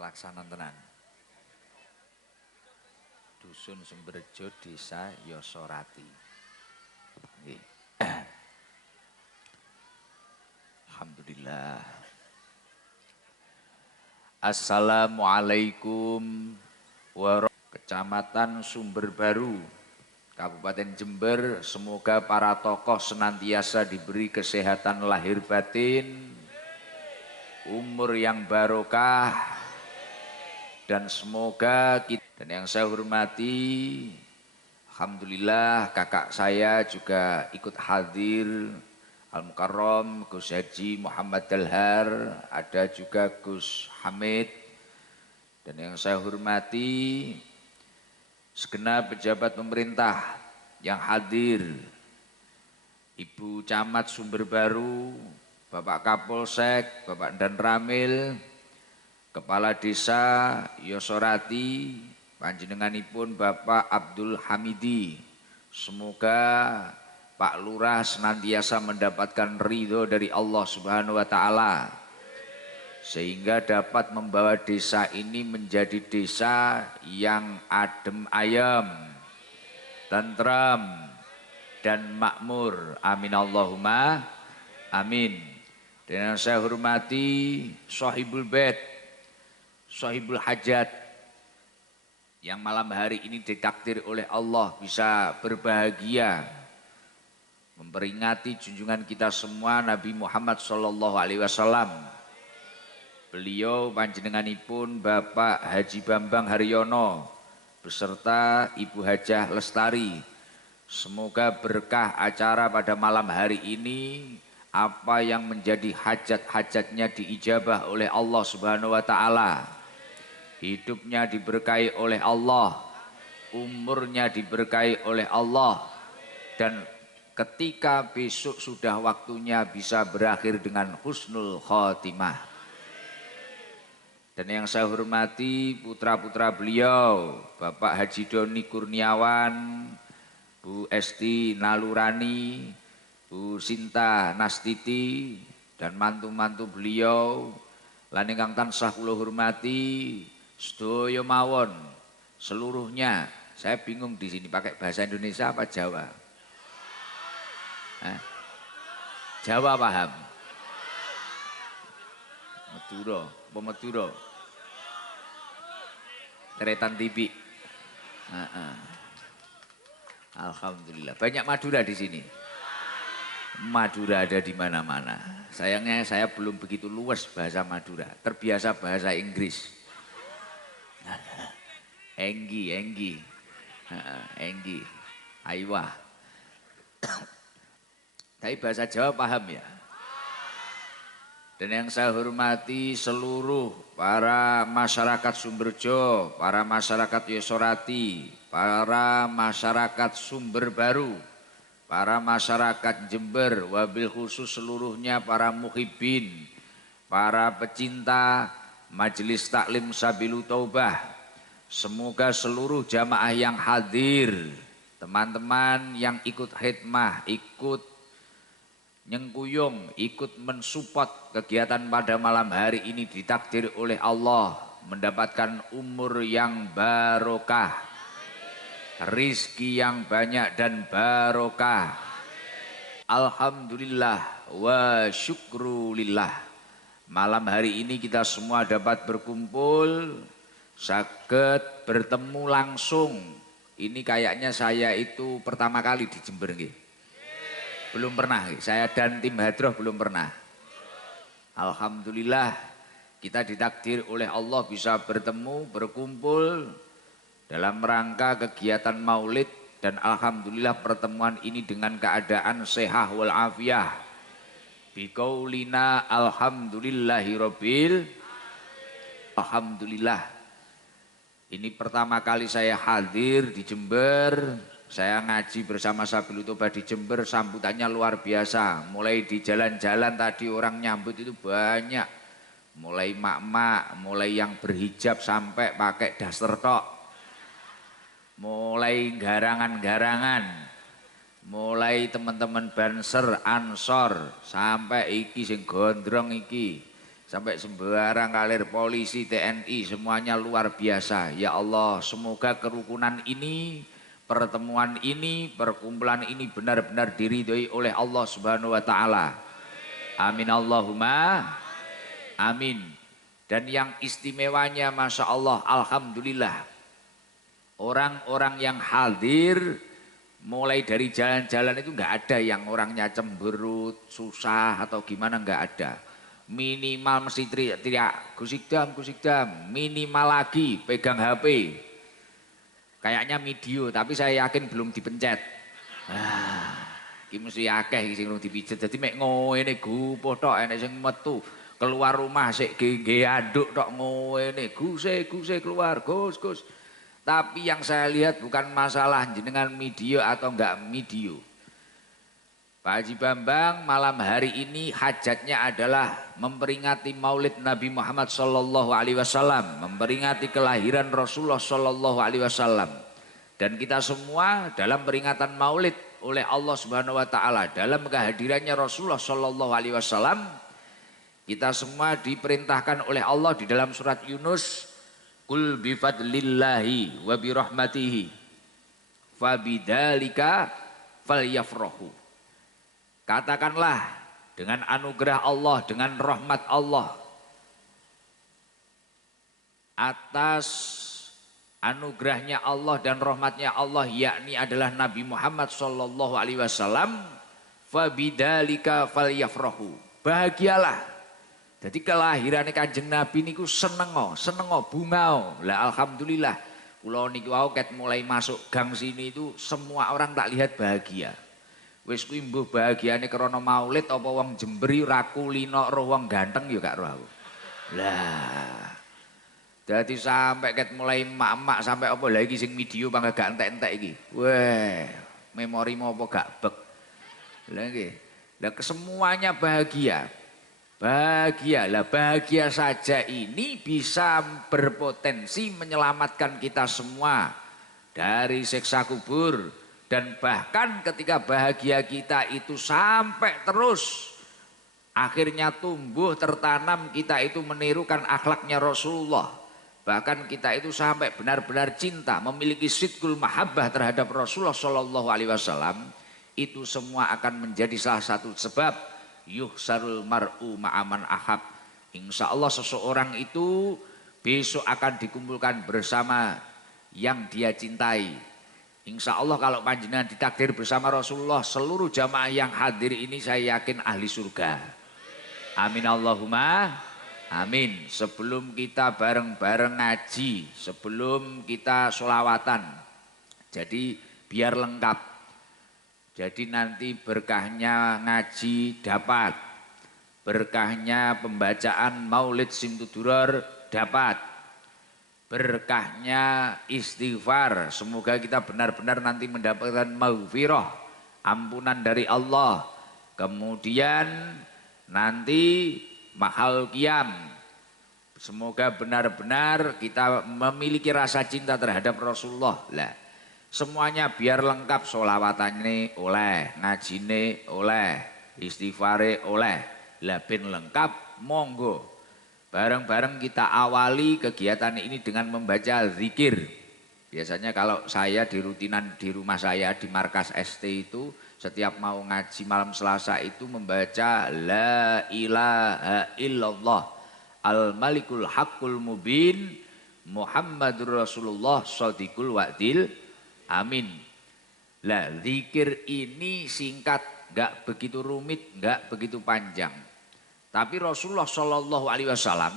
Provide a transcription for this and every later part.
Kelaksanan tenan. Dusun Sumberjo, Desa Yosorati. Nggih. Alhamdulillah. Assalamualaikum warahmatullahi. Kecamatan Sumberbaru, Kabupaten Jember, semoga para tokoh senantiasa diberi kesehatan lahir batin, umur yang barokah, dan semoga kita, dan yang saya hormati, alhamdulillah kakak saya juga ikut hadir, Al-Mukarram Gus Haji Muhammad Dalhar, ada juga Gus Hamid, dan yang saya hormati segenap pejabat pemerintah yang hadir, Ibu Camat Sumberbaru, Bapak Kapolsek, Bapak Dan Ramil, Kepala Desa Yosorati, panjenenganipun Bapak Abdul Hamidi. Semoga Pak Lurah senantiasa mendapatkan ridho dari Allah Subhanahu wa Ta'ala, sehingga dapat membawa desa ini menjadi desa yang adem ayem, tentram, dan makmur. Amin Allahumma amin. Dan yang saya hormati Sohibul Bait, Sohibul Hajat, yang malam hari ini ditakdir oleh Allah bisa berbahagia memperingati junjungan kita semua Nabi Muhammad SAW. Beliau panjenenganipun Bapak Haji Bambang Haryono beserta Ibu Hajah Lestari. Semoga berkah acara pada malam hari ini, apa yang menjadi hajat-hajatnya diijabah oleh Allah Subhanahu wa Ta'ala. Hidupnya diberkahi oleh Allah, umurnya diberkahi oleh Allah, dan ketika besok sudah waktunya bisa berakhir dengan husnul khotimah. Dan yang saya hormati putra-putra beliau, Bapak Haji Doni Kurniawan, Bu Esti Nalurani, Bu Sinta Nastiti, dan mantu-mantu beliau, lan ingkang tansah kula hormati sedaya mawon seluruhnya. Saya bingung di sini pakai bahasa Indonesia apa Jawa? Jawa paham? Madura, apa Madura? Teretan TV. Alhamdulillah, banyak Madura di sini. Madura ada di mana-mana. Sayangnya saya belum begitu luas bahasa Madura, terbiasa bahasa Inggris. Enggi, Aiwah. Tapi bahasa Jawa paham ya? Dan yang saya hormati seluruh para masyarakat Sumberjo, para masyarakat Yosorati, para masyarakat Sumberbaru, para masyarakat Jember, wabil khusus seluruhnya para muhibbin, para pecinta Majelis Taklim Sabilu Taubah. Semoga seluruh jamaah yang hadir, teman-teman yang ikut khidmah, ikut nyengkuyung, ikut mensupport kegiatan pada malam hari ini ditakdir oleh Allah mendapatkan umur yang barokah, rizki yang banyak dan barokah. Alhamdulillah wa syukrulillah. Malam hari ini kita semua dapat berkumpul, saged bertemu langsung. Ini kayaknya saya itu pertama kali di Jember nggih. Belum pernah, saya dan tim Hadroh belum pernah. Alhamdulillah kita ditakdir oleh Allah bisa bertemu, berkumpul dalam rangka kegiatan maulid, dan alhamdulillah pertemuan ini dengan keadaan sehat wal afiyah. Biqaulina alhamdulillahirabbil. Alhamdulillah. Ini pertama kali saya hadir di Jember. Saya ngaji bersama Sabilu Taubah di Jember, sambutannya luar biasa. Mulai di jalan-jalan tadi orang nyambut itu banyak. Mulai mak-mak, mulai yang berhijab sampai pakai daster tok. Mulai garangan-garangan. Mulai teman-teman Banser, Ansor, sampai iki sing gondrong iki. sampai sembarang kalir polisi, TNI semuanya luar biasa. Ya Allah, semoga kerukunan ini, pertemuan ini, perkumpulan ini benar-benar diridhoi oleh Allah Subhanahu wa taala. Amin Allahumma amin. Dan yang istimewanya Masya Allah, alhamdulillah, orang-orang yang hadir mulai dari jalan-jalan itu nggak ada yang orangnya cemberut, susah atau gimana, nggak ada. Minimal mesti teriak Gus Ikdam, minimal lagi pegang HP. Kayaknya video, tapi saya yakin belum dipencet. Iki mesti akeh sing urung dipijet. Dadi mek ngene gupuh tok enek sing metu keluar rumah sik nggih anduk tok ngene. Guse keluar, Gus. Tapi yang saya lihat bukan masalah jenengan video atau enggak video. Pak Haji Bambang malam hari ini hajatnya adalah memperingati Maulid Nabi Muhammad sallallahu alaihi wasallam, memperingati kelahiran Rasulullah sallallahu alaihi wasallam. Dan kita semua dalam peringatan Maulid oleh Allah Subhanahu wa taala, dalam kehadirannya Rasulullah sallallahu alaihi wasallam, kita semua diperintahkan oleh Allah di dalam surat Yunus, "Qul bi fadlillahi wa bi rahmatihi fabidzalika falyafrahu." Katakanlah dengan anugerah Allah, dengan rahmat Allah, atas anugerahnya Allah dan rahmatnya Allah, yakni adalah Nabi Muhammad sallallahu alaihi wasallam, fabidzalika falyafrahu. Bahagialah. Jadi kelahiran Kanjeng Nabi niku senengo bungao. Lah alhamdulillah, kula niku wau ket mulai masuk gang sini itu semua orang tak lihat bahagia. Wis kuwi mbuh bahagiane krana Maulid apa wong Jemberi ra kulino roh wong ganteng ya gak roh aku. Lah. Dadi sampai ket mulai emak-emak sampai apa lha iki sing video bangga gak entek-entek iki. Weh, memorimu apa gak bek. Lah nggih. Lah kesemuanya bahagia. Bahagia. Lah bahagia saja ini bisa berpotensi menyelamatkan kita semua dari siksa kubur. Dan bahkan ketika bahagia kita itu sampai terus akhirnya tumbuh tertanam, kita itu menirukan akhlaknya Rasulullah. Bahkan kita itu sampai benar-benar cinta, memiliki sidqul mahabbah terhadap Rasulullah Shallallahu Alaihi Wasallam. Itu semua akan menjadi salah satu sebab yuhsarul mar'u ma'aman ahab. Insya Allah seseorang itu besok akan dikumpulkan bersama yang dia cintai. Insya Allah kalau panjenengan ditakdir bersama Rasulullah, seluruh jamaah yang hadir ini saya yakin ahli surga. Amin Allahumma amin. Sebelum kita bareng-bareng ngaji, sebelum kita sholawatan, jadi biar lengkap. Jadi nanti berkahnya ngaji dapat, berkahnya pembacaan Maulid Simtuduror dapat, berkahnya istighfar, semoga kita benar-benar nanti mendapatkan maghfirah, ampunan dari Allah. Kemudian nanti mahal qiyam, semoga benar-benar kita memiliki rasa cinta terhadap Rasulullah. Lah, semuanya biar lengkap, sholawatane oleh, ngajine oleh, istighfare oleh. Lah ben lengkap, monggo bareng-bareng kita awali kegiatan ini dengan membaca zikir. Biasanya kalau saya di rutinan di rumah saya di markas ST itu setiap mau ngaji malam Selasa itu membaca la ilaha illallah al malikul haqqul mubin Muhammadur Rasulullah shadiqul wa'dil amin. Lah zikir ini singkat, enggak begitu rumit, enggak begitu panjang. Tapi Rasulullah Shallallahu Alaihi Wasallam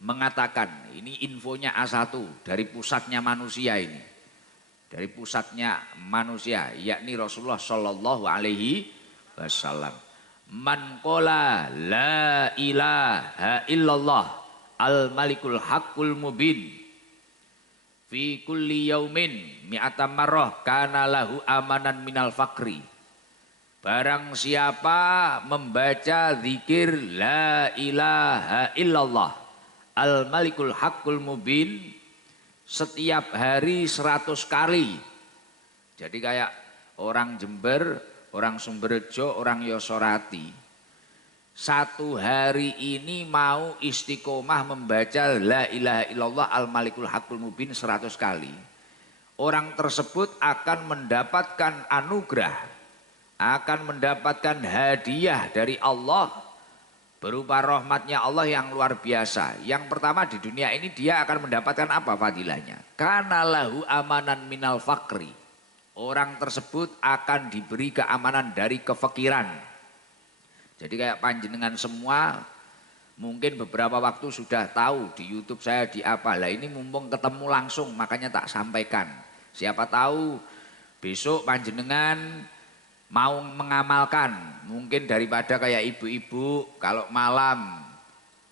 mengatakan, ini infonya A1 dari pusatnya manusia ini, dari pusatnya manusia, yakni Rasulullah Shallallahu Alaihi Wasallam. Man qala la ilaha illallah al malikul haqqul mubin fi kulli yaumin mi'ata marrah kana lahu amanan minal fakri. Barang siapa membaca zikir la ilaha illallah al malikul haqqul mubin setiap hari 100 kali. Jadi kayak orang Jember, orang Sumberjo, orang Yosorati. satu hari ini mau istiqomah membaca la ilaha illallah al-malikul haqqul mubin 100 kali, orang tersebut akan mendapatkan anugerah, akan mendapatkan hadiah dari Allah berupa rahmatnya Allah yang luar biasa. Yang pertama, di dunia ini dia akan mendapatkan apa fadilahnya? Kana lahu amanan minal fakri. Orang tersebut akan diberi keamanan dari kefakiran. Jadi kayak panjenengan semua mungkin beberapa waktu sudah tahu di YouTube saya di apa. Lah ini mumpung ketemu langsung makanya tak sampaikan. Siapa tahu besok panjenengan mau mengamalkan, mungkin daripada kayak ibu-ibu kalau malam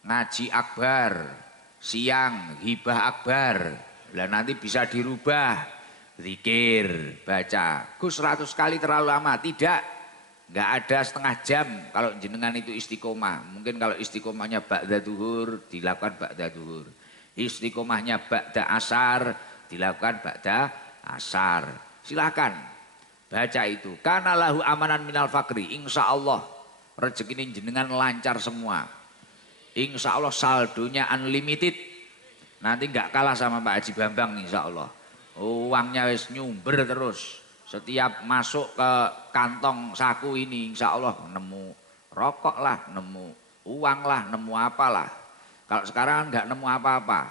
ngaji akbar, siang hibah akbar, lah nanti bisa dirubah, zikir, baca. Gus 100 kali terlalu lama, tidak, nggak ada setengah jam kalau jenengan itu istiqomah. Mungkin kalau istiqomahnya ba'da duhur, dilakukan ba'da duhur. Istiqomahnya ba'da asar, dilakukan ba'da asar. Silakan baca itu. Kana lahu amanan minal fakri. Insya Allah rezeki ini jenengan lancar semua. Insya Allah saldonya unlimited. Nanti nggak kalah sama Pak Haji Bambang insya Allah. Uangnya wis nyumber terus. Setiap masuk ke kantong saku ini insya Allah nemu rokok lah, nemu uang lah, nemu apalah. Kalau sekarang nggak nemu apa-apa.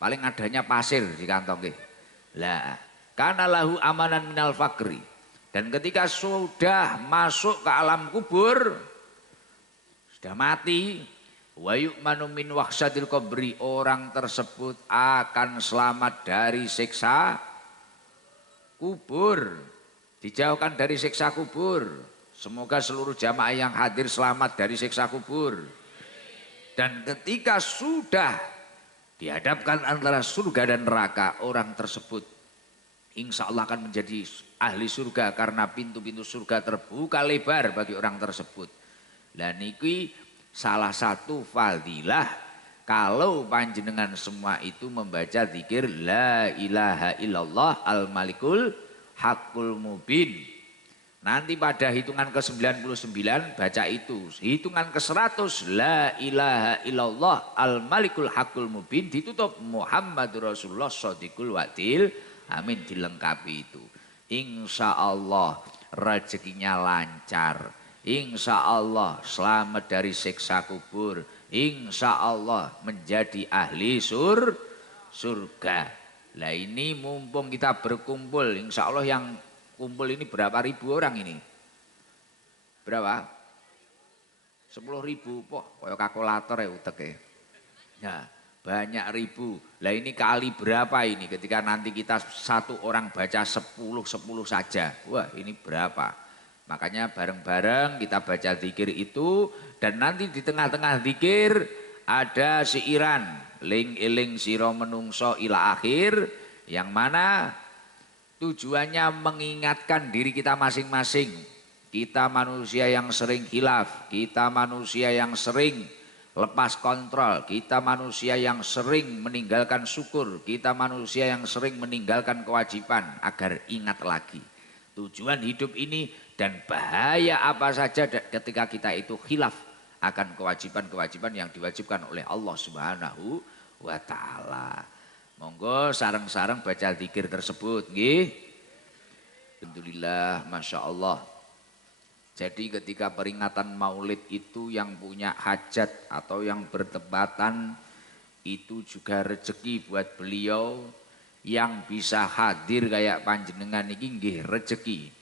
Paling adanya pasir di kantong. Lah, kana lahu amanan minal fakri. Dan ketika sudah masuk ke alam kubur, sudah mati, wa yu'manu min wahsyatil qabri, orang tersebut akan selamat dari siksa kubur, dijauhkan dari siksa kubur. Semoga seluruh jamaah yang hadir selamat dari siksa kubur. Dan ketika sudah dihadapkan antara surga dan neraka, orang tersebut insya Allah akan menjadi ahli surga karena pintu-pintu surga terbuka lebar bagi orang tersebut. Dan niki salah satu fadilah kalau panjenengan semua itu membaca zikir la ilaha illallah al-malikul haqqul mubin. Nanti pada hitungan ke-99 baca itu. Hitungan ke-100 la ilaha illallah al-malikul haqqul mubin ditutup Muhammadur Rasulullah shadiqul wadil. Amin, dilengkapi itu. Insya Allah rezekinya lancar. Insya Allah selamat dari siksa kubur. Insya Allah menjadi ahli surga. Lah ini mumpung kita berkumpul. Insya Allah yang kumpul ini berapa ribu orang ini? Berapa? 10.000. Poh, kayak kalkulator ya utek ya. Banyak ribu. Lah ini kali berapa ini ketika nanti kita satu orang baca 10 saja. Wah ini berapa? Makanya bareng-bareng kita baca zikir itu. Dan nanti di tengah-tengah zikir ada siiran. Ling iling siro menungso ila akhir. Yang mana tujuannya mengingatkan diri kita masing-masing. Kita manusia yang sering khilaf. Kita manusia yang sering lepas kontrol, kita manusia yang sering meninggalkan syukur, kita manusia yang sering meninggalkan kewajiban, agar ingat lagi tujuan hidup ini dan bahaya apa saja ketika kita itu khilaf akan kewajiban-kewajiban yang diwajibkan oleh Allah Subhanahu wa Ta'ala. Monggo sareng-sareng baca zikir tersebut nggih. Alhamdulillah, Masya Allah. Jadi ketika peringatan maulid itu yang punya hajat atau yang bertepatan itu juga rezeki buat beliau. Yang bisa hadir kayak panjenengan ini nggih rezeki.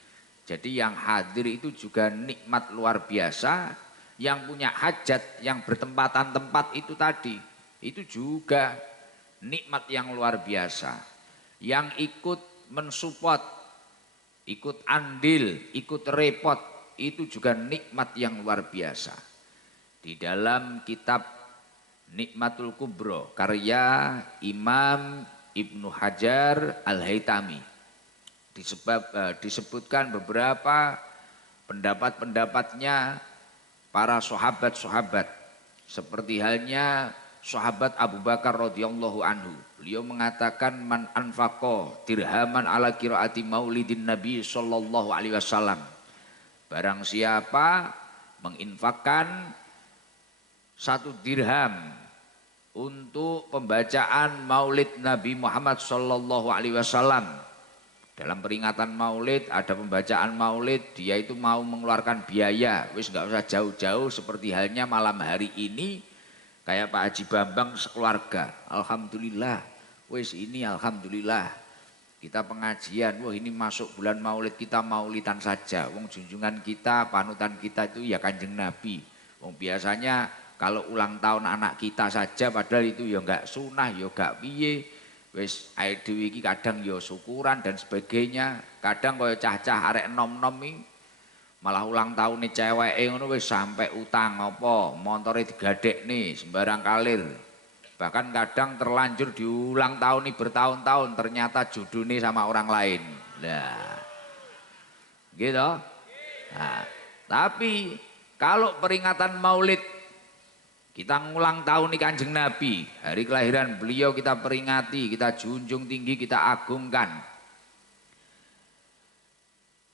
Jadi yang hadir itu juga nikmat luar biasa. Yang punya hajat yang bertempatan tempat itu tadi itu juga nikmat yang luar biasa. Yang ikut mensupport, ikut andil, ikut repot, itu juga nikmat yang luar biasa. Di dalam kitab Nikmatul Kubro karya Imam Ibnu Hajar Al-Haytami disebutkan beberapa pendapat-pendapatnya para sahabat-sahabat, seperti halnya sahabat Abu Bakar radhiyallahu anhu. Beliau mengatakan man anfaqo dirhaman ala qiraati maulidin Nabi sallallahu alaihi wasallam. Barang siapa menginfakkan 1 dirham untuk pembacaan Maulid Nabi Muhammad Sallallahu Alaihi Wasallam. Dalam peringatan Maulid ada pembacaan Maulid, dia itu mau mengeluarkan biaya, wis nggak usah jauh-jauh seperti halnya malam hari ini kayak Pak Haji Bambang sekeluarga. Alhamdulillah, wis ini alhamdulillah kita pengajian, wah ini masuk bulan Maulid kita maulidan saja. Wong junjungan kita, panutan kita itu ya Kanjeng Nabi. Wong biasanya kalau ulang tahun anak kita saja padahal itu ya enggak sunah, ya enggak piye. Wis ae dhewe iki kadang ya syukuran dan sebagainya. Kadang kaya cah-cah arek enom-enom iki malah ulang tahune ceweke ngono wis sampai utang apa, montore digadekne sembarang kalir. Bahkan kadang terlanjur diulang tahun ini bertahun-tahun ternyata judulnya sama orang lain. Nah, gitu. Nah, tapi kalau peringatan Maulid kita ngulang tahun nih Kanjeng Nabi, hari kelahiran beliau kita peringati, kita junjung tinggi, kita agungkan.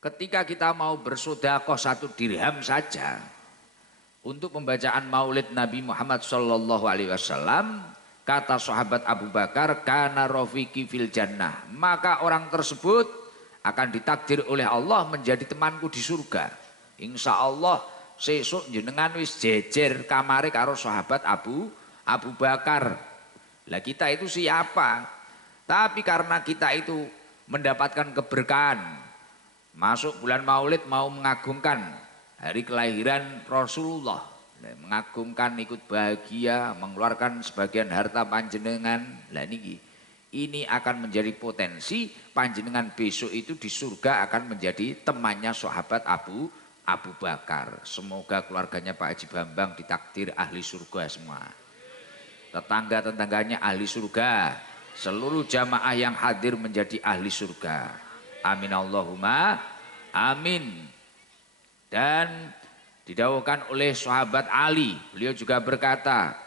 Ketika kita mau bersedekah 1 dirham saja untuk pembacaan Maulid Nabi Muhammad Sallallahu Alaihi Wasallam, kata sahabat Abu Bakar, kana rafiqi fil jannah, maka orang tersebut akan ditakdir oleh Allah menjadi temanku di surga. Insya Allah sesuk jenengan wis jejer kamare karo sahabat Abu Bakar. Lah kita itu siapa? Tapi karena kita itu mendapatkan keberkahan, masuk bulan Maulid mau mengagungkan hari kelahiran Rasulullah, mengagungkan ikut bahagia, mengeluarkan sebagian harta panjenengan. Lah ini akan menjadi potensi panjenengan besok itu di surga akan menjadi temannya sahabat Abu Bakar. Semoga keluarganya Pak Haji Bambang ditakdir ahli surga semua. Tetangga-tetangganya ahli surga. Seluruh jamaah yang hadir menjadi ahli surga. Amin Allahumma amin. Dan didawuhkan oleh sahabat Ali, beliau juga berkata,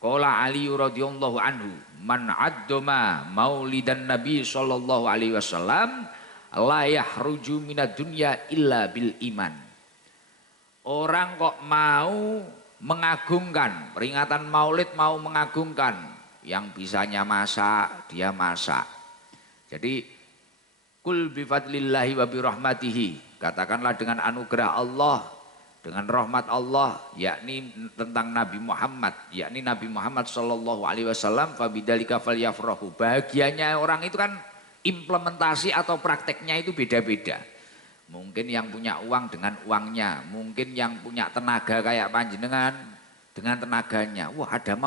qala Ali radhiyallahu anhu, man addoma maulidan Nabi sallallahu alaihi wasallam la yahruju minad dunya illa bil iman. Orang kok mau mengagungkan peringatan Maulid, mau mengagungkan, yang bisanya masak dia masak. Jadi kul bi fadlillahi wa bi rahmatihi, katakanlah dengan anugerah Allah, dengan rahmat Allah, yakni tentang Nabi Muhammad, yakni Nabi Muhammad sallallahu alaihi wasallam, fa bidzalika falyafrahu. Bahagianya orang itu kan implementasi atau prakteknya itu beda-beda. Mungkin yang punya uang dengan uangnya, mungkin yang punya tenaga kayak panjenengan dengan tenaganya. Wah ada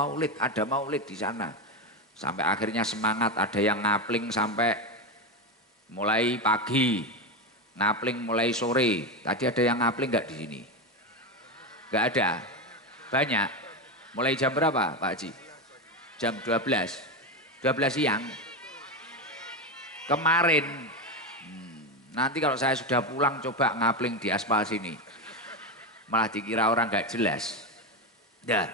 maulid di sana. Sampai akhirnya semangat, ada yang ngapling sampai mulai pagi, ngapling mulai sore. Tadi ada yang ngapling nggak di sini? Nggak ada? Banyak? Mulai jam berapa Pak Haji? Jam 12 siang? Kemarin. Nanti kalau saya sudah pulang coba ngapling di aspal sini. Malah dikira orang nggak jelas. Nah,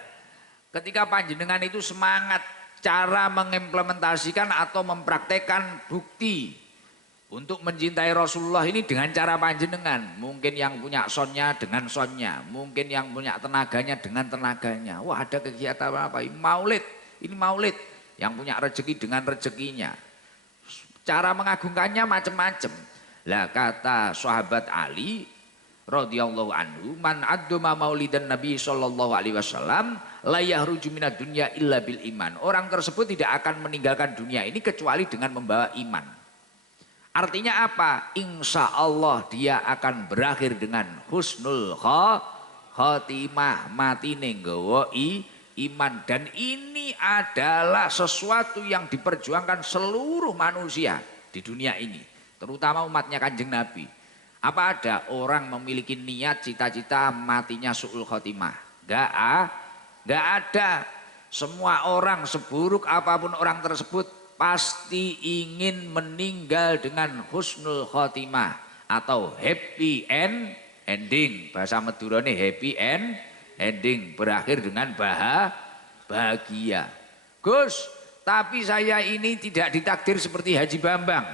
ketika panjenengan itu semangat cara mengimplementasikan atau mempraktekkan bukti untuk mencintai Rasulullah ini dengan cara panjenengan. Mungkin yang punya sonnya dengan sonnya, mungkin yang punya tenaganya dengan tenaganya. Wah ada kegiatan apa? Ini maulid. Yang punya rezeki dengan rezekinya. Cara mengagungkannya macam-macam. Lah kata sahabat Ali radhiyallahu anhu, man addoma maulidan Nabi sallallahu alaihi wasallam la yahruju minad dunya illa bil iman. Orang tersebut tidak akan meninggalkan dunia ini kecuali dengan membawa iman. Artinya apa? Insya Allah dia akan berakhir dengan husnul khotimah, mati nenggawa iman. Dan ini adalah sesuatu yang diperjuangkan seluruh manusia di dunia ini, terutama umatnya Kanjeng Nabi. Apa ada orang memiliki niat cita-cita matinya su'ul khotimah? Gak ada. Semua orang seburuk apapun orang tersebut pasti ingin meninggal dengan husnul khotimah atau happy ending. Bahasa Madurane happy ending, berakhir dengan bahagia. Gus, tapi saya ini tidak ditakdir seperti Haji Bambang.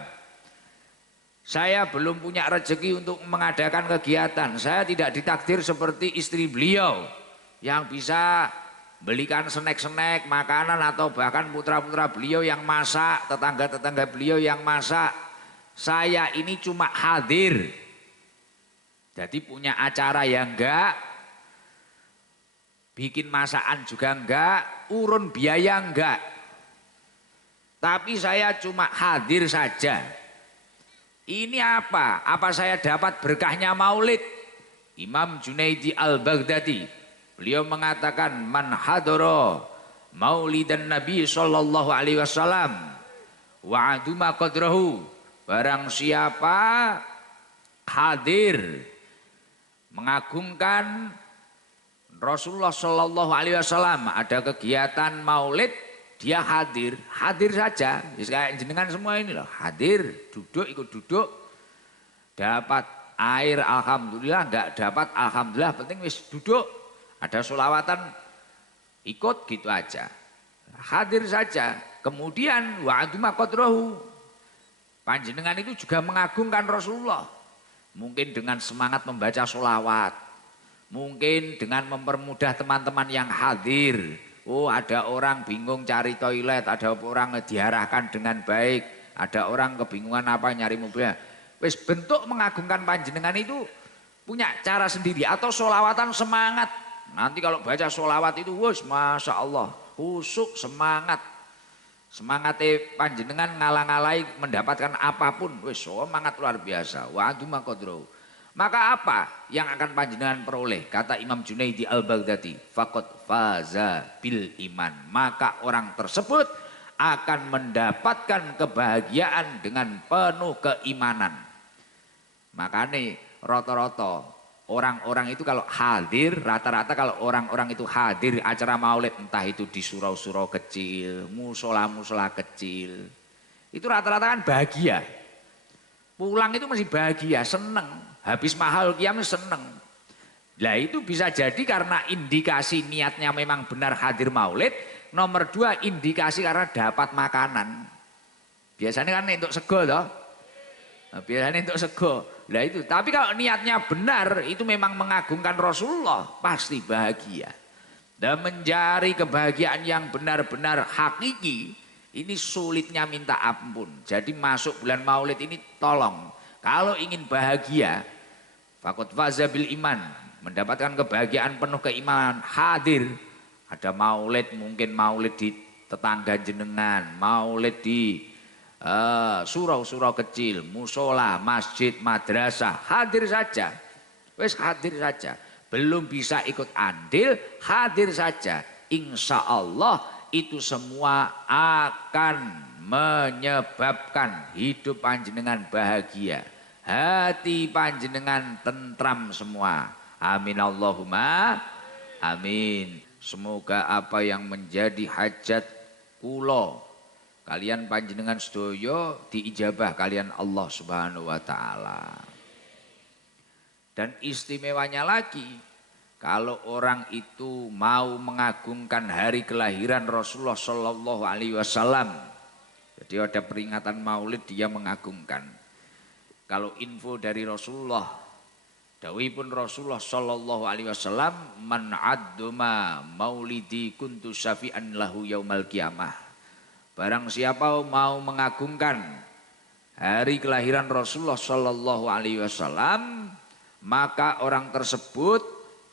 Saya belum punya rezeki untuk mengadakan kegiatan. Saya tidak ditakdir seperti istri beliau yang bisa belikan snack-snack, makanan atau bahkan putra-putra beliau yang masak, tetangga-tetangga beliau yang masak. Saya ini cuma hadir. Jadi punya acara yang enggak, bikin masakan juga enggak, urun biaya enggak. Tapi saya cuma hadir saja. Ini apa? Apa saya dapat berkahnya maulid? Imam Junaidi al-Baghdadi beliau mengatakan man hadara maulidan Nabi sallallahu alaihi wasallam wa aduma qadrahu, barang siapa hadir mengagungkan Rasulullah sallallahu alaihi wasallam, ada kegiatan maulid dia hadir, hadir saja. Kayak jenengan semua ini loh, hadir, duduk ikut duduk, dapat air alhamdulillah, enggak dapat alhamdulillah, penting wis duduk. Ada sholawatan ikut gitu aja, hadir saja. Kemudian wa'aduma qadrahu, panjenengan itu juga mengagungkan Rasulullah, mungkin dengan semangat membaca sholawat, mungkin dengan mempermudah teman-teman yang hadir. Oh, ada orang bingung cari toilet, ada orang diarahkan dengan baik, ada orang kebingungan apa nyari mobilnya. Wis bentuk mengagungkan panjenengan itu punya cara sendiri. Atau sholawatan semangat. Nanti kalau baca sholawat itu, wes masya Allah, khusyuk semangat. Semangatnya panjenengan ngalang-alai mendapatkan apapun, wes semangat luar biasa. Wa antum qadru. Maka apa yang akan panjenengan peroleh? Kata Imam Junaidi al-Baghdadi, faqad faza bil iman. Maka orang tersebut akan mendapatkan kebahagiaan dengan penuh keimanan. Makanya rata-rata orang-orang itu kalau hadir, rata-rata kalau orang-orang itu hadir acara maulid, entah itu di surau-surau kecil, musola-musola kecil, itu rata-rata kan bahagia. Pulang itu masih bahagia, seneng. Habis mahal kiam seneng. Nah itu bisa jadi karena indikasi niatnya memang benar hadir maulid. Nomor dua, indikasi karena dapat makanan. Biasanya kan untuk sego toh. Biasanya untuk sego. Nah itu, tapi kalau niatnya benar itu memang mengagungkan Rasulullah, pasti bahagia. Dan mencari kebahagiaan yang benar-benar hakiki, ini sulitnya minta ampun. Jadi masuk bulan maulid ini tolong, kalau ingin bahagia, faqad faza bil iman, mendapatkan kebahagiaan penuh keimanan, hadir. Ada maulid, mungkin maulid di tetangga jenengan, maulid di surau-surau kecil, musola, masjid, madrasah, hadir saja. Wes hadir saja. Belum bisa ikut andil, hadir saja. Insya Allah itu semua akan menyebabkan hidup panjenengan bahagia. Hati panjenengan tentram semua. Amin Allahumma amin. Semoga apa yang menjadi hajat kula kalian panjenengan sedoyo diijabah kalian Allah Subhanahu wa taala. Dan istimewanya lagi, kalau orang itu mau mengagungkan hari kelahiran Rasulullah sallallahu alaihi wasallam. Jadi ada peringatan Maulid dia mengagungkan. Kalau info dari Rasulullah, dawuhipun Rasulullah sallallahu alaihi wasallam, man adduma maulidi kuntu syafi'an lahu yaumal qiyamah. Barang siapa mau mengagungkan hari kelahiran Rasulullah sallallahu alaihi wasallam, maka orang tersebut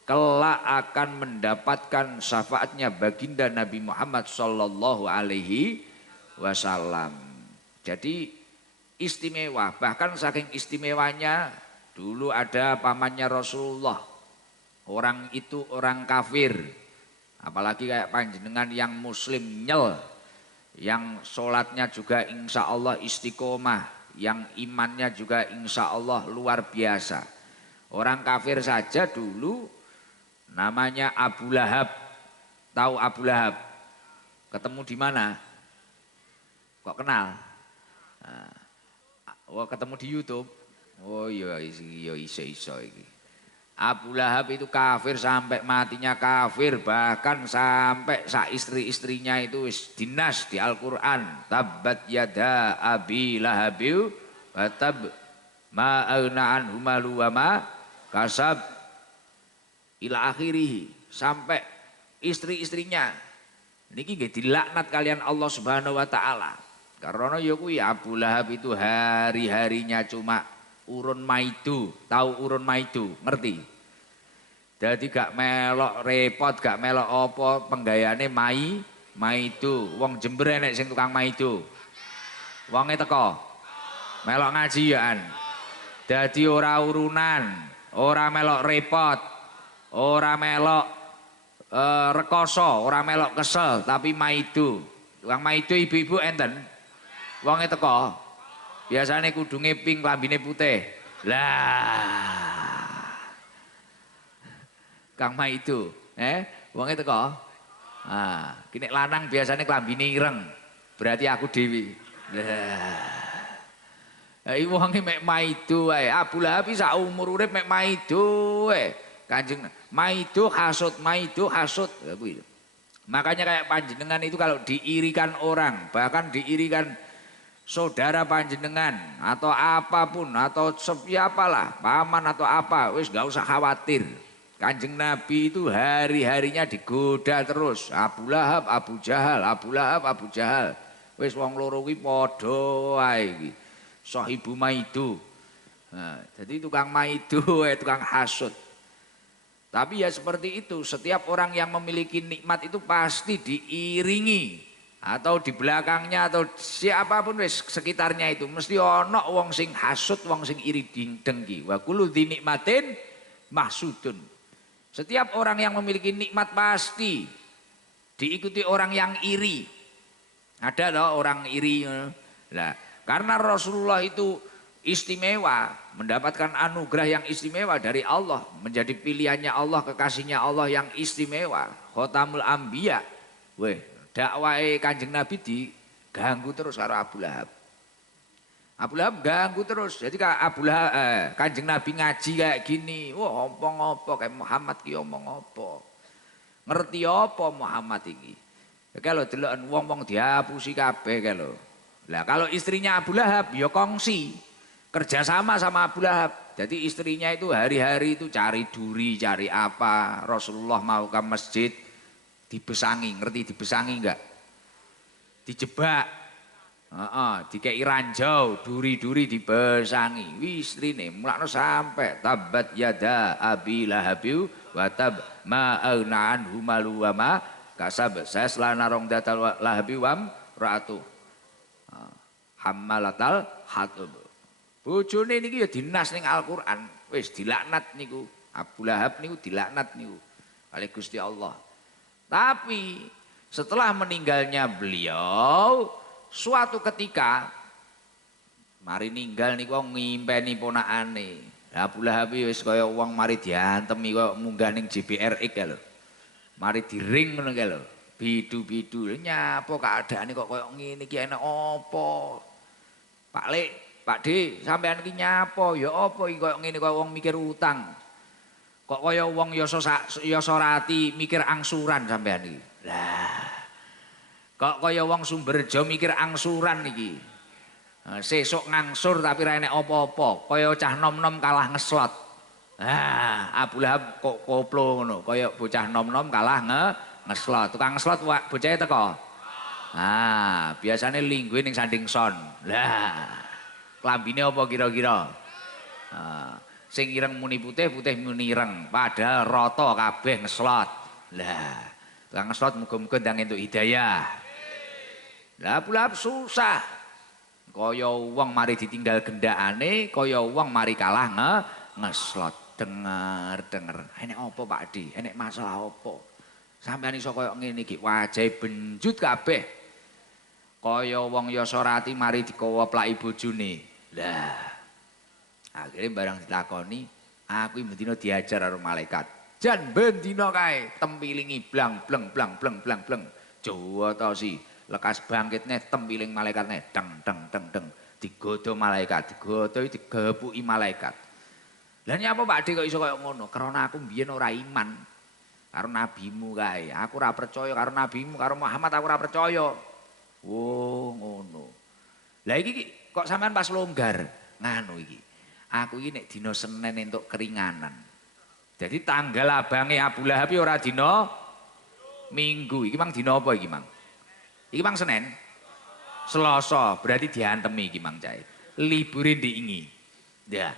kelak akan mendapatkan syafaatnya baginda Nabi Muhammad sallallahu alaihi wasallam. Jadi istimewa, bahkan saking istimewanya dulu ada pamannya Rasulullah. Orang itu orang kafir, apalagi kayak panjenengan yang muslim nyel, yang sholatnya juga insya Allah istiqomah, yang imannya juga insya Allah luar biasa. Orang kafir saja dulu namanya Abu Lahab. Tahu Abu Lahab? Ketemu di mana? Kok kenal? Oh, ketemu di YouTube. Oh iya iso iki. Abu Lahab itu kafir sampai matinya kafir, bahkan sampai istri-istrinya itu dinas di Al-Qur'an. Tabbat yada abi lahabiu batab ma aghna anhu malu wa ma kasab ila akhirih, sampai istri-istrinya. Niki nggih dilaknat kalian Allah Subhanahu wa taala. Karena ya kuwi Abu Lahab itu hari-harinya cuma urun maidu, tahu urun maidu, ngerti? Jadi gak melok repot, gak melok apa penggayane maidu. Wong Jember enek sing tukang maidu. Wonge teko. Melok ngajian. Dadi ora urunan, ora melok repot, ora melok rekoso, ora melok kesel, tapi maidu. Tukang maidu ibu-ibu enten. Wonge teko. Biasane kudunge pink, klambine putih. Lah. Kang maidu, wonge teko. Ah, kene lanang biasane klambine ireng. Berarti aku dewi. Lah. Iki wonge mek maidu wae. Abu Lahab sak umur urip mek maidu wae. Kanjeng maidu hasud. Makanya kayak panjenengan itu kalau diirikan orang, bahkan diirikan saudara panjenengan atau apapun atau siapalah, paman atau apa, wis gak usah khawatir. Kanjeng Nabi itu hari-harinya digoda terus. Abu Lahab, Abu Jahal, Abu Lahab, Abu Jahal. Wis wong loro kuwi padha wae iki. Sahibu maidu. Nah, jadi tukang maidu, tukang hasud. Tapi ya seperti itu, setiap orang yang memiliki nikmat itu pasti diiringi atau di belakangnya atau siapapun wis sekitarnya itu mesti ono wong sing hasud, wong sing iri dengki. Wa kullu dzinikmatin mahsudun. Setiap orang yang memiliki nikmat pasti diikuti orang yang iri. Ada loh orang iri. Nah, karena Rasulullah itu istimewa, mendapatkan anugerah yang istimewa dari Allah, menjadi pilihannya Allah, kekasihnya Allah yang istimewa, Khotamul Anbiya. Weh, dakwah Kanjeng Nabi diganggu terus karo Abu Lahab. Abu Lahab ganggu terus. Jadi Abu Lahab, Kanjeng Nabi ngaji kayak gini, wah ngopo kayak Muhammad ki omong apa? Ngerti apa Muhammad iki? Kalau deloken wong-wong dihapusi kabeh kalau. Lah kalau istrinya Abu Lahab ya kongsi, kerjasama sama Abu Lahab. Jadi istrinya itu hari-hari itu cari duri, cari apa. Rasulullah mau ke masjid dibesangi, ngerti dibesangi enggak? Dijebak. Dikei ranjau, duri-duri dibesangi. Istrine mulakno sampai tabat yada Abi Lahabiu wa tab ma aghna anhu malu wa ma kasab. Saya selana rong datal Lahabi wam ra'atu. Hammalatal hatub. Bojone niki ya dinas ning Al-Qur'an. Wis dilaknat niku. Abu Lahab niku dilaknat niku oleh Gusti Allah. Tapi setelah meninggalnya beliau, suatu ketika mari ninggal niku ngimpeni ponakane. Abu Lahab wis kaya wong mari diantemi kaya munggah ning JBRX lho. Mari diring ngono lho. Bidu-bidu. Nyapa keadaane kok kaya ngene iki enak apa? Pak Lek, Pak D, sampean iki nyapa? Ya apa iki kaya ngene kaya wong mikir utang. Kok kaya wong Yosorati mikir angsuran sampean iki. Lah. Kok kaya wong Sumberjo mikir angsuran iki. Sesuk ngangsur tapi ra enek apa-apa. Kaya cah nom-nom kalah ngeslot. Abu Lahab kok koplo ngono, kaya bocah nom-nom kalah ngeslot. Tukang ngeslot bocahe teko. Biasane lingguhe ning sanding son. Lah. Klambine apa kira-kira? Sing ireng muni putih, putih muni ireng. Padahal rata kabeh ngeslot. Lah, tukang ngeslot muga-muga ndang entuk hidayah. Lah Abu Lahab susah. Kaya wong mari ditinggal gendakane, kaya wong mari kalah ngeslot. Denger. Enek apa Pak Di? Enek masalah apa? Sampeyan iso kaya ngene iki, wajahe benjut kabeh. Kaya wong Yosorati mari dikowoplaki bojone. Lah. Akhirnya barang ditakoni, aku bendina diajar karo malaikat. Jan bendina kae tempilingi blang. Jawa to si lekas bangkitne tempiling malaikatne deng. Digodo malaikat, digodo digepuki malaikat. Lah nyapa Pak Dik kok iso kaya ngono? Karena aku mbiyen ora iman karo nabimu kae. Aku ora percaya karo nabimu, karo Muhammad aku ora percaya. Oh, ngono. Lah iki kok sampean pas longgar nganu iki. Aku iki nek dina Senin entuk keringanan. Jadi tanggal abange Abu Lahab ora dina Minggu. Iki mang dina apa iki mang? Iki mang Senin. Selasa, berarti diantemi iki mang cai. Libure diingi. Ya.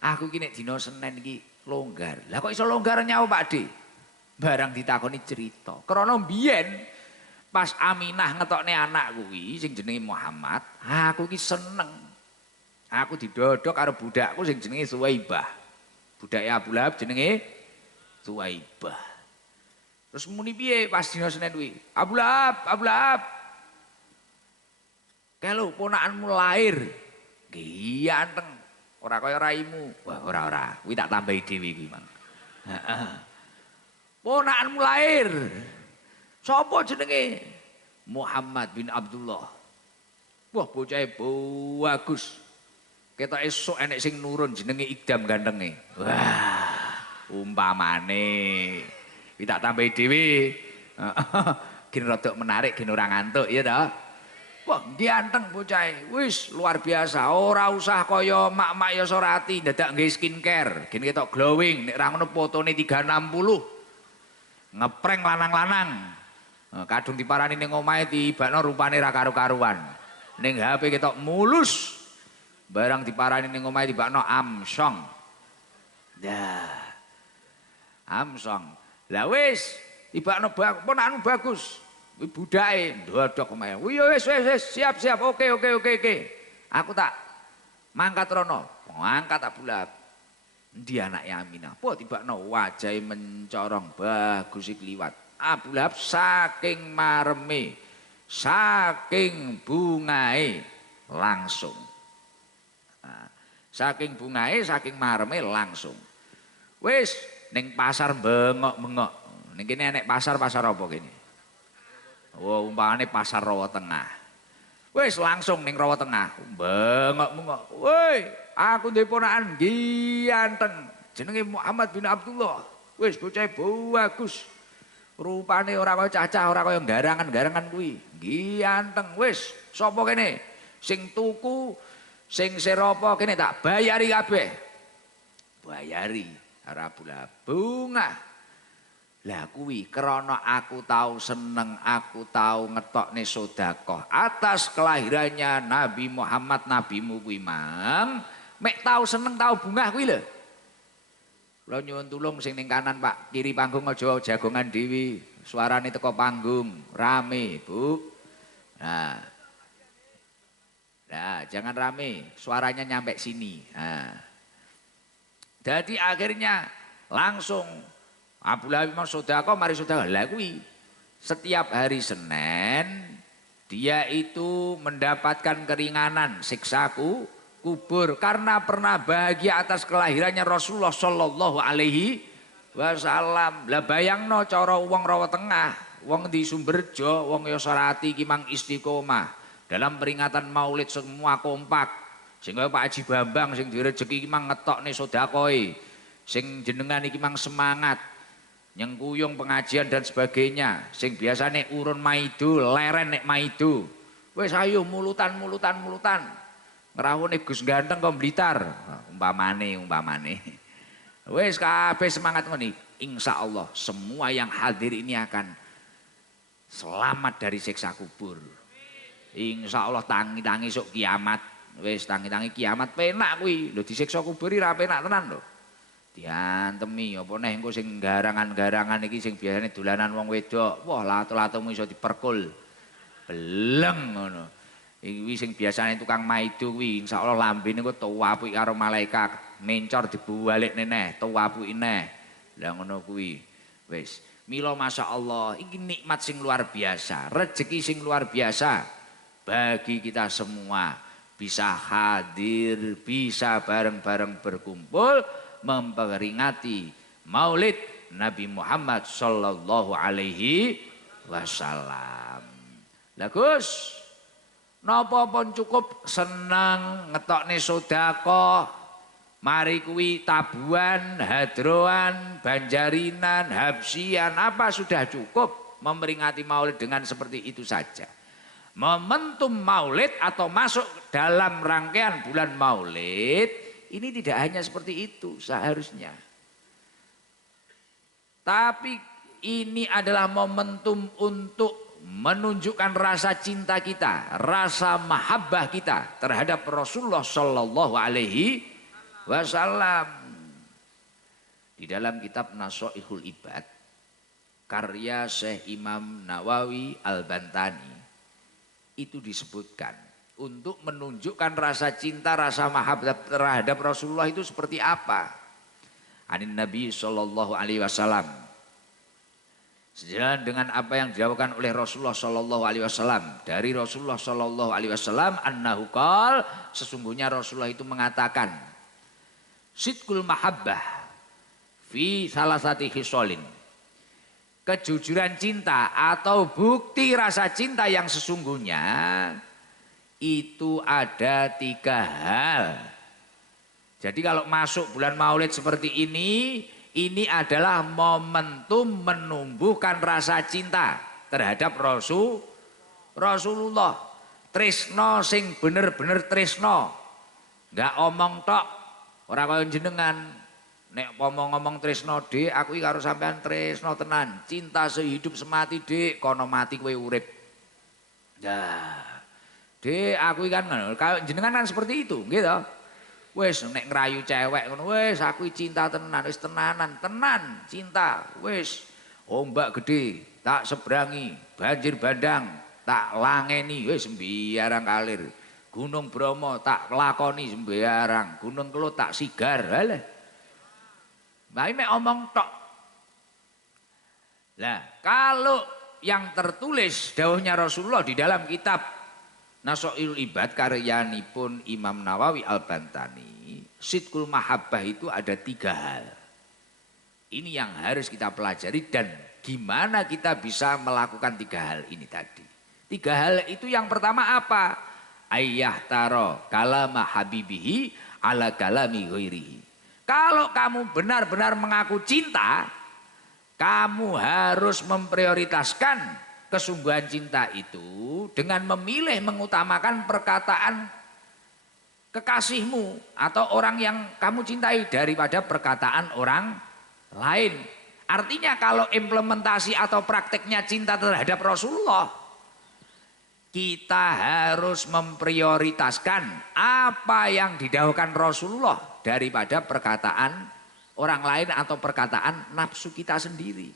Aku iki nek dina Senin iki longgar. Lah kok iso longgar nyawa Pakde? Barang ditakoni cerita. Krana mbiyen pas Aminah ngetokne anak kuwi sing jenenge Muhammad, aku iki seneng. Aku didodok karo budakku sing jenenge Suwaibah. Budake Abu Lahab jenenge Suwaibah. Terus muni piye pas dina Senin kuwi? Abu Lahab, Abu Lahab. Kalau ponakanmu lahir, ganteng, ora kaya raimu. Wah, ora. Kuwi tak tambahi dhewe kuwi, Mang. Heeh. Ponakanmu lahir. Sapa jenenge? Muhammad bin Abdullah. Wah, bocahe bagus. Ketok esuk enek sing nurun jenenge Idam gantenge. Wah, umpamane. Kuwi tak tambahi dhewe. Heeh. Gen rada menarik, gen ora ngantuk ya ta? Wah, ganteng bocahe. Wis luar biasa. Ora usah kaya mak-mak ya Sorati dadak nggih skincare. Gen ketok glowing. Nek ra ngono fotone 360. Ngeprank lanang-lanang. Kadung diparani ning omahe tibakno rupane ra karu-karuan. Ning HP ketok mulus. Barang diparani ning omahe tibakno Amsong. Dah. Amsong. Lah wis tibakno ponakanmu bagus. Kuwi budake ndodok omahe. Wis siap. Oke. Aku tak mangkat rono. Mangkat Abu Lahab. Endi anake Aminah? Po tibakno wajahe mencorong bagus iki liwat. Abu Lahab saking mareme, saking bungae langsung. Nah, saking bungae, saking mareme langsung. Wis ning pasar bengok-bengok. Ning kene enek pasar apa kene? Oh, umpamane pasar Rawa Tengah. Wis langsung ning Rawa Tengah, bengok-bengok. Woi, aku duwe ponakan ganteng. Jenenge Muhammad bin Abdullah. Wis bocah bagus. Rupane ora kaya cacah, ora kaya garangan-garangan kuwi. Ganteng. Wis, sapa kene? Sing tuku, sing seropo kene tak bayari kabeh. Bayari Abu Lahab. Bunga. Lah kuwi krana aku tahu seneng, aku tahu ngetokne sedekah atas kelahirannya Nabi Muhammad nabimu kuwi mang. Mek tahu seneng tahu bungah kuwi lho. Kula nyuwun tulung sing ning kanan Pak, kiri panggung aja jagongan dhewe. Suarane teko panggung, rame, Bu. Nah. Nah, jangan rame, suaranya nyampe sini. Nah. Jadi akhirnya langsung Abu Lahab mau sedekah mari sedekah. Lah kuwi setiap hari Senin dia itu mendapatkan keringanan siksaku kubur karena pernah bahagia atas kelahirannya Rasulullah sallallahu alaihi wasallam. Lah bayangno cara wong Rawa Tengah, wong di Sumberjo, wong ya Sorati ki mang istiqomah dalam peringatan Maulid semua kompak. Sing kaya Pak Haji Bambang sing direjeki ki mang ngetokne sedekahe. Sing jenengan iki mang semangat nyengkuyung pengajian dan sebagainya. Sing biasane urun maido, leren nek maido. Wis ayo mulutan. Ngerawone Gus ganteng kok Blitar. Umpamane. Wis kabeh semangat ngene. Insyaallah semua yang hadir ini akan selamat dari siksa kubur. Insyaallah tangi-tangi sok kiamat. Wis tangi-tangi kiamat penak kuwi. Lho disiksa kubur ora penak tenan lho. Diantemi apa neh engko sing garangan-garangan iki sing biasane dolanan wong wedok. Wah, lato-latomu iso diperkul. Beleng ngono. Iki sing biasane tukang maido kuwi insyaallah lambene kok tuwapuki karo malaikat, mencor dibalik neh, tuwapuki neh. Lah ngono kuwi. Wis, mila masyaallah iki nikmat sing luar biasa, rezeki sing luar biasa bagi kita semua bisa hadir, bisa bareng-bareng berkumpul memperingati Maulid Nabi Muhammad sallallahu alaihi wasallam. Lah Gus, napa pun cukup seneng ngetokne sedekah. Mari kuwi tabuhan, hadroan, banjarinan, habsian, apa sudah cukup memperingati Maulid dengan seperti itu saja. Momentum Maulid atau masuk dalam rangkaian bulan Maulid ini tidak hanya seperti itu seharusnya. Tapi ini adalah momentum untuk menunjukkan rasa cinta kita, rasa mahabbah kita terhadap Rasulullah Shallallahu Alaihi Wasallam. Di dalam kitab Nasha'ihul Ibad karya Syekh Imam Nawawi Al-Bantani itu disebutkan untuk menunjukkan rasa cinta, rasa mahabbah terhadap Rasulullah itu seperti apa. Anin Nabi Shallallahu Alaihi Wasallam, sejalan dengan apa yang dilakukan oleh Rasulullah Shallallahu Alaihi Wasallam, dari Rasulullah Shallallahu Alaihi Wasallam, annahu qal, sesungguhnya Rasulullah itu mengatakan, sidqul mahabbah fi salasati khisolin, kejujuran cinta atau bukti rasa cinta yang sesungguhnya itu ada 3 hal. Jadi kalau masuk bulan Maulid seperti ini adalah momentum menumbuhkan rasa cinta terhadap Rasulullah. Tresno sing bener-bener tresno, nggak omong tok, ora kaya jenengan. Nek ngomong tresno dik, aku iki karo sampean tresno tenan, cinta sehidup semati dik, kono mati kowe urip. Nah, dik aku iki kan kalau jenengan kan seperti itu, gitu. Wis nek ngrayu cewek ngono, wis aku cinta tenan, wis tenanan, tenan cinta, wis ombak gede tak sebrangi, banjir bandang tak langeni, wis sembiarang kalir. Gunung Bromo tak lakoni sembarang, Gunung Kelut tak sigar. Halah. Bae mek omong tok. Lah, kalau yang tertulis dawuhnya Rasulullah di dalam kitab Nasha'ihul Ibad karyanipun Imam Nawawi Al-Bantani, sidqul mahabbah itu ada 3 hal. Ini yang harus kita pelajari dan gimana kita bisa melakukan 3 hal ini tadi. 3 hal itu yang pertama apa? Ayyah taro kalama habibihi ala kalami ghairihi. Kalau kamu benar-benar mengaku cinta, kamu harus memprioritaskan kesungguhan cinta itu dengan memilih mengutamakan perkataan kekasihmu atau orang yang kamu cintai daripada perkataan orang lain. Artinya kalau implementasi atau prakteknya cinta terhadap Rasulullah, kita harus memprioritaskan apa yang didahulukan Rasulullah daripada perkataan orang lain atau perkataan nafsu kita sendiri.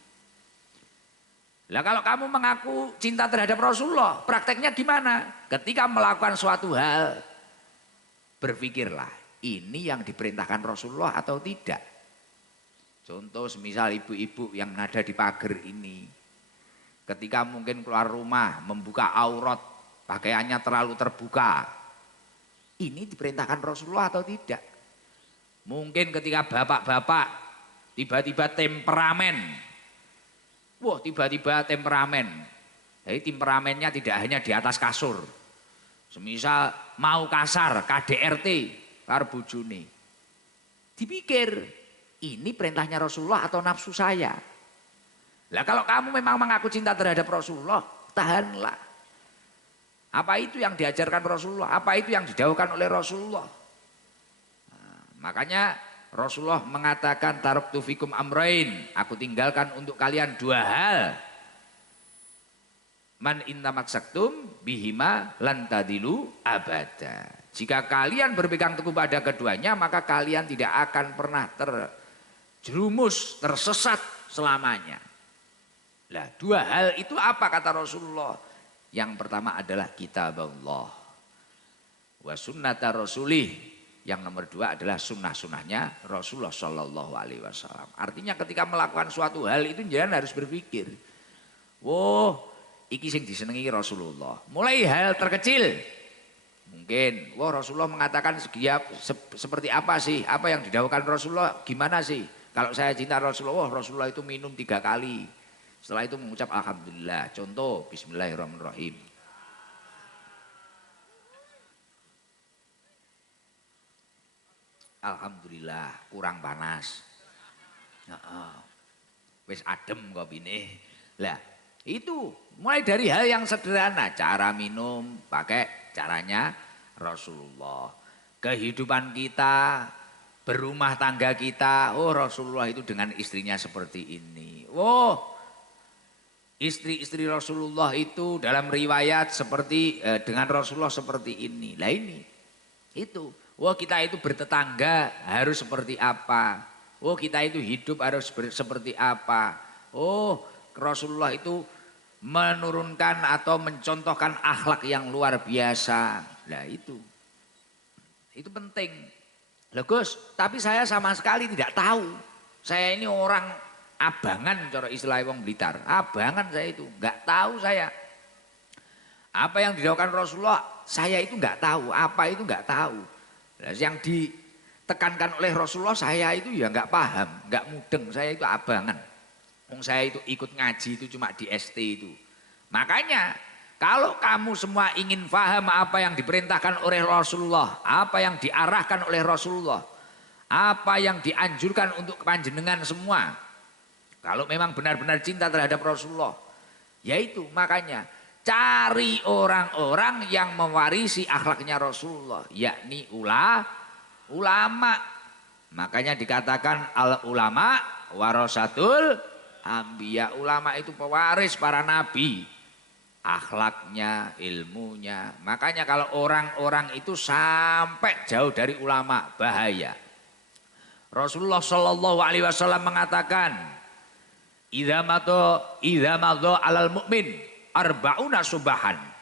Lah kalau kamu mengaku cinta terhadap Rasulullah, prakteknya gimana? Ketika melakukan suatu hal, berpikirlah ini yang diperintahkan Rasulullah atau tidak. Contoh semisal ibu-ibu yang ada di pagar ini, ketika mungkin keluar rumah membuka aurat, pakaiannya terlalu terbuka, ini diperintahkan Rasulullah atau tidak? Mungkin ketika bapak-bapak tiba-tiba temperamen, wah tiba-tiba temperamen, jadi temperamennya tidak hanya di atas kasur, semisal mau kasar KDRT karo bojone, dipikir ini perintahnya Rasulullah atau nafsu saya. Lah kalau kamu memang mengaku cinta terhadap Rasulullah, tahanlah. Apa itu yang diajarkan Rasulullah? Apa itu yang didahulukan oleh Rasulullah? Nah, makanya Rasulullah mengatakan taraktu fikum amrain, aku tinggalkan untuk kalian 2 hal. Man intamasaktum bihima lan tadilu abada. Jika kalian berpegang teguh pada keduanya, maka kalian tidak akan pernah terjerumus, tersesat selamanya. Lah 2 hal itu apa kata Rasulullah? Yang pertama adalah kitab Allah wa sunnata rasulih. Yang nomor 2 adalah sunnah-sunnahnya Rasulullah Shallallahu Alaihi Wasallam. Artinya ketika melakukan suatu hal itu jangan harus berpikir, wah iki sing disenengi Rasulullah. Mulai hal terkecil, mungkin wah Rasulullah mengatakan seperti apa sih, apa yang didahulukan Rasulullah gimana sih? Kalau saya cinta Rasulullah, Rasulullah itu minum 3 kali. Setelah itu mengucap alhamdulillah. Contoh bismillahirrahmanirrahim. Alhamdulillah kurang panas. Wis adem kopine. Lah, itu mulai dari hal yang sederhana, cara minum pakai caranya Rasulullah. Kehidupan kita, berumah tangga kita, oh Rasulullah itu dengan istrinya seperti ini. Oh, Istri-istri Rasulullah itu dalam riwayat seperti dengan Rasulullah seperti ini. Lah ini itu. Wah kita itu bertetangga harus seperti apa. Oh kita itu hidup harus seperti apa. Oh Rasulullah itu menurunkan atau mencontohkan akhlak yang luar biasa. Nah itu penting. Loh Gus, tapi saya sama sekali tidak tahu. Saya ini orang abangan cara istilah wong Blitar. Abangan saya itu, nggak tahu saya. Apa yang dilakukan Rasulullah, saya itu nggak tahu. Apa itu nggak tahu. Nah, yang ditekankan oleh Rasulullah saya itu ya nggak paham, nggak mudeng. Saya itu abangan. Saya itu ikut ngaji itu cuma di ST itu. Makanya kalau kamu semua ingin paham apa yang diperintahkan oleh Rasulullah, apa yang diarahkan oleh Rasulullah, apa yang dianjurkan untuk panjenengan semua, kalau memang benar-benar cinta terhadap Rasulullah, yaitu makanya cari orang-orang yang mewarisi akhlaknya Rasulullah, yakni ulama. Makanya dikatakan al ulama warasatul Ambiya, ulama itu pewaris para nabi, akhlaknya, ilmunya. Makanya kalau orang-orang itu sampai jauh dari ulama bahaya. Rasulullah Shallallahu Alaihi Wasallam mengatakan, idza madha alal mu'min arbauna subahan.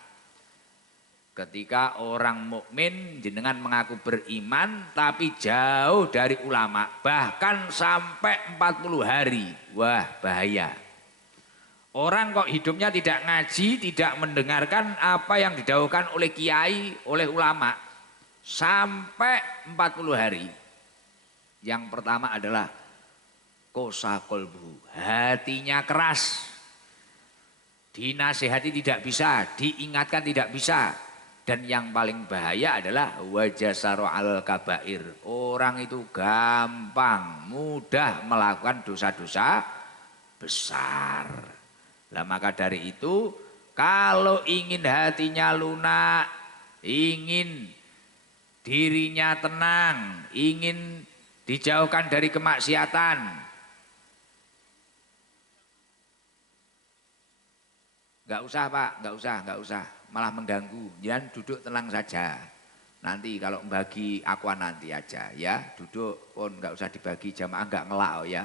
Ketika orang mukmin jenengan mengaku beriman tapi jauh dari ulama, bahkan sampai 40 hari. Wah, bahaya. Orang kok hidupnya tidak ngaji, tidak mendengarkan apa yang didahulukan oleh kiai, oleh ulama, sampai 40 hari. Yang pertama adalah kosa kolbu, hatinya keras. Dinasihati tidak bisa, diingatkan tidak bisa. Dan yang paling bahaya adalah wajasaru al kabair. Orang itu gampang, mudah melakukan dosa-dosa besar. Nah maka dari itu kalau ingin hatinya lunak, ingin dirinya tenang, ingin dijauhkan dari kemaksiatan, nggak usah Pak, nggak usah. Malah mengganggu, jangan duduk tenang saja. Nanti kalau bagi aqua nanti aja ya, duduk pun nggak usah dibagi jamaah, nggak ngelak oh ya,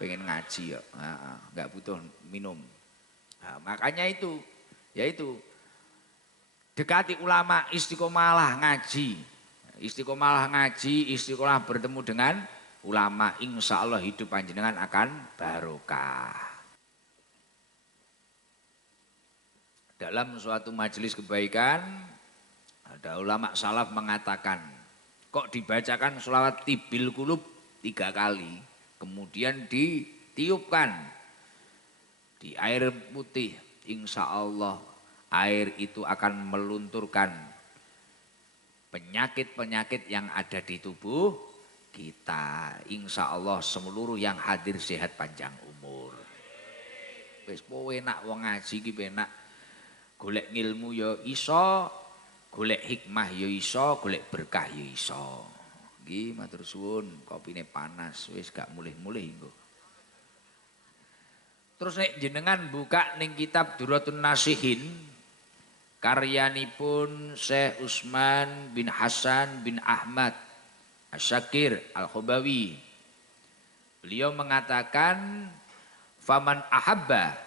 pengen ngaji ya, nggak butuh minum. Nah, makanya itu, yaitu dekati ulama, istiqomalah ngaji, istiqomalah bertemu dengan ulama, insya Allah hidup panjenengan akan barokah. Dalam suatu majelis kebaikan, ada ulama salaf mengatakan, kok dibacakan sholawat tibil kulub 3 kali, kemudian ditiupkan di air putih, insya Allah air itu akan melunturkan penyakit-penyakit yang ada di tubuh kita. Insya Allah seluruh yang hadir sehat panjang umur. Wis enak wong ngaji ki penak. Golek ngilmu ya iso, golek hikmah ya iso, golek berkah ya iso. Nggih matur suwun, kopine panas wis gak mulih-mulih engko. Terus nek jenengan buka ning kitab Duratun Nasihin karyanipun Syekh Utsman bin Hasan bin Ahmad Asy-Syakir Al-Khabawi. Beliau mengatakan faman ahabba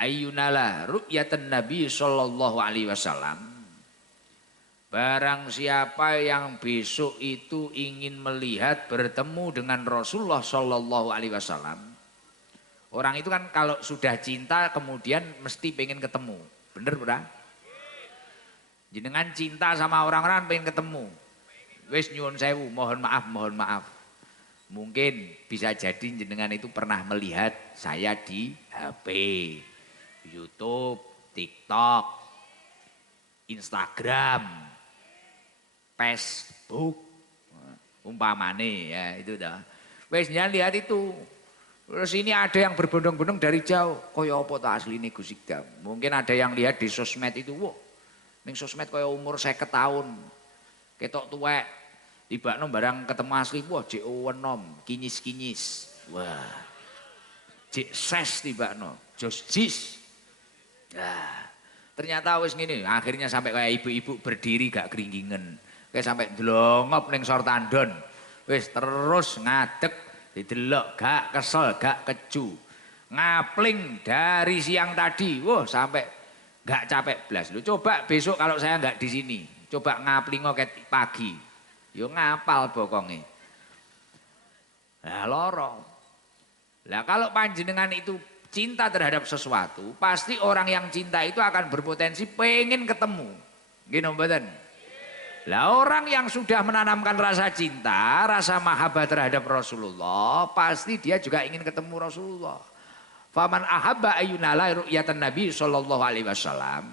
ayyunala ru'yatan Nabi sallallahu alaihi wasallam. Barang siapa yang besok itu ingin melihat bertemu dengan Rasulullah sallallahu alaihi wasallam. Orang itu kan kalau sudah cinta kemudian mesti pengen ketemu. Bener Bro? Jenengan cinta sama orang-orang pengen ketemu. Wis nyuwun sewu, mohon maaf. Mungkin bisa jadi jenengan itu pernah melihat saya di HP. YouTube, TikTok, Instagram, Facebook, umpamane ya itu dah. Wes jangan lihat itu. Terus ini ada yang berbondong-bondong dari jauh. Kaya apa ta asline Gus Ikdam? Mungkin ada yang lihat di sosmed itu, wah, ning sosmed kaya umur 50 tahun. Ketok tuwek. Tibakno barang ketemu asli, wah jek wenom, kinyis-kinyis. Wah. Jek ses tibakno. jos jis. Nah, ternyata wis ngene, akhirnya sampai kayak ibu-ibu berdiri gak keringingen. Kayak sampai dlongop ning sor tandon. Wis terus ngadeg didelok gak kesel, gak keju. Ngapling dari siang tadi, wah sampai gak capek blas. Lu coba besok kalau saya gak di sini, coba ngaplingo kayak pagi. Yo ngapal bokonge. Lah loro. Lah kalau panjenengan itu cinta terhadap sesuatu, pasti orang yang cinta itu akan berpotensi pengen ketemu. Gini mboten? Lah orang yang sudah menanamkan rasa cinta, rasa mahabbah terhadap Rasulullah, pasti dia juga ingin ketemu Rasulullah. Faman ahabba ayyunala ru'yatan Nabi sallallahu alaihi wasallam.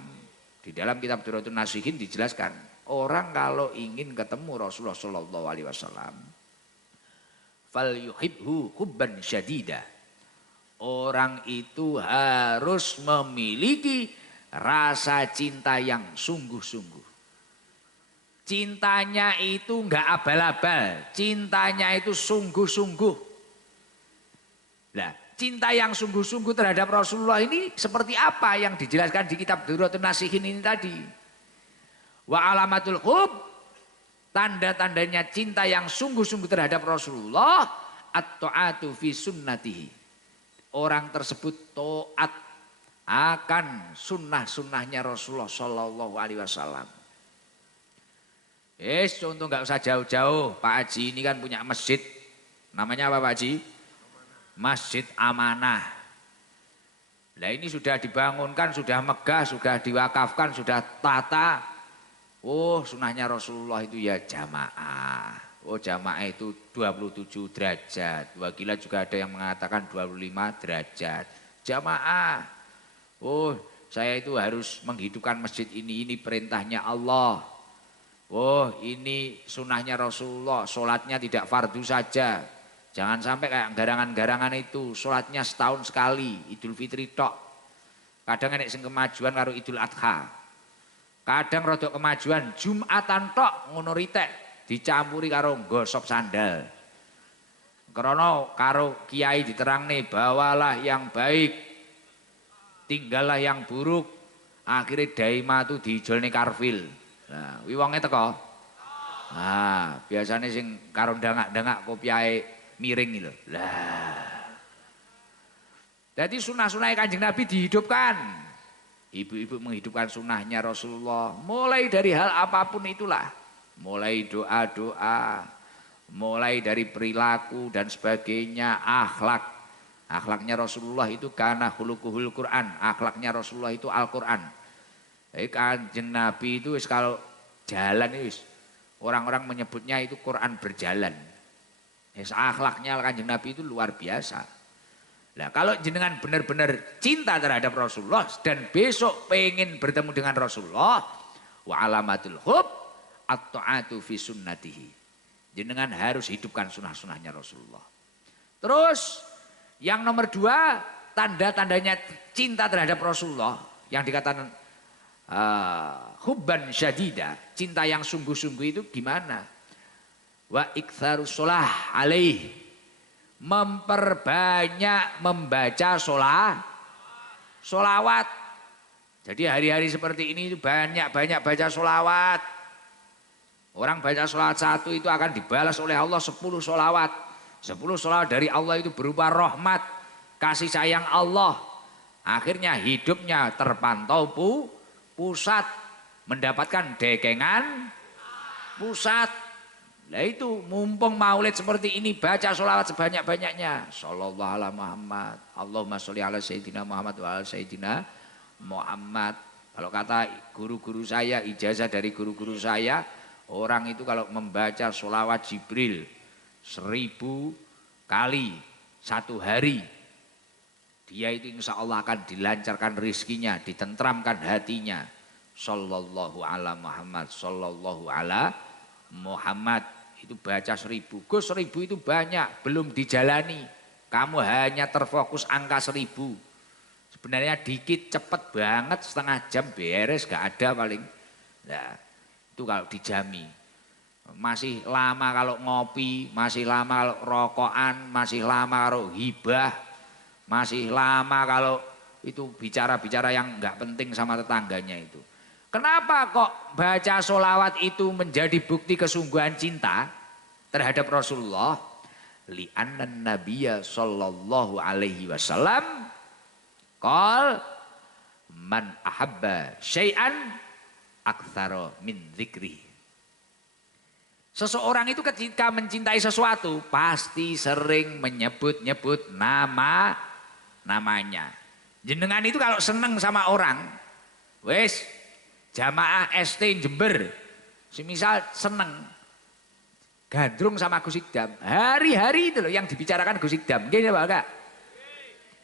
Di dalam kitab Durratun Nasihin dijelaskan, orang kalau ingin ketemu Rasulullah sallallahu alaihi wasallam, fal yuhibhu hubban syadida. Orang itu harus memiliki rasa cinta yang sungguh-sungguh. Cintanya itu enggak abal-abal, cintanya itu sungguh-sungguh. Nah, cinta yang sungguh-sungguh terhadap Rasulullah ini seperti apa yang dijelaskan di kitab Durratun Nasihin ini tadi. Wa alamatul hub, tanda-tandanya cinta yang sungguh-sungguh terhadap Rasulullah, at-ta'atu fi sunnatihi. Orang tersebut taat akan sunnah-sunnahnya Rasulullah sallallahu alaihi wasallam. Contoh nggak usah jauh-jauh, Pak Haji ini kan punya masjid. Namanya apa Pak Haji? Masjid Amanah. Nah ini sudah dibangunkan, sudah megah, sudah diwakafkan, sudah tata. Oh sunnahnya Rasulullah itu ya jamaah. Oh jamaah itu 27 derajat. Wakilah juga ada yang mengatakan 25 derajat. Jamaah. Oh saya itu harus menghidupkan masjid ini perintahnya Allah. Oh ini sunnahnya Rasulullah, sholatnya tidak fardu saja. Jangan sampai kayak garangan-garangan itu, sholatnya setahun sekali, Idul Fitri tok. Kadang enek sing kemajuan karo Idul Adha. Kadang rodok kemajuan Jumatan tok ngono ritek dicampuri karo gosok sandal. Karena karo kiai diterangne bawalah yang baik, tinggallah yang buruk. Akhirnya daima itu diijolne karfil. Nah, wonge teko. Nah, biasanya sing karo dangak-dangak kopiahe miring lho. Lah. Jadi sunah-sunah Kanjeng Nabi dihidupkan. Ibu-ibu menghidupkan sunnahnya Rasulullah. Mulai dari hal apapun itulah. Mulai doa-doa, mulai dari perilaku dan sebagainya, akhlak. Akhlaknya Rasulullah itu kana khuluquhul Quran. Akhlaknya Rasulullah itu Al-Quran. Kanjeng Nabi itu kalau jalan itu orang-orang menyebutnya itu Quran berjalan. Akhlaknya Kanjeng Nabi itu luar biasa. Nah kalau jenengan benar-benar cinta terhadap Rasulullah dan besok pengen bertemu dengan Rasulullah, wa alamatul hub at-ta'atu fi sunnatihi. Jenengan harus hidupkan sunnah-sunnahnya Rasulullah. Terus yang nomor 2, tanda-tandanya cinta terhadap Rasulullah yang dikatakan hubban syadida, cinta yang sungguh-sungguh itu gimana? Wa iktsarus sholah alaih, memperbanyak membaca sholawat. Jadi hari-hari seperti ini banyak-banyak baca sholawat. Orang baca sholawat 1 itu akan dibalas oleh Allah 10 sholawat. 10 sholawat dari Allah itu berupa rahmat, kasih sayang Allah. Akhirnya hidupnya terpantau pusat, mendapatkan dekengan pusat. Nah itu mumpung maulid seperti ini baca sholawat sebanyak-banyaknya. Sallallahu ala Muhammad, Allahumma sholli ala Sayyidina Muhammad wa ala Sayyidina Muhammad. Kalau kata guru-guru saya, ijazah dari guru-guru saya, orang itu kalau membaca sholawat Jibril 1000 kali 1 hari, dia itu insya Allah akan dilancarkan rizkinya, ditentramkan hatinya. Sallallahu ala Muhammad, sallallahu ala Muhammad. Itu baca 1000. Gus 1000 itu banyak, belum dijalani. Kamu hanya terfokus angka 1000. Sebenarnya dikit, cepet banget, setengah jam beres, gak ada paling. Nah, itu kalau dijami. Masih lama kalau ngopi, masih lama kalau rokokan, masih lama kalau hibah. Masih lama kalau itu bicara-bicara yang nggak penting sama tetangganya itu. Kenapa kok baca sholawat itu menjadi bukti kesungguhan cinta terhadap Rasulullah? Li'annan nabiyya sallallahu alaihi wasallam qol man ahabba syai'an aktsara min dzikri. Seseorang itu ketika mencintai sesuatu pasti sering menyebut-nyebut namanya. Jenengan itu kalau seneng sama orang, wes jamaah ST Jember, semisal seneng gandrung sama Gus Ikdam, hari-hari itu loh yang dibicarakan Gus Ikdam, gini Pak Kak.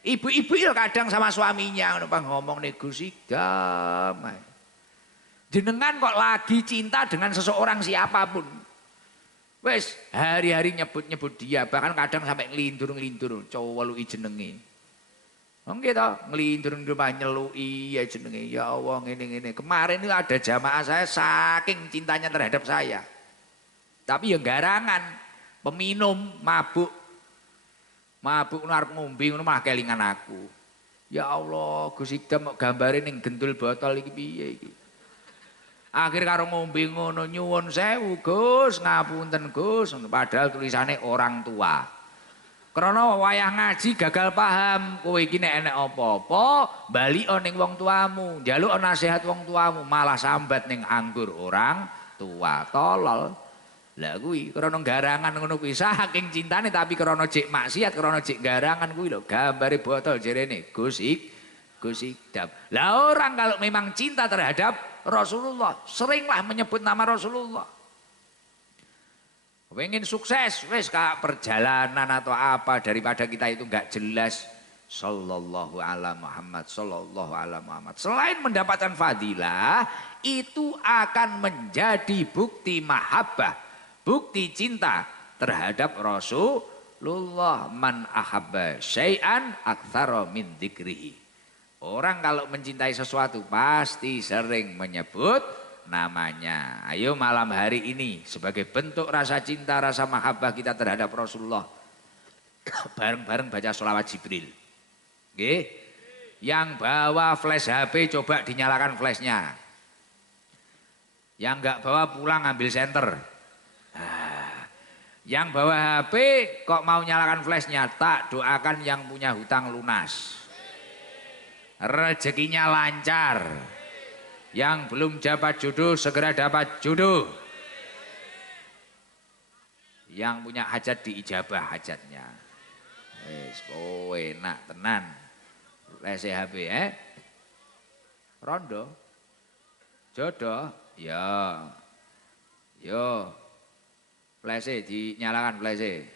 Ibu-ibu itu kadang sama suaminya ngomong nih Gus Ikdam. Jenengan kok lagi cinta dengan seseorang siapapun. Wes hari-hari nyebut-nyebut dia, bahkan kadang sampai ngelindur-ngelindur, cowok lu jenenge. Nggih to, ngelindur nyelui ya jenenge. Ya Allah ngene-ngene. Kemarin itu ada jamaah saya saking cintanya terhadap saya. Tapi ya garangan, peminum, mabuk. Mabuk arep ngombe ngono mah kelingan aku. Ya Allah, Gus Ikdam kok gambare ning gendul botol iki piye iki? Akhir karo ngombe ngono nyuwun sewu Gus, ngapunten Gus, padahal tulisannya orang tua. Karena wayah ngaji gagal paham, kowe iki nek enek apa-apa, balika ning wong tuamu, njaluk nasihat wong tuamu, malah sambat ning anggur orang tua. Tolol. Lah kuwi krana garangan ngono kuwi saking cintane tapi krana jek maksiat, krana jek garangan kuwi lho gambare botol jerene Gus Ikdam. Lah orang kalau memang cinta terhadap Rasulullah, seringlah menyebut nama Rasulullah. Pengen sukses, wes kak perjalanan atau apa daripada kita itu nggak jelas. Sallallahu ala Muhammad, sallallahu ala Muhammad. Selain mendapatkan fadilah, itu akan menjadi bukti mahabbah, bukti cinta terhadap Rasulullah. Man ahabba syai'an aktsara min dzikrihi. Orang kalau mencintai sesuatu pasti sering menyebut namanya. Ayo malam hari ini sebagai bentuk rasa cinta, rasa mahabbah kita terhadap Rasulullah, bareng-bareng baca sholawat Jibril. Oke? Yang bawa flash HP coba dinyalakan flashnya. Yang nggak bawa pulang ambil senter. Yang bawa HP kok mau nyalakan flashnya, tak doakan yang punya hutang lunas. Rezekinya lancar. Yang belum dapat jodoh segera dapat jodoh. Yang punya hajat diijabah hajatnya. Enak tenan. Lese HP Rondo. Jodoh. Ya. Yo. Flase dinyalakan flase.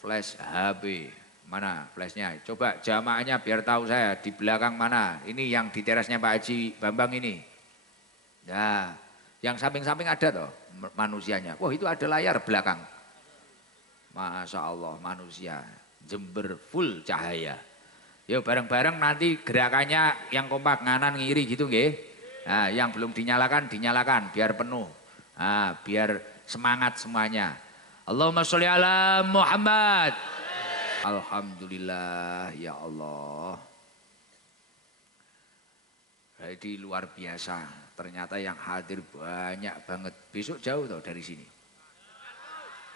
Flash HP. Mana flashnya? Coba jamaahnya biar tahu saya di belakang mana. Ini yang di terasnya Pak Haji Bambang ini. Nah, yang samping-samping ada toh manusianya. Wah itu ada layar belakang. Masya Allah manusia. Jember full cahaya. Yuk bareng-bareng nanti gerakannya yang kompak nganan ngiri gitu nggih. Nah, yang belum dinyalakan biar penuh. Nah, biar semangat semuanya. Allahumma sholli ala Muhammad. Alhamdulillah ya Allah. Jadi luar biasa. Ternyata yang hadir banyak banget. Besok jauh tau dari sini.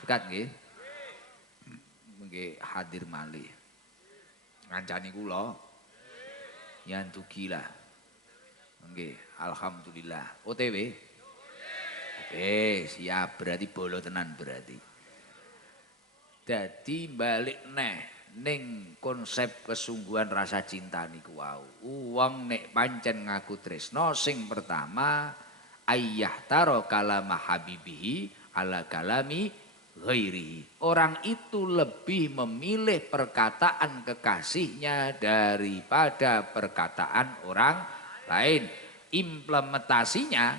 Dekat nggih? Nggih hadir malih. Ngancani kula. Yantu gila. Nggih, alhamdulillah. OTW. Oke, siap berarti bolo tenan berarti. Jadi balik ning konsep kesungguhan rasa cinta niku wau. Wong nek pancen ngaku tresno sing pertama ayyah taro kalama habibihi ala kalami ghairihi. Orang itu lebih memilih perkataan kekasihnya daripada perkataan orang lain. Implementasinya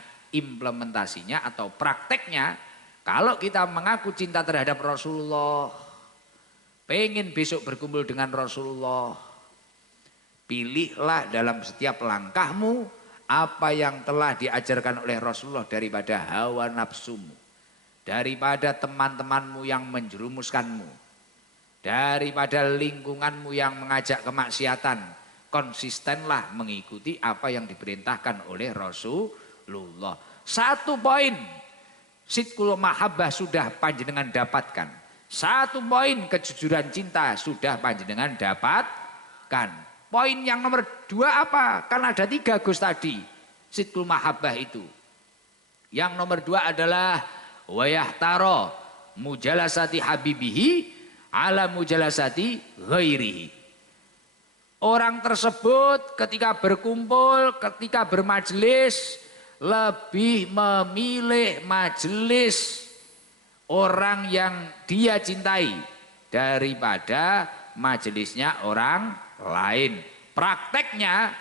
atau prakteknya, kalau kita mengaku cinta terhadap Rasulullah, pengen besok berkumpul dengan Rasulullah, pilihlah dalam setiap langkahmu apa yang telah diajarkan oleh Rasulullah daripada hawa nafsumu, daripada teman-temanmu yang menjerumuskanmu. daripada lingkunganmu yang mengajak kemaksiatan, konsistenlah mengikuti apa yang diperintahkan oleh Rasulullah. Satu poin sidqul mahabbah sudah panjenengan dapatkan. Satu poin kejujuran cinta sudah panjenengan dapatkan. Poin yang nomor 2 apa? Kan ada 3 Gus tadi sidqul mahabbah itu. Yang nomor 2 adalah wayahtaro mujalasati habibihi ala mujalasati ghairihi. Orang tersebut ketika berkumpul, ketika bermajelis lebih memilih majelis orang yang dia cintai daripada majelisnya orang lain. Prakteknya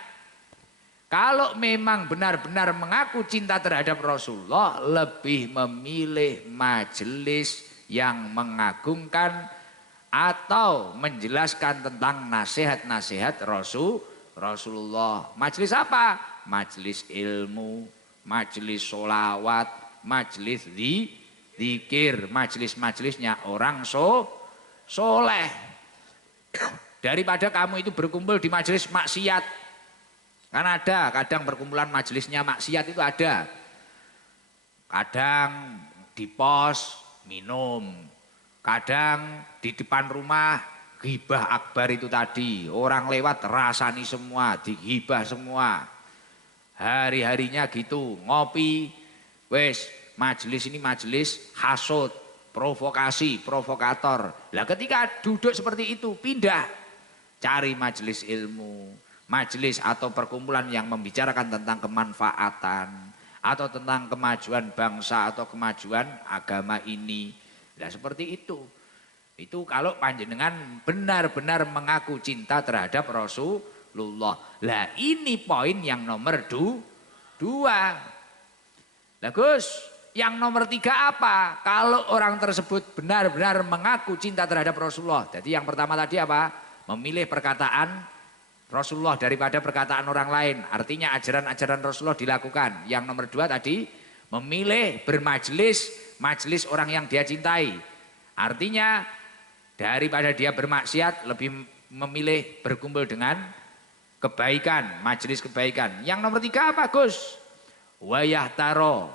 kalau memang benar-benar mengaku cinta terhadap Rasulullah, lebih memilih majelis yang mengagungkan atau menjelaskan tentang nasihat-nasihat Rasulullah. Majelis apa? Majelis ilmu, majelis sholawat, majelis zikir, majelis-majelisnya orang soleh. Daripada kamu itu berkumpul di majelis maksiat. Kan ada, kadang perkumpulan majelisnya maksiat itu ada. Kadang di pos minum, kadang di depan rumah ghibah akbar itu tadi. Orang lewat rasani semua, digibah semua. Hari-harinya gitu, ngopi, wes majelis ini majelis hasud, provokasi, provokator. Lah ketika duduk seperti itu pindah, cari majelis ilmu, majelis atau perkumpulan yang membicarakan tentang kemanfaatan atau tentang kemajuan bangsa atau kemajuan agama ini. Nah seperti itu. Itu kalau panjenengan benar-benar mengaku cinta terhadap Rasulullah. Lah ini poin yang nomor 2. Lah Gus, yang nomor 3 apa? Kalau orang tersebut benar-benar mengaku cinta terhadap Rasulullah. Jadi yang pertama tadi apa? Memilih perkataan Rasulullah daripada perkataan orang lain. Artinya ajaran-ajaran Rasulullah dilakukan. Yang nomor 2 tadi memilih bermajelis, majelis orang yang dia cintai. Artinya daripada dia bermaksiat lebih memilih berkumpul dengan kebaikan, majelis kebaikan. Yang nomor 3 apa Gus? Wayahtaro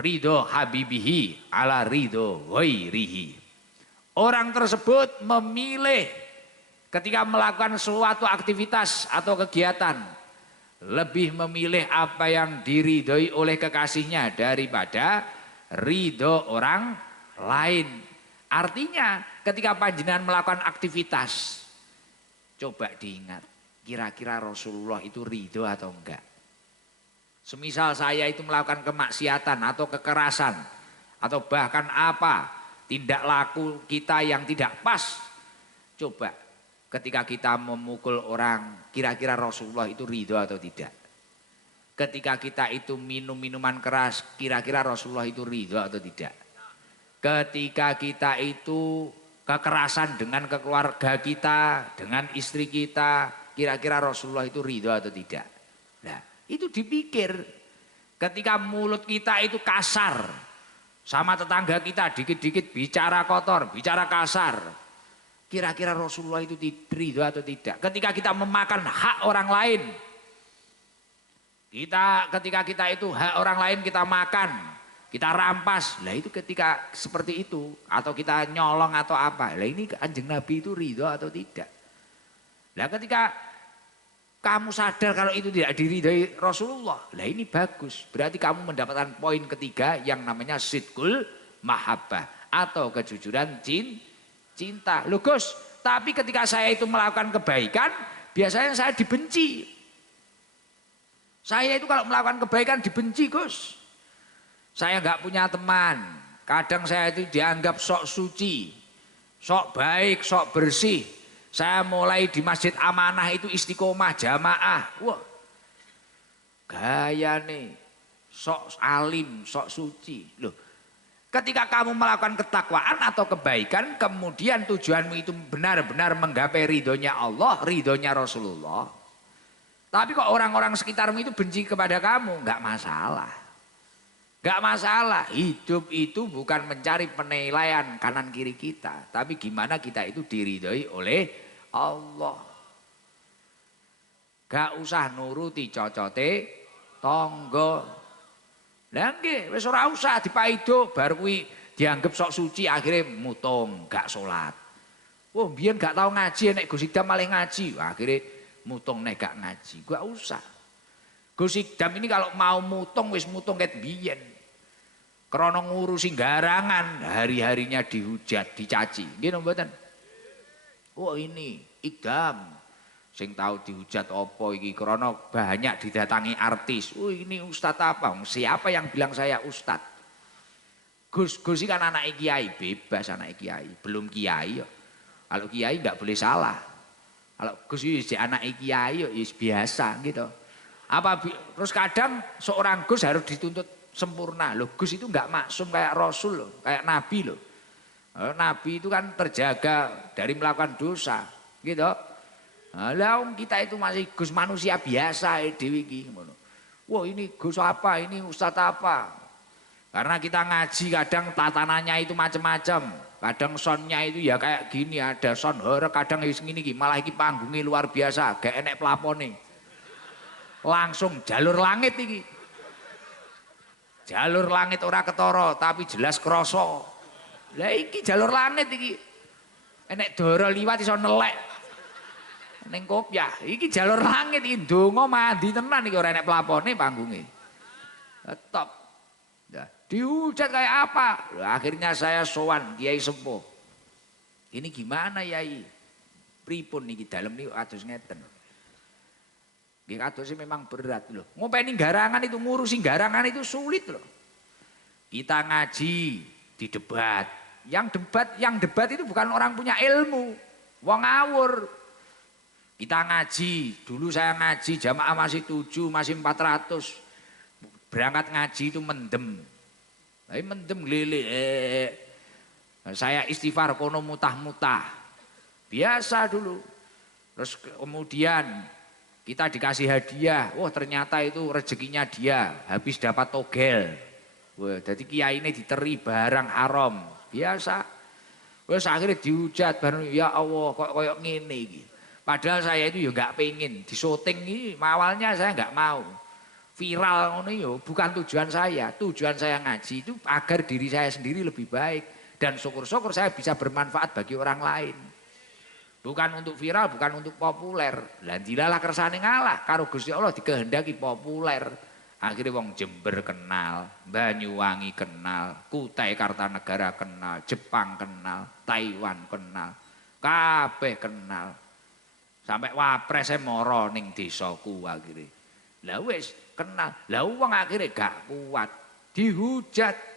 ridho habibihi ala ridho ghairihi. Orang tersebut memilih ketika melakukan suatu aktivitas atau kegiatan lebih memilih apa yang diridhoi oleh kekasihnya daripada ridho orang lain. Artinya ketika panjenengan melakukan aktivitas, coba diingat kira-kira Rasulullah itu ridho atau enggak. Semisal saya itu melakukan kemaksiatan atau kekerasan atau bahkan apa tindak laku kita yang tidak pas, coba ketika kita memukul orang, kira-kira Rasulullah itu ridho atau tidak? Ketika kita itu minum minuman keras, kira-kira Rasulullah itu ridho atau tidak? Ketika kita itu kekerasan dengan keluarga kita, dengan istri kita, kira-kira Rasulullah itu ridho atau tidak? Nah, itu dipikir. Ketika mulut kita itu kasar, sama tetangga kita dikit-dikit bicara kotor, bicara kasar, kira-kira Rasulullah itu ridho atau tidak? Ketika kita memakan hak orang lain, ketika kita itu hak orang lain kita makan, kita rampas, lah itu ketika seperti itu, atau kita nyolong atau apa, lah ini Kanjeng Nabi itu ridho atau tidak? Lah ketika kamu sadar kalau itu tidak diridhoi Rasulullah, lah ini bagus, berarti kamu mendapatkan poin ketiga yang namanya sidqul mahabbah atau kejujuran cinta. Loh Gus, tapi ketika saya itu melakukan kebaikan, biasanya saya dibenci. Saya itu kalau melakukan kebaikan dibenci Gus. Saya nggak punya teman. Kadang saya itu dianggap sok suci, sok baik, sok bersih. Saya mulai di Masjid Amanah itu istiqomah jamaah. Wah, gaya nih, sok alim, sok suci. Loh, ketika kamu melakukan ketakwaan atau kebaikan, kemudian tujuanmu itu benar-benar menggapai ridhonya Allah, ridhonya Rasulullah. Tapi kok orang-orang sekitarmu itu benci kepada kamu, nggak masalah. Gak masalah, hidup itu bukan mencari penilaian kanan kiri kita, tapi gimana kita itu diridhoi oleh Allah. Gak usah nuruti cocote tangga. Lah nggih, wis ora usah dipaido bar kuwi dianggap sok suci akhirnya mutung, gak salat. Oh, mbiyen gak tau ngaji nek Gus Idam malah ngaji, akhirnya mutung nek gak ngaji. Gak usah. Gus Idam ini kalau mau mutung wis mutung ket biyen. Krana ngurusi garangan, hari-harinya dihujat, dicaci. Nggih napa mboten? Oh ini Idam. Sing tahu dihujat apa iki krana banyak didatangi artis. Oh ini ustadz apa? Siapa yang bilang saya ustadz? Gus ini kan anak kiai, bebas anak kiai, belum kiai. Kalau kiai nggak boleh salah. Kalau Gus ini anak kiai ya biasa gitu. Terus kadang seorang Gus harus dituntut sempurna. Loh Gus itu nggak maksum kayak Rasul loh, kayak Nabi loh. Nabi itu kan terjaga dari melakukan dosa, gitu. Lah kita itu masih Gus manusia biasa dewi iki ngono. Wah ini Gus apa, ini ustadz apa? Karena kita ngaji kadang tatanannya itu macam-macam. Kadang soundnya itu ya kayak gini, ada sound horror, kadang ngene iki malah iki panggungnya luar biasa, gak enek pelapone. Langsung jalur langit iki. Jalur langit ora ketara tapi jelas krasa. Lah iki jalur langit iki. Enek dara liwat iso nelek. Ning kopiah, iki jalur langit iki ndonga mandi tenan iki ora enek pelapone panggunge. Top. Nah, dihujat kayak apa? Loh, akhirnya saya sowan Kiai Sepuh. Ini gimana Yai? Pripun niki dalem niku atus ngeten. Nggih kados memang berat loh. Ngopeni garangan itu, ngurusi garangan itu sulit loh. Kita ngaji di debat. Yang debat itu bukan orang punya ilmu, wong ngawur. Kita ngaji, dulu saya ngaji jamaah masih 7, masih 400. Berangkat ngaji itu mendem. Tapi mendem lele. Saya istighfar kono mutah-mutah. Biasa dulu. Terus kemudian kita dikasih hadiah, wah ternyata itu rezekinya dia, habis dapat togel. Wah, jadi kiai ini diteri barang haram, biasa. Wah, akhirnya dihujat, baru ya Allah kok koyok ngene iki. Padahal saya itu ya nggak pengen di syuting ini, awalnya saya nggak mau. Viral ngono yo, bukan tujuan saya. Tujuan saya ngaji itu agar diri saya sendiri lebih baik dan syukur-syukur saya bisa bermanfaat bagi orang lain. Bukan untuk viral, bukan untuk populer. Lah dilalah kersane ngalah karo Gusti Allah dikehendaki populer. Akhirnya wong Jember kenal, Banyuwangi kenal, Kutai Kartanegara kenal, Jepang kenal, Taiwan kenal, kabeh kenal. Sampai wapres moro ning desaku akhirnya. Lah wis kenal. Lah wong akhirnya gak kuat, dihujat.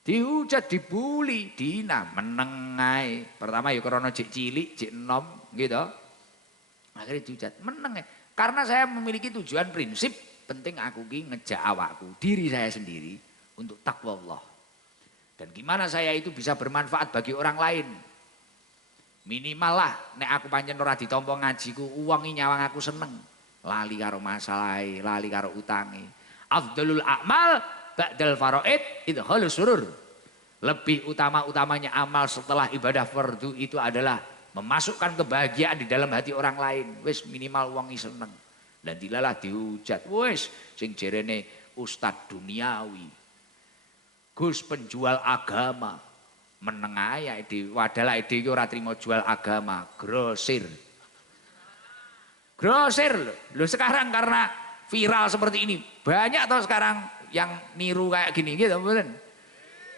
Dihujat, dibuli, dina menengai. Pertama ya karena jek cilik, jek enom gitu. Akhirnya dihujat, meneng. Karena saya memiliki tujuan prinsip penting aku ki ngejak awakku, diri saya sendiri untuk takwa Allah. Dan gimana saya itu bisa bermanfaat bagi orang lain. Minimal lah nek aku pancen ora ditampa ngajiku, uwangi nyawang aku seneng. Lali karo masalahe, lali karo utange. Afdhalul a'mal ba'dal faraid idhalus surur. Lebih utama-utamanya amal setelah ibadah fardu itu adalah memasukkan kebahagiaan di dalam hati orang lain. Wis minimal wong seneng. Dan dilalah dihujat. Wis sing jerene ustad duniawi. Gus penjual agama. Menengah ide wadalah ide ora trimo jual agama, grosir. Grosir loh sekarang karena viral seperti ini banyak atau sekarang yang niru kayak gini gitu bener.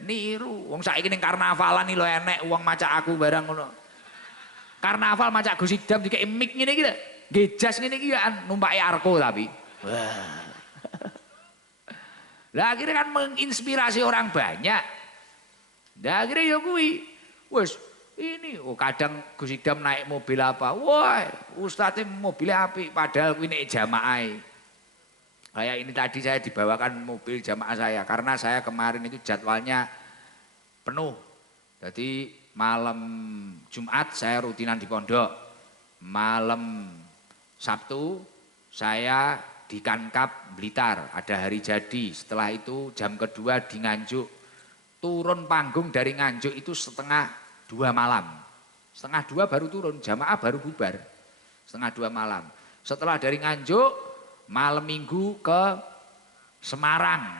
Niru wong saiki ning karnavalan iki lho enek wong macak aku barang ngono. Karnaval macak Gus Idam dikek mic ngene iki lho. Gejas ngene iki kan numpaki arko tapi. Wah. Lah akhirnya kan menginspirasi orang banyak. Lah akhirnya ya kuwi wis ini kadang Gus Idam naik mobil apa. Wah, ustadz mobilnya apik padahal kuwi nek jamaah. Kayak ini tadi saya dibawakan mobil jamaah saya karena saya kemarin itu jadwalnya penuh. Jadi malam Jumat saya rutinan di pondok. Malam Sabtu saya di Kankap Blitar, ada hari jadi. Setelah itu jam kedua di Nganjuk. Turun panggung dari Nganjuk itu setengah 2 malam. Setengah 2 baru turun, jamaah baru bubar. Setengah 2 malam. Setelah dari Nganjuk, malam minggu ke Semarang.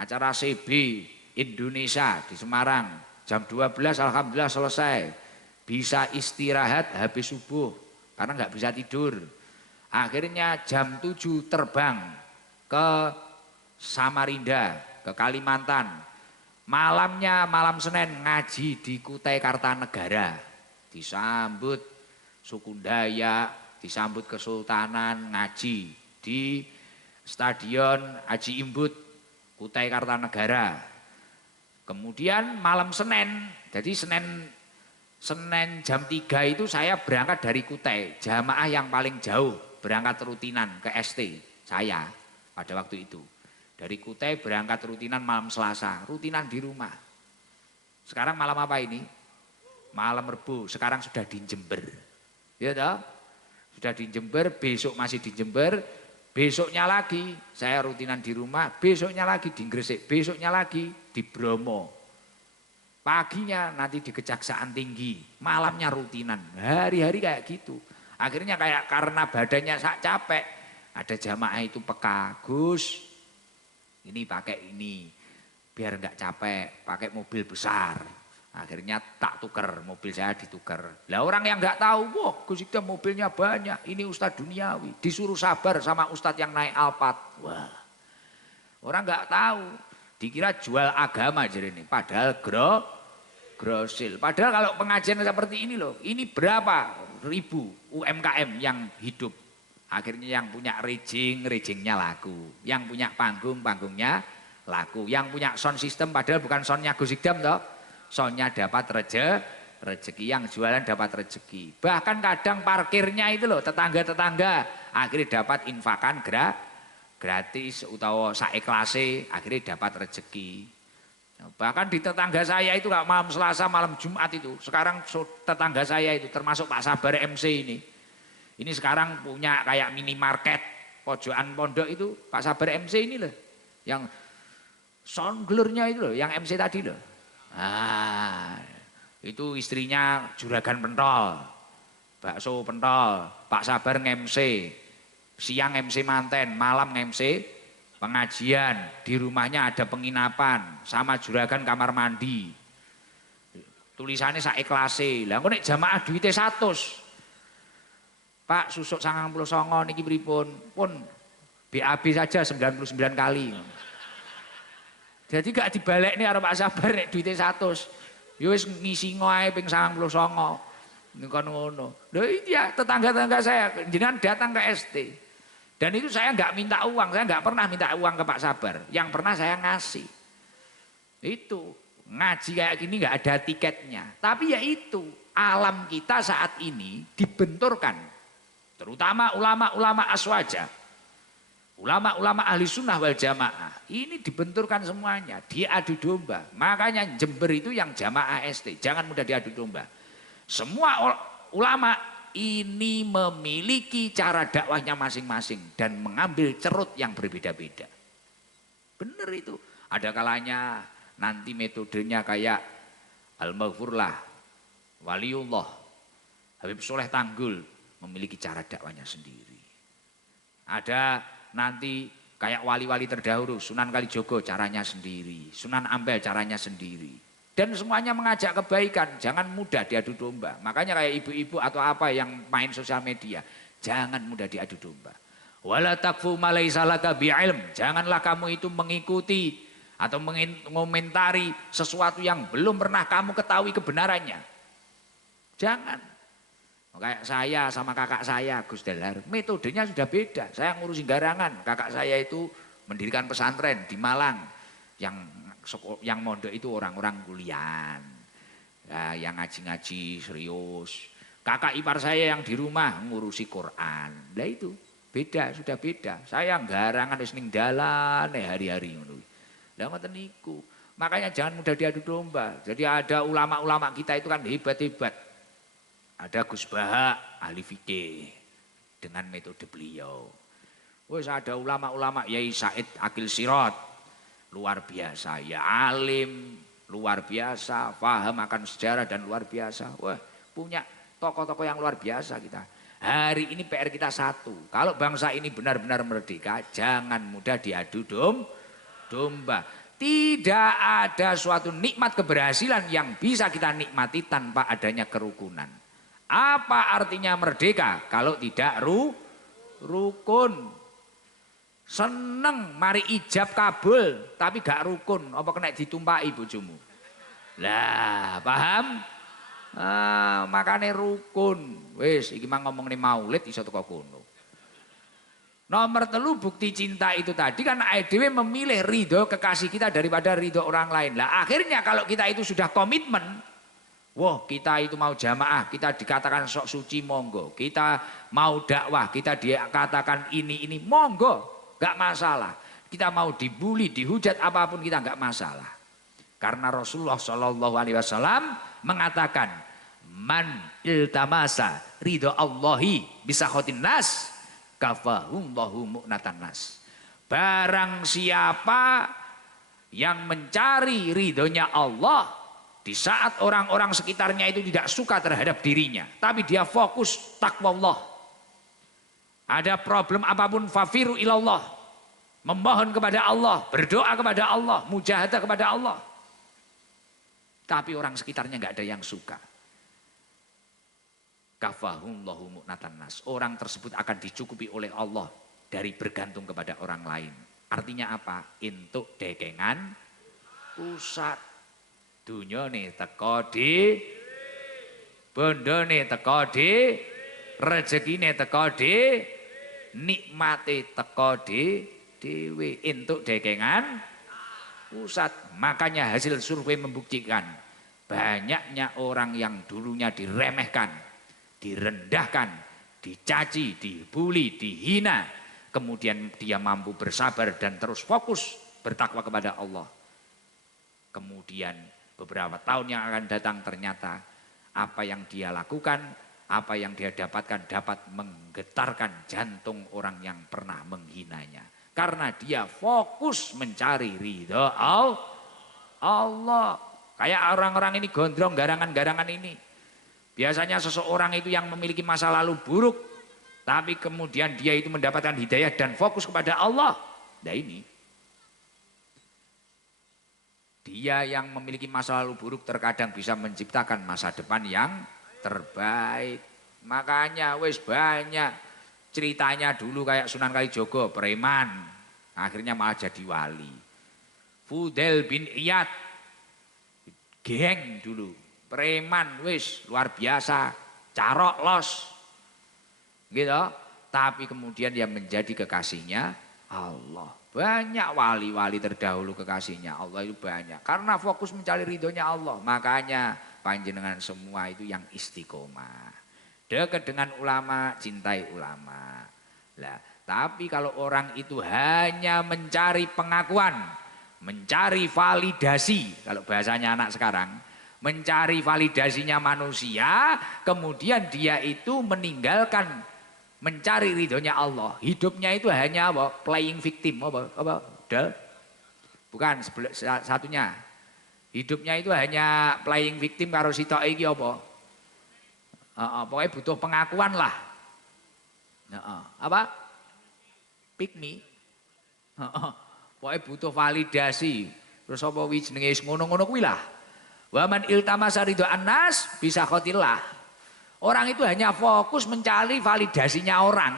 Acara CB Indonesia di Semarang. Jam 12 alhamdulillah selesai. Bisa istirahat habis subuh, karena nggak bisa tidur. Akhirnya jam 7 terbang ke Samarinda, ke Kalimantan. Malamnya malam Senin ngaji di Kutai Kartanegara. Disambut suku Dayak, disambut Kesultanan, ngaji di Stadion Haji Imbut, Kutai Kartanegara. Kemudian malam Senin, jadi Senin jam 3 itu saya berangkat dari Kutai, jamaah yang paling jauh. Berangkat rutinan ke ST saya pada waktu itu. Dari Kutai berangkat rutinan malam Selasa, rutinan di rumah. Sekarang malam apa ini? Malam Rebo, sekarang sudah di Jember. Ya toh? Sudah di Jember, besok masih di Jember, besoknya lagi saya rutinan di rumah, besoknya lagi di Gresik, besoknya lagi di Bromo. Paginya nanti di Kejaksaan Tinggi, malamnya rutinan, hari-hari kayak gitu. Akhirnya kayak karena badannya capek, ada jamaah itu peka, Gus, ini pakai ini, biar enggak capek, pakai mobil besar. Akhirnya tak tuker, mobil saya ditukar. Lah orang yang enggak tahu, wah Gus Ikdam mobilnya banyak, ini Ustadz duniawi. Disuruh sabar sama Ustadz yang naik Alphard. Wah, orang enggak tahu, dikira jual agama jadi ini, padahal grosil. Padahal kalau pengajian seperti ini loh, ini berapa ribu UMKM yang hidup. Akhirnya yang punya rejingnya laku. Yang punya panggungnya laku. Yang punya sound system padahal bukan soundnya Gus Ikdam toh. Soundnya dapat rezeki. Yang jualan dapat rezeki. Bahkan kadang parkirnya itu loh, tetangga-tetangga. Akhirnya dapat infakan gratis utawa saikhlase, akhirnya dapat rezeki. Bahkan di tetangga saya itu gak malam Selasa, malam Jumat itu. Sekarang tetangga saya itu termasuk Pak Sabar MC ini. Ini sekarang punya kayak minimarket pojokan pondok itu Pak Sabar MC ini loh. Yang soundglernya itu loh, yang MC tadi loh. Ah, itu istrinya juragan pentol. Bakso pentol, Pak Sabar nge-MC. Siang MC manten, malam nge-MC pengajian, di rumahnya ada penginapan sama juragan kamar mandi. Tulisannya saikhlase. Lah engko nek jamaah duwite 100. Pak susuk 99 niki pripun? Pun BAB saja 99 kali. Jadi gak dibalekne karo Pak Sabar nek duwite 100. Ya wis ngisi ae ping 99. Niku ngono. Lho iya tetangga-tetangga saya jenengan datang ke ST. Dan itu saya nggak minta uang, saya nggak pernah minta uang ke Pak Sabar. Yang pernah saya ngasih. Itu ngaji kayak gini nggak ada tiketnya. Tapi ya itu alam kita saat ini dibenturkan, terutama ulama-ulama aswaja, ulama-ulama ahli sunnah wal jamaah. Ini dibenturkan semuanya, diadu domba. Makanya Jember itu yang jamaah ST, jangan mudah diadu domba. Semua ulama ini memiliki cara dakwahnya masing-masing dan mengambil cerut yang berbeda-beda. Benar itu. Ada kalanya nanti metodenya kayak Al-Maghfurlah, Waliullah, Habib Soleh Tanggul memiliki cara dakwahnya sendiri. Ada nanti kayak wali-wali terdahulu, Sunan Kalijogo caranya sendiri, Sunan Ampel caranya sendiri. Dan semuanya mengajak kebaikan, jangan mudah diadu domba. Makanya kayak ibu-ibu atau apa yang main sosial media, jangan mudah diadu domba. Wala takfu ma laisa laka bi'ilm, janganlah kamu itu mengikuti atau mengomentari sesuatu yang belum pernah kamu ketahui kebenarannya. Jangan. Kayak saya sama kakak saya Gus Dahlar, metodenya sudah beda. Saya ngurusin garangan, kakak saya itu mendirikan pesantren di Malang yang mondok itu orang-orang kuliah, nah, yang ngaji-ngaji serius. Kakak ipar saya yang di rumah ngurusi Quran. Nah itu beda, sudah beda. Saya garangan wis ning dalan hari-hari ngono. Lah ngoten niku. Makanya jangan mudah diadu domba. Jadi ada ulama-ulama kita itu kan hebat-hebat. Ada Gus Baha ahli fikih dengan metode beliau. Wis ada ulama-ulama Yai Said Akil Sirot. Luar biasa, ya alim, luar biasa, paham akan sejarah dan luar biasa. Wah, punya tokoh-tokoh yang luar biasa kita. Hari ini PR kita satu. Kalau bangsa ini benar-benar merdeka, jangan mudah diadu domba. Tidak ada suatu nikmat keberhasilan yang bisa kita nikmati tanpa adanya kerukunan. Apa artinya merdeka kalau tidak rukun? Seneng mari ijab kabul tapi gak rukun, apa kena ditumpaki bojomu? Lah, paham? Makane rukun. Wis iki mah ngomongne maulid iso teko kono. Nomor 3 bukti cinta itu tadi kan dhewe memilih ridho kekasih kita daripada ridho orang lain. Lah akhirnya kalau kita itu sudah komitmen, wah kita itu mau jamaah, kita dikatakan sok suci monggo. Kita mau dakwah, kita dikatakan ini monggo, gak masalah. Kita mau dibully, dihujat apapun kita gak masalah. Karena Rasulullah SAW mengatakan man iltamasa ridho Allahi bisa khotin nas kafahumlahu mu'natan nas. Barang siapa yang mencari ridhonya Allah di saat orang-orang sekitarnya itu tidak suka terhadap dirinya, tapi dia fokus takwa Allah. Ada problem apapun fafiru ilallah, memohon kepada Allah, berdoa kepada Allah, mujahadah kepada Allah. Tapi orang sekitarnya nggak ada yang suka. Kafahumullahu mu'natan nas. Orang tersebut akan dicukupi oleh Allah dari bergantung kepada orang lain. Artinya apa? Entuk dekengan pusat. Dunyane teko di, bondone teko di, rezekine teko di, nikmate teko di dhewe. Entuk dekengan pusat. Makanya hasil survei membuktikan banyaknya orang yang dulunya diremehkan, direndahkan, dicaci, dibully, dihina, kemudian dia mampu bersabar dan terus fokus bertakwa kepada Allah. Kemudian beberapa tahun yang akan datang ternyata apa yang dia lakukan, apa yang dia dapatkan dapat menggetarkan jantung orang yang pernah menghinanya. Karena dia fokus mencari ridho Allah. Kayak orang-orang ini gondrong garangan-garangan ini. Biasanya seseorang itu yang memiliki masa lalu buruk, tapi kemudian dia itu mendapatkan hidayah dan fokus kepada Allah. Nah ini, dia yang memiliki masa lalu buruk terkadang bisa menciptakan masa depan yang terbaik. Makanya wis banyak ceritanya dulu kayak Sunan Kalijogo, preman, akhirnya malah jadi wali. Fudail bin Iyad, geng dulu. Preman wis luar biasa, carok los gitu, tapi kemudian dia menjadi kekasihnya Allah. Banyak wali-wali terdahulu kekasihnya Allah itu banyak, karena fokus mencari ridhonya Allah. Makanya panjenengan semua itu yang istiqomah, dekat dengan ulama, cintai ulama. Lah, tapi kalau orang itu hanya mencari pengakuan, mencari validasi, kalau bahasanya anak sekarang, mencari validasinya manusia, kemudian dia itu meninggalkan mencari ridhonya Allah. Hidupnya itu hanya apa? Playing victim, apa? Bukan satunya. Hidupnya itu hanya playing victim karo sitok iki apa? Pokoknya butuh pengakuan lah. Apa? Pick me. Pokoknya butuh validasi. Terus apa wi jenenge ngono-ngono kuwi lah. Waman iltamasa ridho annas bisa khotillah. Orang itu hanya fokus mencari validasinya orang.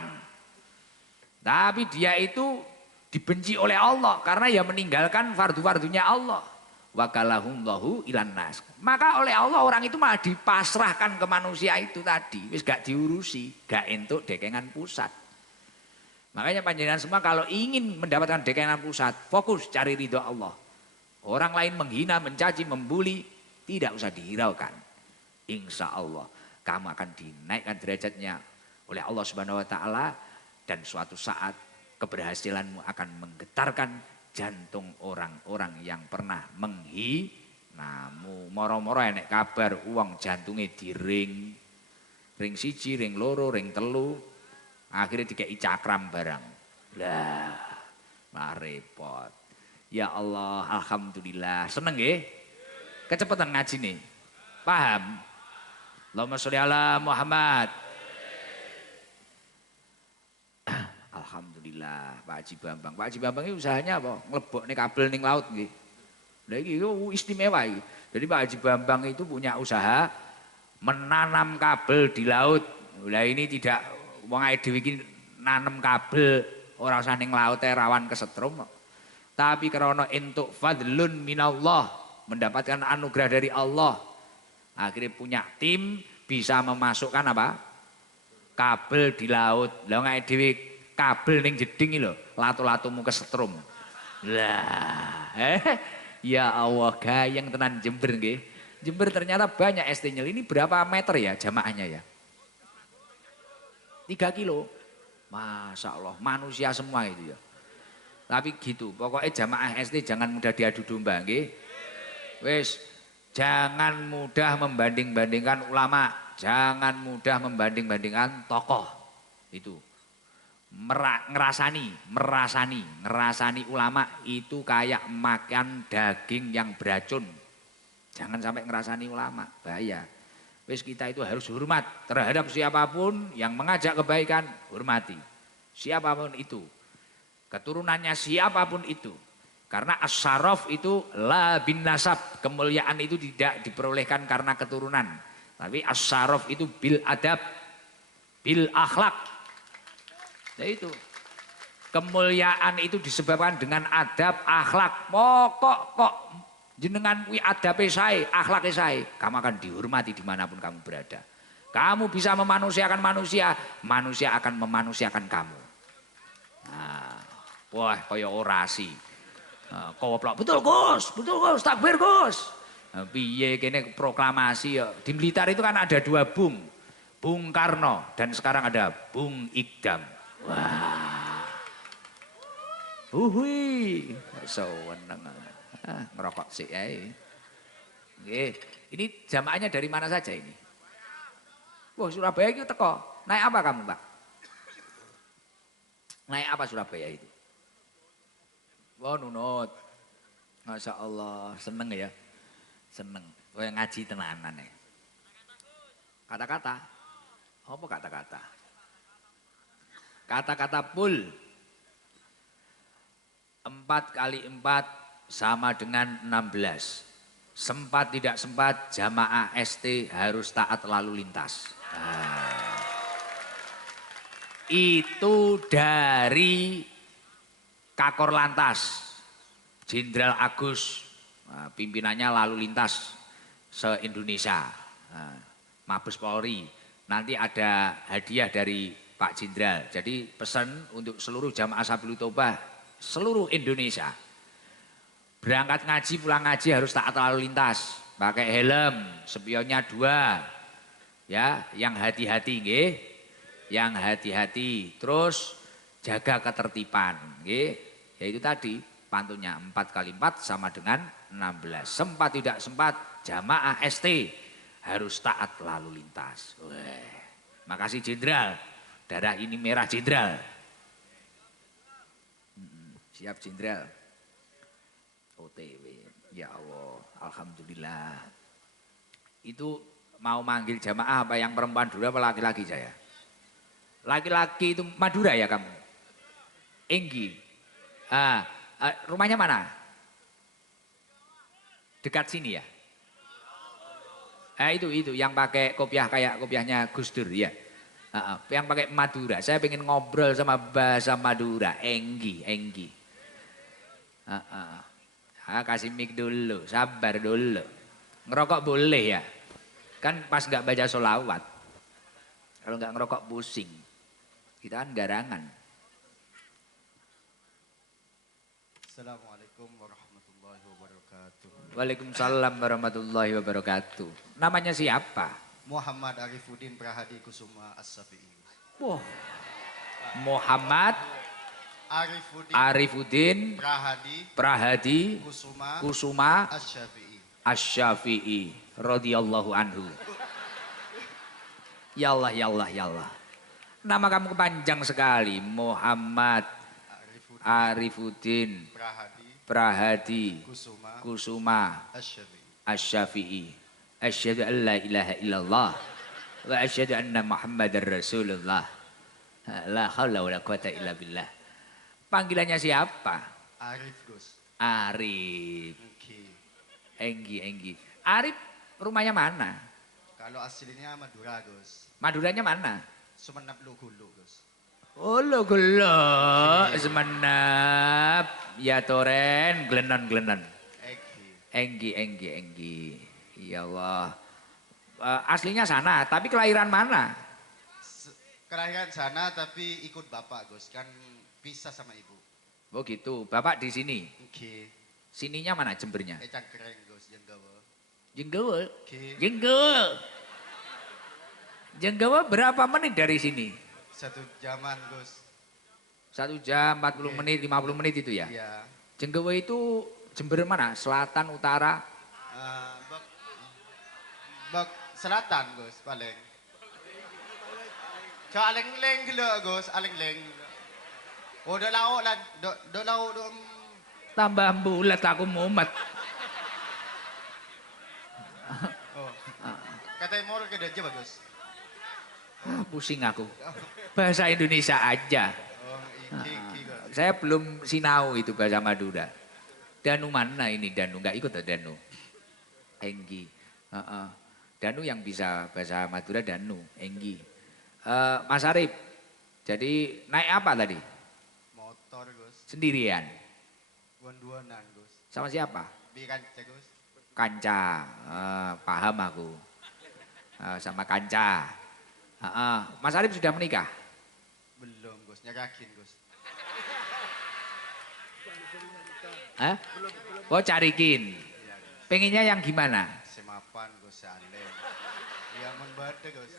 Tapi dia itu dibenci oleh Allah karena ya meninggalkan fardu-fardunya Allah. Wa kalahumullahu ilan nas. Maka oleh Allah orang itu malah dipasrahkan ke manusia itu tadi. Wis gak diurusi, gak entuk dekengan pusat. Makanya panjenengan semua kalau ingin mendapatkan dekengan pusat, fokus cari ridho Allah. Orang lain menghina, mencaci, membuli, tidak usah dihiraukan. Insya Allah kamu akan dinaikkan derajatnya oleh Allah Subhanahu Wa Taala, dan suatu saat keberhasilanmu akan menggetarkan jantung orang-orang yang pernah menghinamu. Moro-moro enek kabar uang jantungnya diring, ring siji, ring loro, ring telu, akhirnya dikei cakram barang. Lah, repot. Ya Allah, alhamdulillah. Seneng nggih? Kecepatan ngaji nih. Paham? Allahumma sholli ala Muhammad. Alhamdulillah, Pak Haji Bambang. Pak Haji Bambang ini usahanya apa? Ngelebokne kabel ning laut nggih. Lah iki istimewa iki. Jadi Pak Haji Bambang itu punya usaha menanam kabel di laut. Lah ini tidak wong ae dhewe iki nanem kabel ora usah ning laut rawan kesetrum. Tapi karena entuk fadlun minallah, mendapatkan anugerah dari Allah. Akhirnya punya tim bisa memasukkan apa? Kabel di laut. Lah ngake dhewe kabel ning jeding iki lho, latu-latumu kesetrum. Lah, ya Allah gayeng tenan Jember nggih. Jember ternyata banyak ST Nyel. Ini berapa meter ya jamaahnya ya? 3 kilo. Masya Allah, manusia semua itu ya. Tapi gitu, pokoknya jamaah ST jangan mudah diadu domba nggih. Wis, jangan mudah membanding-bandingkan ulama, jangan mudah membanding-bandingkan tokoh. Itu. Ngerasani ulama itu kayak makan daging yang beracun. Jangan sampai ngerasani ulama, bahaya. Wis kita itu harus hormat terhadap siapapun yang mengajak kebaikan, hormati. Siapapun itu. Keturunannya siapapun itu. Karena as-syaraf itu la bin nasab, kemuliaan itu tidak diperolehkan karena keturunan. Tapi as-syaraf itu bil adab, bil akhlak. Ya itu. Kemuliaan itu disebabkan dengan adab, akhlak. Pokok kok jenengan kuwi adabe sae, akhlake sae, kamu akan dihormati dimanapun kamu berada. Kamu bisa memanusiakan manusia, manusia akan memanusiakan kamu. Nah, wah kaya orasi. Koplok, betul Gus, takbir Gus. Piye kene proklamasi ya. Di Blitar itu kan ada 2 Bung. Bung Karno dan sekarang ada Bung Ikdam. Wah. Uhui, seweneng. Ngerokok sih ya. Ini jamaahnya dari mana saja ini? Wah Surabaya itu teko. Naik apa kamu Pak? Naik apa Surabaya itu? Wah nunut. Masya Allah seneng ya. Seneng. Wah ngaji tenanan ya. Kata-kata. Apa kata-kata? Kata-kata pul. 4 kali 4 sama dengan 16. Sempat tidak sempat jamaah ST harus taat lalu lintas. Nah, itu dari Kakor Lantas Jenderal Agus, nah, pimpinannya lalu lintas se-Indonesia. Nah, Mabes Polri. Nanti ada hadiah dari Pak Jenderal. Jadi pesan untuk seluruh jamaah Sabilul Tobah seluruh Indonesia. Berangkat ngaji, pulang ngaji harus taat lalu lintas. Pakai helm, spionnya 2. Ya, yang hati-hati nggih. Yang hati-hati. Terus jaga ketertiban nggih. Ya itu tadi pantunnya 4 kali 4 sama dengan 16. Sempat tidak sempat jamaah ST harus taat lalu lintas. Weh. Makasih Jenderal. Darah ini merah Jenderal. Siap Jenderal. OTW, ya Allah, alhamdulillah. Itu mau manggil jamaah apa yang perempuan dulu apa laki-laki saya? Laki-laki itu Madura ya kamu? Enggi. Rumahnya mana? Dekat sini ya? Itu yang pakai kopiah kayak kopiahnya Gus Dur ya. Yang pakai Madura. Saya pengen ngobrol sama bahasa Madura. Enggi. Kasih mic dulu, sabar dulu. Ngerokok boleh ya? Kan pas nggak baca sholawat. Kalau nggak ngerokok pusing. Kita kan garangan. Assalamualaikum warahmatullahi wabarakatuh. Waalaikumsalam warahmatullahi wabarakatuh. Namanya siapa? Muhammad Arifuddin Prahadi Kusuma As-Syafi'i. Wah. Muhammad Arifuddin Prahadi Kusuma Asy-Syafi'i radhiyallahu anhu. Ya Allah. Nama kamu panjang sekali. Muhammad Arifuddin Prahadi Kusuma Asy-Syafi'i. Asyhadu an la ilaha illallah wa asyhadu anna Muhammadar Rasulullah. La haula wala quwata illa billah. Panggilannya siapa? Arif, Gus. Arif. Okay. Enggi. Arif rumahnya mana? Kalau aslinya Madura, Gus. Maduranya mana? Sumenep Lugulu, Gus. Oh Lugulu, Sumenep. Ya Toren, Glenon. Enggi. Ya Allah. Aslinya sana, tapi kelahiran mana? Kelahiran sana tapi ikut bapak, Gus. Kan pisah sama ibu. Oh gitu, bapak di sini. Okay. Sininya mana Jembernya? Cangkring, Gus, Jenggawa. Okay. Jenggawa berapa menit dari sini? 1 jaman, Gus. 1 jam, 40 menit, 50 menit itu ya? Iya. Jenggawa itu Jember mana? Selatan, utara? Selatan, Gus, paling. Aling-ling gila, Gus, aling-ling. Oh, do lauk lah, do lauk. Tambah bulat aku mumet. Oh. Katanya mau ke Deja, Bagus. Pusing aku. Bahasa Indonesia aja. Oh, iki, Gus. Saya belum sinau itu bahasa Madura. Danu mana ini Danu? Enggak ikut Danu. Enggi. Danu yang bisa bahasa Madura Danu, Enggi. Mas Arif, jadi naik apa tadi? Motor, Gus. Sendirian? Duan-duanan, Gus. Sama siapa? Kanca, Gus. Kanca, paham aku. Sama Kanca. Mas Arif sudah menikah? Belum, Gus. Nyerakin, Gus. Hah? Oh carikin. Pengennya yang gimana? Semapan, Gus, Alem. Ya membada, Gus.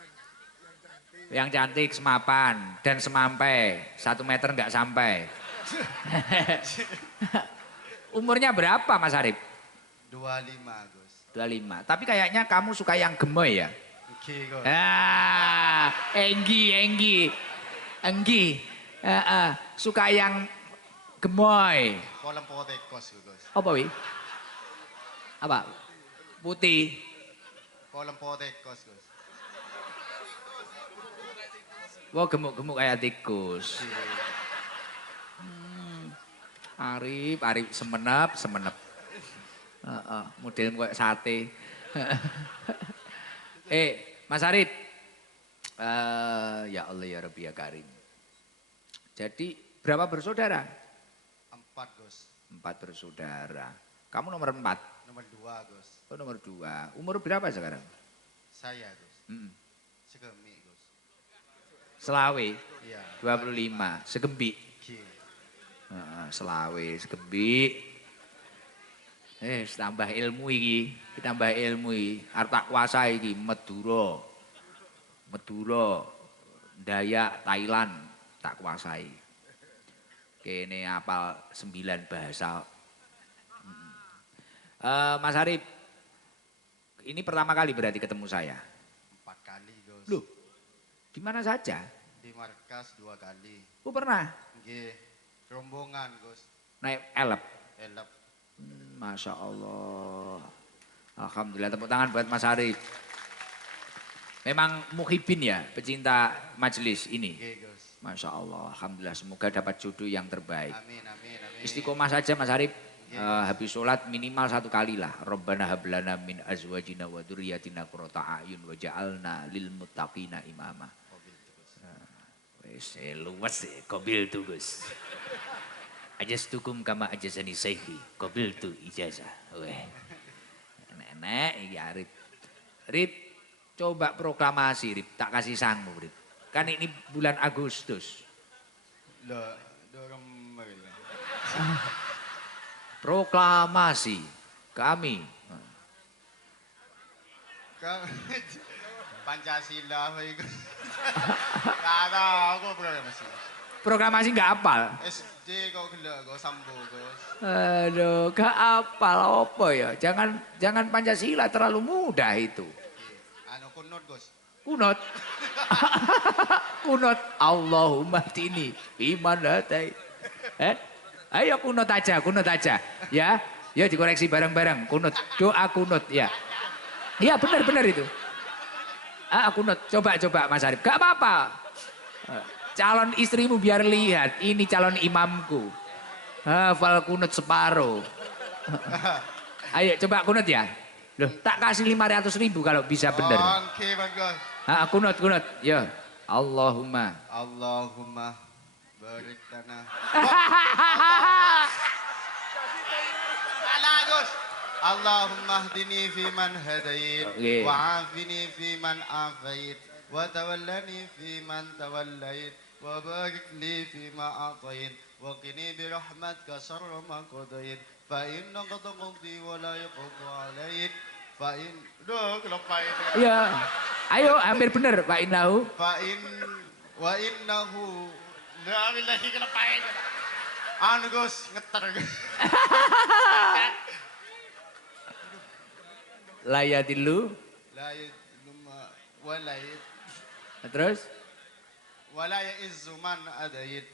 Yang cantik, semapan, dan semampai. 1 meter nggak sampai. Umurnya berapa Mas Arif? 25, Gus. 25. Tapi kayaknya kamu suka yang gemoy ya? Oke, Gus. Enggi. Suka yang gemoy. Kolam potekos, Gus. Apa wi? Apa? Putih. Kolam potekos, Gus. Wah gemuk-gemuk kayak tikus. Arif semenep. Model kayak sate. Mas Arif. Ya Allah ya Rabbi ya Karim. Jadi berapa bersaudara? 4, Gus. 4 bersaudara. Kamu nomor 4? Nomor 2, Gus. Oh nomor 2. Umur berapa sekarang? Saya, Gus. Segemi, Gus. Selawe? Iya. 25. Segembi? Oke. Selawe, segembi. Tambah ilmu iki. Tambah ilmu iki. Arep kuasa iki. Madura, Dayak, Thailand. Tak kuasai. Kene apal 9 bahasa. Mas Arif, ini pertama kali berarti ketemu saya? 4 kali, Gus. Loh, di mana saja? Di markas 2 kali. Oh pernah? Nggih. Rombongan, Gus. Naik elep? Elep. Masya Allah. Alhamdulillah, tepuk tangan buat Mas Arif. Memang muhibin ya, pecinta majelis ini. Nggih, Gus. Masya Allah, Alhamdulillah, semoga dapat jodoh yang terbaik. Amin. Istiqomah saja Mas Arif. Habis sholat minimal 1 kali lah. Rabbana hablana min azwajina wa dzurriyyatina qurrata a'yun waj'alna lil muttaqina imama. Wes luwes qabil tu Gus. Ajastukum kama ajazani sayyidi qabil tu ijazah. Weh. Nenek iki Arif. Rip, coba proklamasi Rip, tak kasih sangu Rip. Kan ini bulan Agustus. Lah, dorong mereka. Proklamasi kami. Pancasila itu. Kata aku proklamasi. Proklamasi nggak apal. SD kok gila, kok sambo, Gus. Aduh, gak apal apa ya? Jangan Pancasila terlalu mudah itu. Anu kunut, Gus. Kunut. Kunut Allahumma tini iman datai. Ayo kunut aja. Ya. Ya dikoreksi bareng-bareng. Kunut. Doa kunut ya. Iya benar itu. Kunut. Coba Mas Arif. Gak apa-apa. Calon istrimu biar lihat. Ini calon imamku. Hafal kunut separuh. Ayo coba kunut ya. Loh, tak kasih 500.000 kalau bisa benar. Oke, bagus. Kunut. Ya. Allahumma barik tanah. Gus. Allahumma hdini fi man hadait. Wa'afini fi man afait. Wa tawallani fi man tawallait. Wa barik li fi ma atait. Wa qini bi rahmatika syarra ma qadait. Fa innaka taqdi wa la yuqda alaik. Duh, kelopain. Iya. Ayo, hampir benar Pak Innahu. Wa innahu. Dah, billahi kelopain. Anu Gus, ngeter. Layadillu. Walayit. Terus? Walaya izzuman adayit.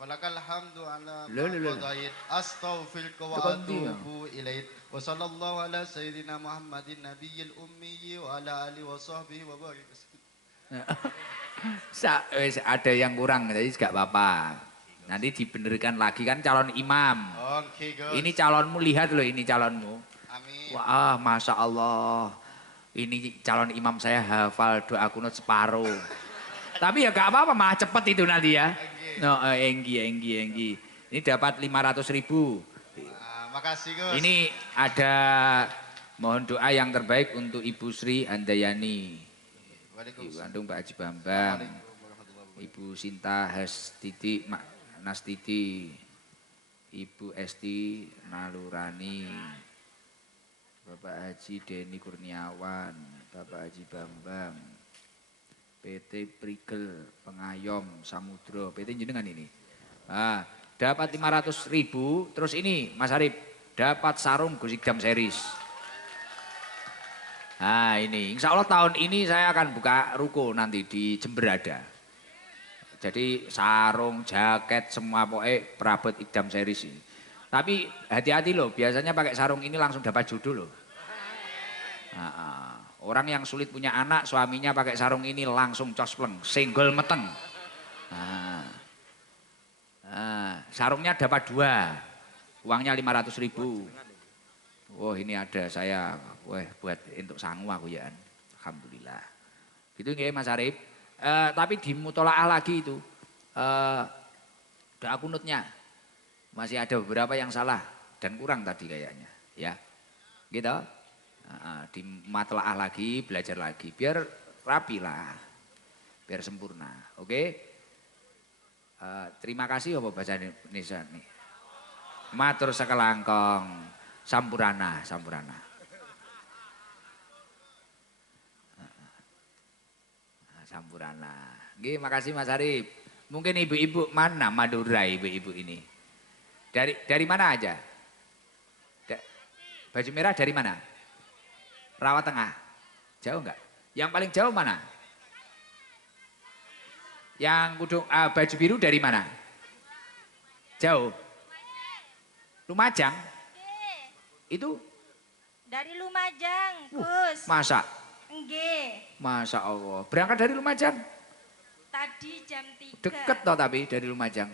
Falakal hamdu ala qadayit. Astaghfiruka wa atubu ilaik. Wa sallallahu ala sayyidina Muhammadin nabiyil ummi wa ala alihi wa sahbihi wa barik. Ada yang kurang, jadi gak apa-apa. Nanti dibenerkan lagi kan calon imam. Oke, Gus. Ini calonmu, lihat loh ini calonmu. Amin. Wah, Masya Allah. Ini calon imam saya hafal doa kunut separuh. Tapi ya gak apa-apa, malah cepet itu nanti ya. No, Enggi. Ini dapat 500.000. Makasih Gus. Ini ada mohon doa yang terbaik untuk Ibu Sri Handayani. Ibu kandung Pak Haji Bambang. Ibu Sinta Hastiti Nastiti. Ibu Esti Nalurani. Bapak Haji Deni Kurniawan. Bapak Haji Bambang. PT Prigel Pengayom Samudra. PT jenengan ini. Dapat 500.000. Terus ini Mas Arif dapat sarung Gus Ikdam series. Ini insya Allah tahun ini saya akan buka ruko nanti di Jember ada. Jadi sarung, jaket, semua pokoknya perabot Ikdam series ini. Tapi hati-hati loh, biasanya pakai sarung ini langsung dapat jodoh loh. Orang yang sulit punya anak, suaminya pakai sarung ini langsung cospleng, senggol meteng. Sarungnya dapat 2, uangnya 500.000. Oh ini ada saya, buat untuk sangu aku ya. Alhamdulillah. Gitu nggih Mas Arif. Tapi di mutolaah lagi itu, doa kunutnya masih ada beberapa yang salah dan kurang tadi kayaknya, ya. Gitu. Di matlaah lagi, belajar lagi, biar rapi lah, biar sempurna, oke? Terima kasih apa bahasa Indonesia nih? Matur sakelangkong, sampurana. Sampurana. Nggih, makasih Mas Arif. Mungkin ibu-ibu mana Madura ibu-ibu ini? Dari mana aja? Baju merah dari mana? Rawa Tengah. Jauh enggak? Yang paling jauh mana? Yang baju biru dari mana? Jauh. Lumajang? Itu? Dari Lumajang, Gus. Masa? Nggih. Masya Allah. Berangkat dari Lumajang? Tadi jam 3. Deket toh tapi dari Lumajang.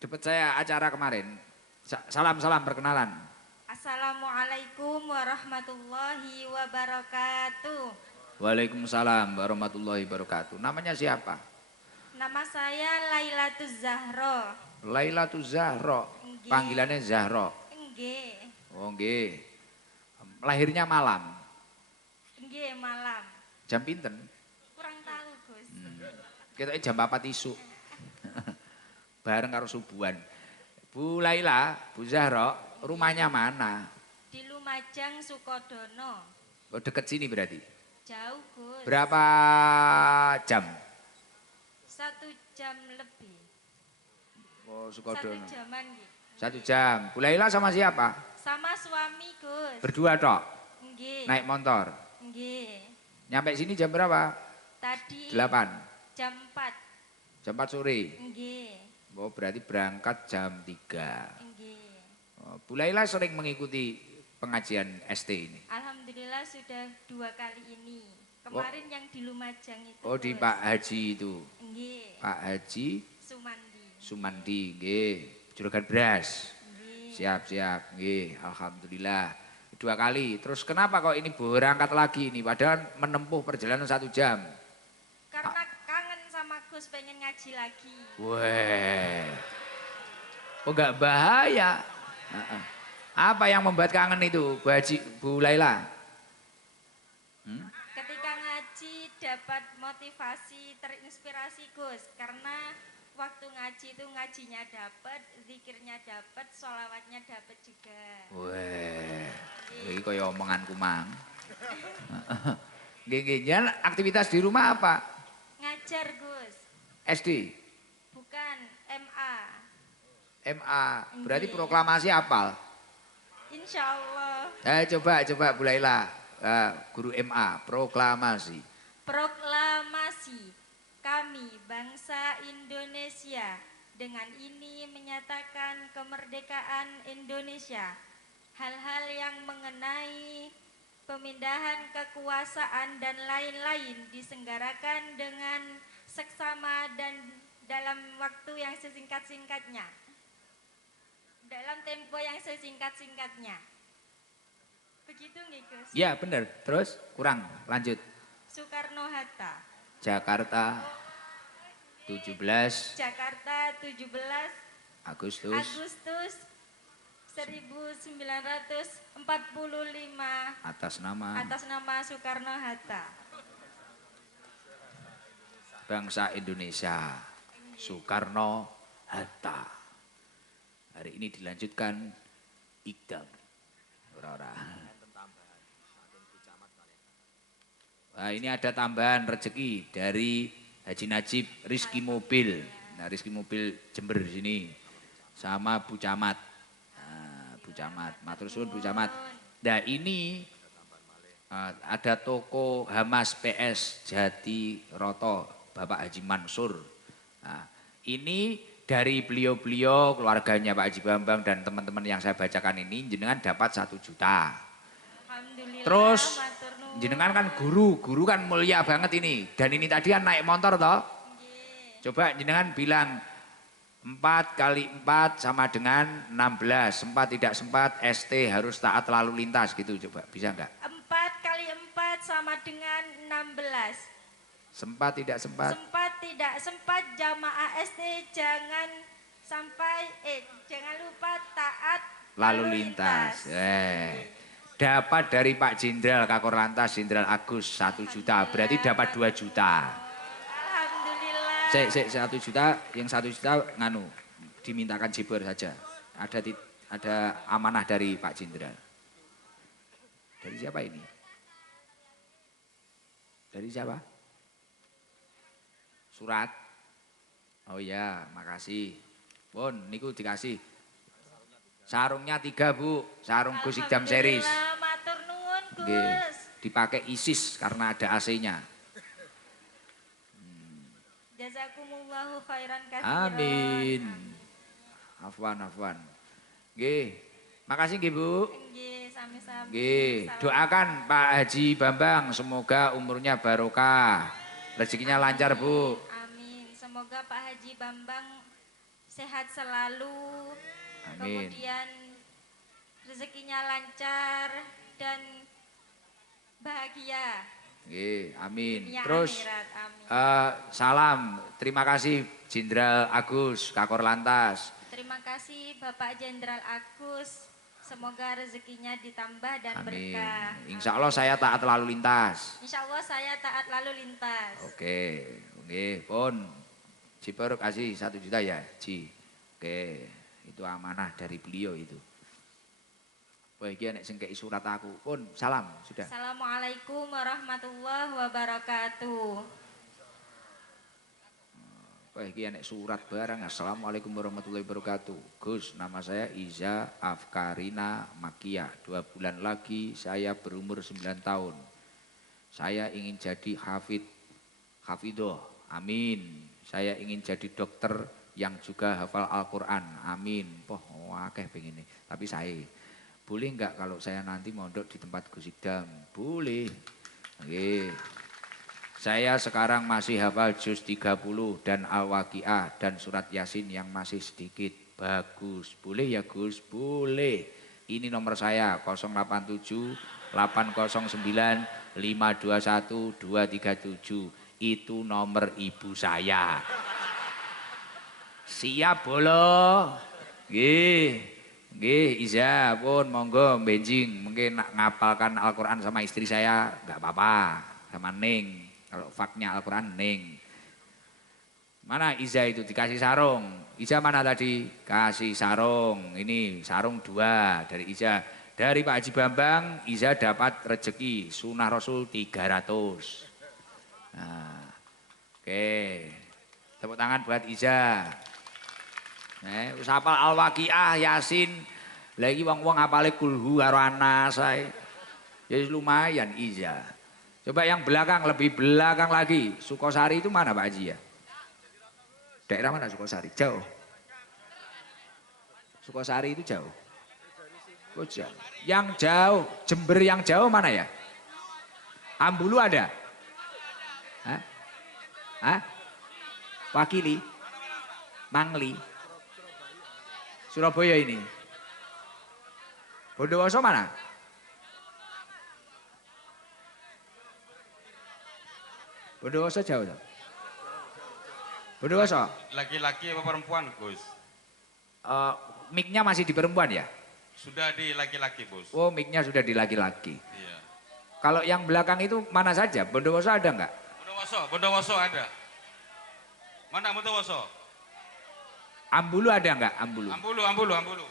Dapat saya acara kemarin. Salam perkenalan. Assalamualaikum warahmatullahi wabarakatuh. Waalaikumsalam warahmatullahi wabarakatuh. Namanya siapa? Nama saya Lailatul Zahro. Lailatul Zahro. Nggih. Panggilannya Zahro. Nggih. Oh nggih. Lahirnya malam. Nggih, malam. Jam pinten? Kurang tahu, Gus. Kita jam 4 isu. Bareng karo subuhan. Bu Laila, Bu Zahro, rumahnya mana? Di Lumajang, Sukodono. Oh, deket sini berarti? Jauh, Gus. Berapa jam? 1 jam lebih. Oh, Sukodono. 1 jaman gitu. 1 jam. Bu Laila sama siapa? Sama suami, Gus. Berdua tok? Nggih. Naik motor? Nggih. Nyampe sini jam berapa? Tadi 8? jam 4. Jam 4 sore? Nggih. Oh, berarti berangkat jam 3. Nggih. Oh, Bu Laila sering mengikuti pengajian ST ini? Alhamdulillah sudah 2 kali ini. Kemarin yang di Lumajang itu. Oh, di Gus. Pak Haji itu. Nggih. Pak Haji Sumandi. Sumandi, nggih. Juragan Beras. Nggih. Siap, nggih. Alhamdulillah. 2 kali. Terus kenapa kok ini berangkat lagi ini? Padahal menempuh perjalanan 1 jam. Karena kangen sama Gus, pengen ngaji lagi. Weh. Oh, enggak bahaya. Apa yang membuat kangen itu, Bu Haji, Bu Laila? Ketika ngaji dapat motivasi, terinspirasi Gus. Karena waktu ngaji itu ngajinya dapat, zikirnya dapat, sholawatnya dapat juga. Weh, ini kaya omonganku mang. Nggih, aktivitas di rumah apa? Ngajar Gus, SD, bukan MA. MA, berarti Nggih. proklamasi apal? Insya Allah. Coba Bu Laila, guru MA, proklamasi. Proklamasi kami bangsa Indonesia dengan ini menyatakan kemerdekaan Indonesia. Hal-hal yang mengenai pemindahan kekuasaan dan lain-lain diselenggarakan dengan seksama dan dalam waktu yang sesingkat-singkatnya. Dalam tempo yang sesingkat-singkatnya. Begitu nggih Gus? Ya benar, terus kurang, lanjut. Soekarno-Hatta. Jakarta 17 Jakarta 17 Agustus Agustus 1945 atas nama Soekarno-Hatta. bangsa Indonesia Soekarno-Hatta. Hari ini dilanjutkan Ikdam. Ora-ora. Nah, ini ada tambahan rezeki dari Haji Najib Rizki Mobil. Nah, Rizki Mobil Jember di sini sama Bu Camat. Nah, Bu Camat, matur suwun Bu Camat. Nah, ini ada toko Hamas PS Jati Roto Bapak Haji Mansur. Nah, ini dari beliau-beliau keluarganya Pak Haji Bambang dan teman-teman yang saya bacakan ini jenengan dapat 1 juta. Alhamdulillah. Terus matur nuwun. jenengan kan guru kan mulia banget ini. Dan ini tadi kan naik motor toh. Nggih. Coba jenengan bilang 4 kali 4 sama dengan 16. Sempat tidak sempat ST harus taat lalu lintas gitu, coba bisa enggak? 4 kali 4 sama dengan 16. Sempat tidak sempat? Sempat tidak sempat jamaah ST jangan lupa taat Lalu lintas. Dapat dari Pak Jenderal Kakor Lantas Jenderal Agus 1 juta, berarti dapat 2 juta. Alhamdulillah. 1 juta, yang 1 juta nganu dimintakan jibur saja. Ada amanah dari Pak Jenderal. Dari siapa ini? Dari siapa? Surat. Oh iya, makasih. Pun, niku dikasih. Sarungnya 3 Bu, sarung Gus Ikdam series. Alhamdulillah, matur nuwun Nggih, Gus. dipakai ISIS karena ada AC-nya. Jazakumullahu khairan katsiran. Amin. Afwan. Nggih. Makasih nggih Bu. Nggih, sami-sami. Nggih, Salam. doakan Pak Haji Bambang semoga umurnya barokah. Rezekinya lancar Bu. Amin. Semoga Pak Haji Bambang sehat selalu. Amin. Kemudian rezekinya lancar dan bahagia. Nggih, amin. Dunia Terus akhirat, amin. salam, terima kasih Jenderal Agus Kakor Lantas. Terima kasih Bapak Jenderal Agus. Semoga rezekinya ditambah dan Amin. berkah. Insya Allah saya taat lalu lintas. Insya Allah saya taat lalu lintas. Oke, nggih, pun Ciper kasih 1 juta ya, Ci. Oke, itu amanah dari beliau itu. Wah, iki nek sing kei surat aku. Pun salam, sudah. Assalamualaikum warahmatullahi wabarakatuh. Wah, iki nek surat barang. Assalamualaikum warahmatullahi wabarakatuh. Gus, nama saya Iza Afkarina Makia. 2 bulan lagi saya berumur 9 tahun. Saya ingin jadi hafidoh. Amin. Saya ingin jadi dokter yang juga hafal Al-Quran. Amin. Poh, wakeh pengen ini. Tapi saya, boleh enggak kalau saya nanti mondok di tempat Gus Idam? Boleh. Oke. Saya sekarang masih hafal juz 30 dan Al-Waqiah dan surat Yasin yang masih sedikit. Bagus. Boleh ya Gus? Boleh. Ini nomor saya 087 809 521 237. Itu nomor ibu saya. Siap bolo. Nggih. Nggih, Iza pun monggo benjing. Mungkin ngapalkan Al-Qur'an sama istri saya enggak apa-apa. Sama Ning. Kalau faknya Al-Qur'an Ning. Mana Iza itu dikasih sarung. Iza mana tadi? Kasih sarung. Ini sarung 2 dari Iza. Dari Pak Haji Bambang, Iza dapat rezeki sunah Rasul 300. Nah, oke. Tepuk tangan buat Iza. Wis hafal Al-Waqiah, Yasin. Lagi wong-wong hafale kulhu karo anas ae. Ya lumayan Iza. Coba yang belakang, lebih belakang lagi. Sukosari itu mana Pak Haji ya? Daerah mana Sukosari? Jauh. Sukosari itu jauh. Oh, jauh. Yang jauh, Jember yang jauh mana ya? Ambulu ada? Hah? Hah? Wakili? Mangli? Surabaya ini. Bondowoso mana? Bondowoso jauh tak? Bondowoso? Laki-laki apa perempuan, Gus? Mic-nya masih di perempuan ya? Sudah di laki-laki, Bos. Oh, mic-nya sudah di laki-laki. Iya. Kalau yang belakang itu mana saja? Bondowoso ada enggak? Bondowoso ada. Mana Bondowoso? Ambulu ada enggak? Ambulu. Ambulu.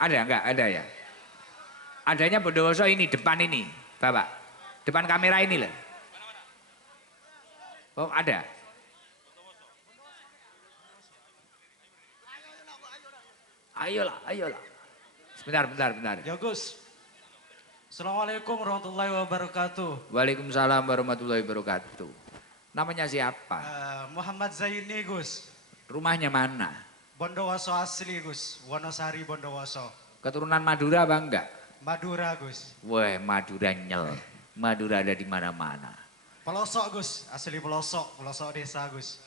Ada enggak? Ada ya? Adanya Bondowoso ini, depan ini, Bapak. Depan kamera ini loh. Oh, ada. Ayolah. Sebentar. Ya Gus. Assalamualaikum warahmatullahi wabarakatuh. Waalaikumsalam warahmatullahi wabarakatuh. Namanya siapa? Muhammad Zaini Gus. Rumahnya mana? Bondowoso asli Gus. Wonosari Bondowoso. Keturunan Madura apa enggak? Madura Gus. Wah, Madura nyel. Madura ada di mana-mana. Pelosok Gus. Asli pelosok desa Gus.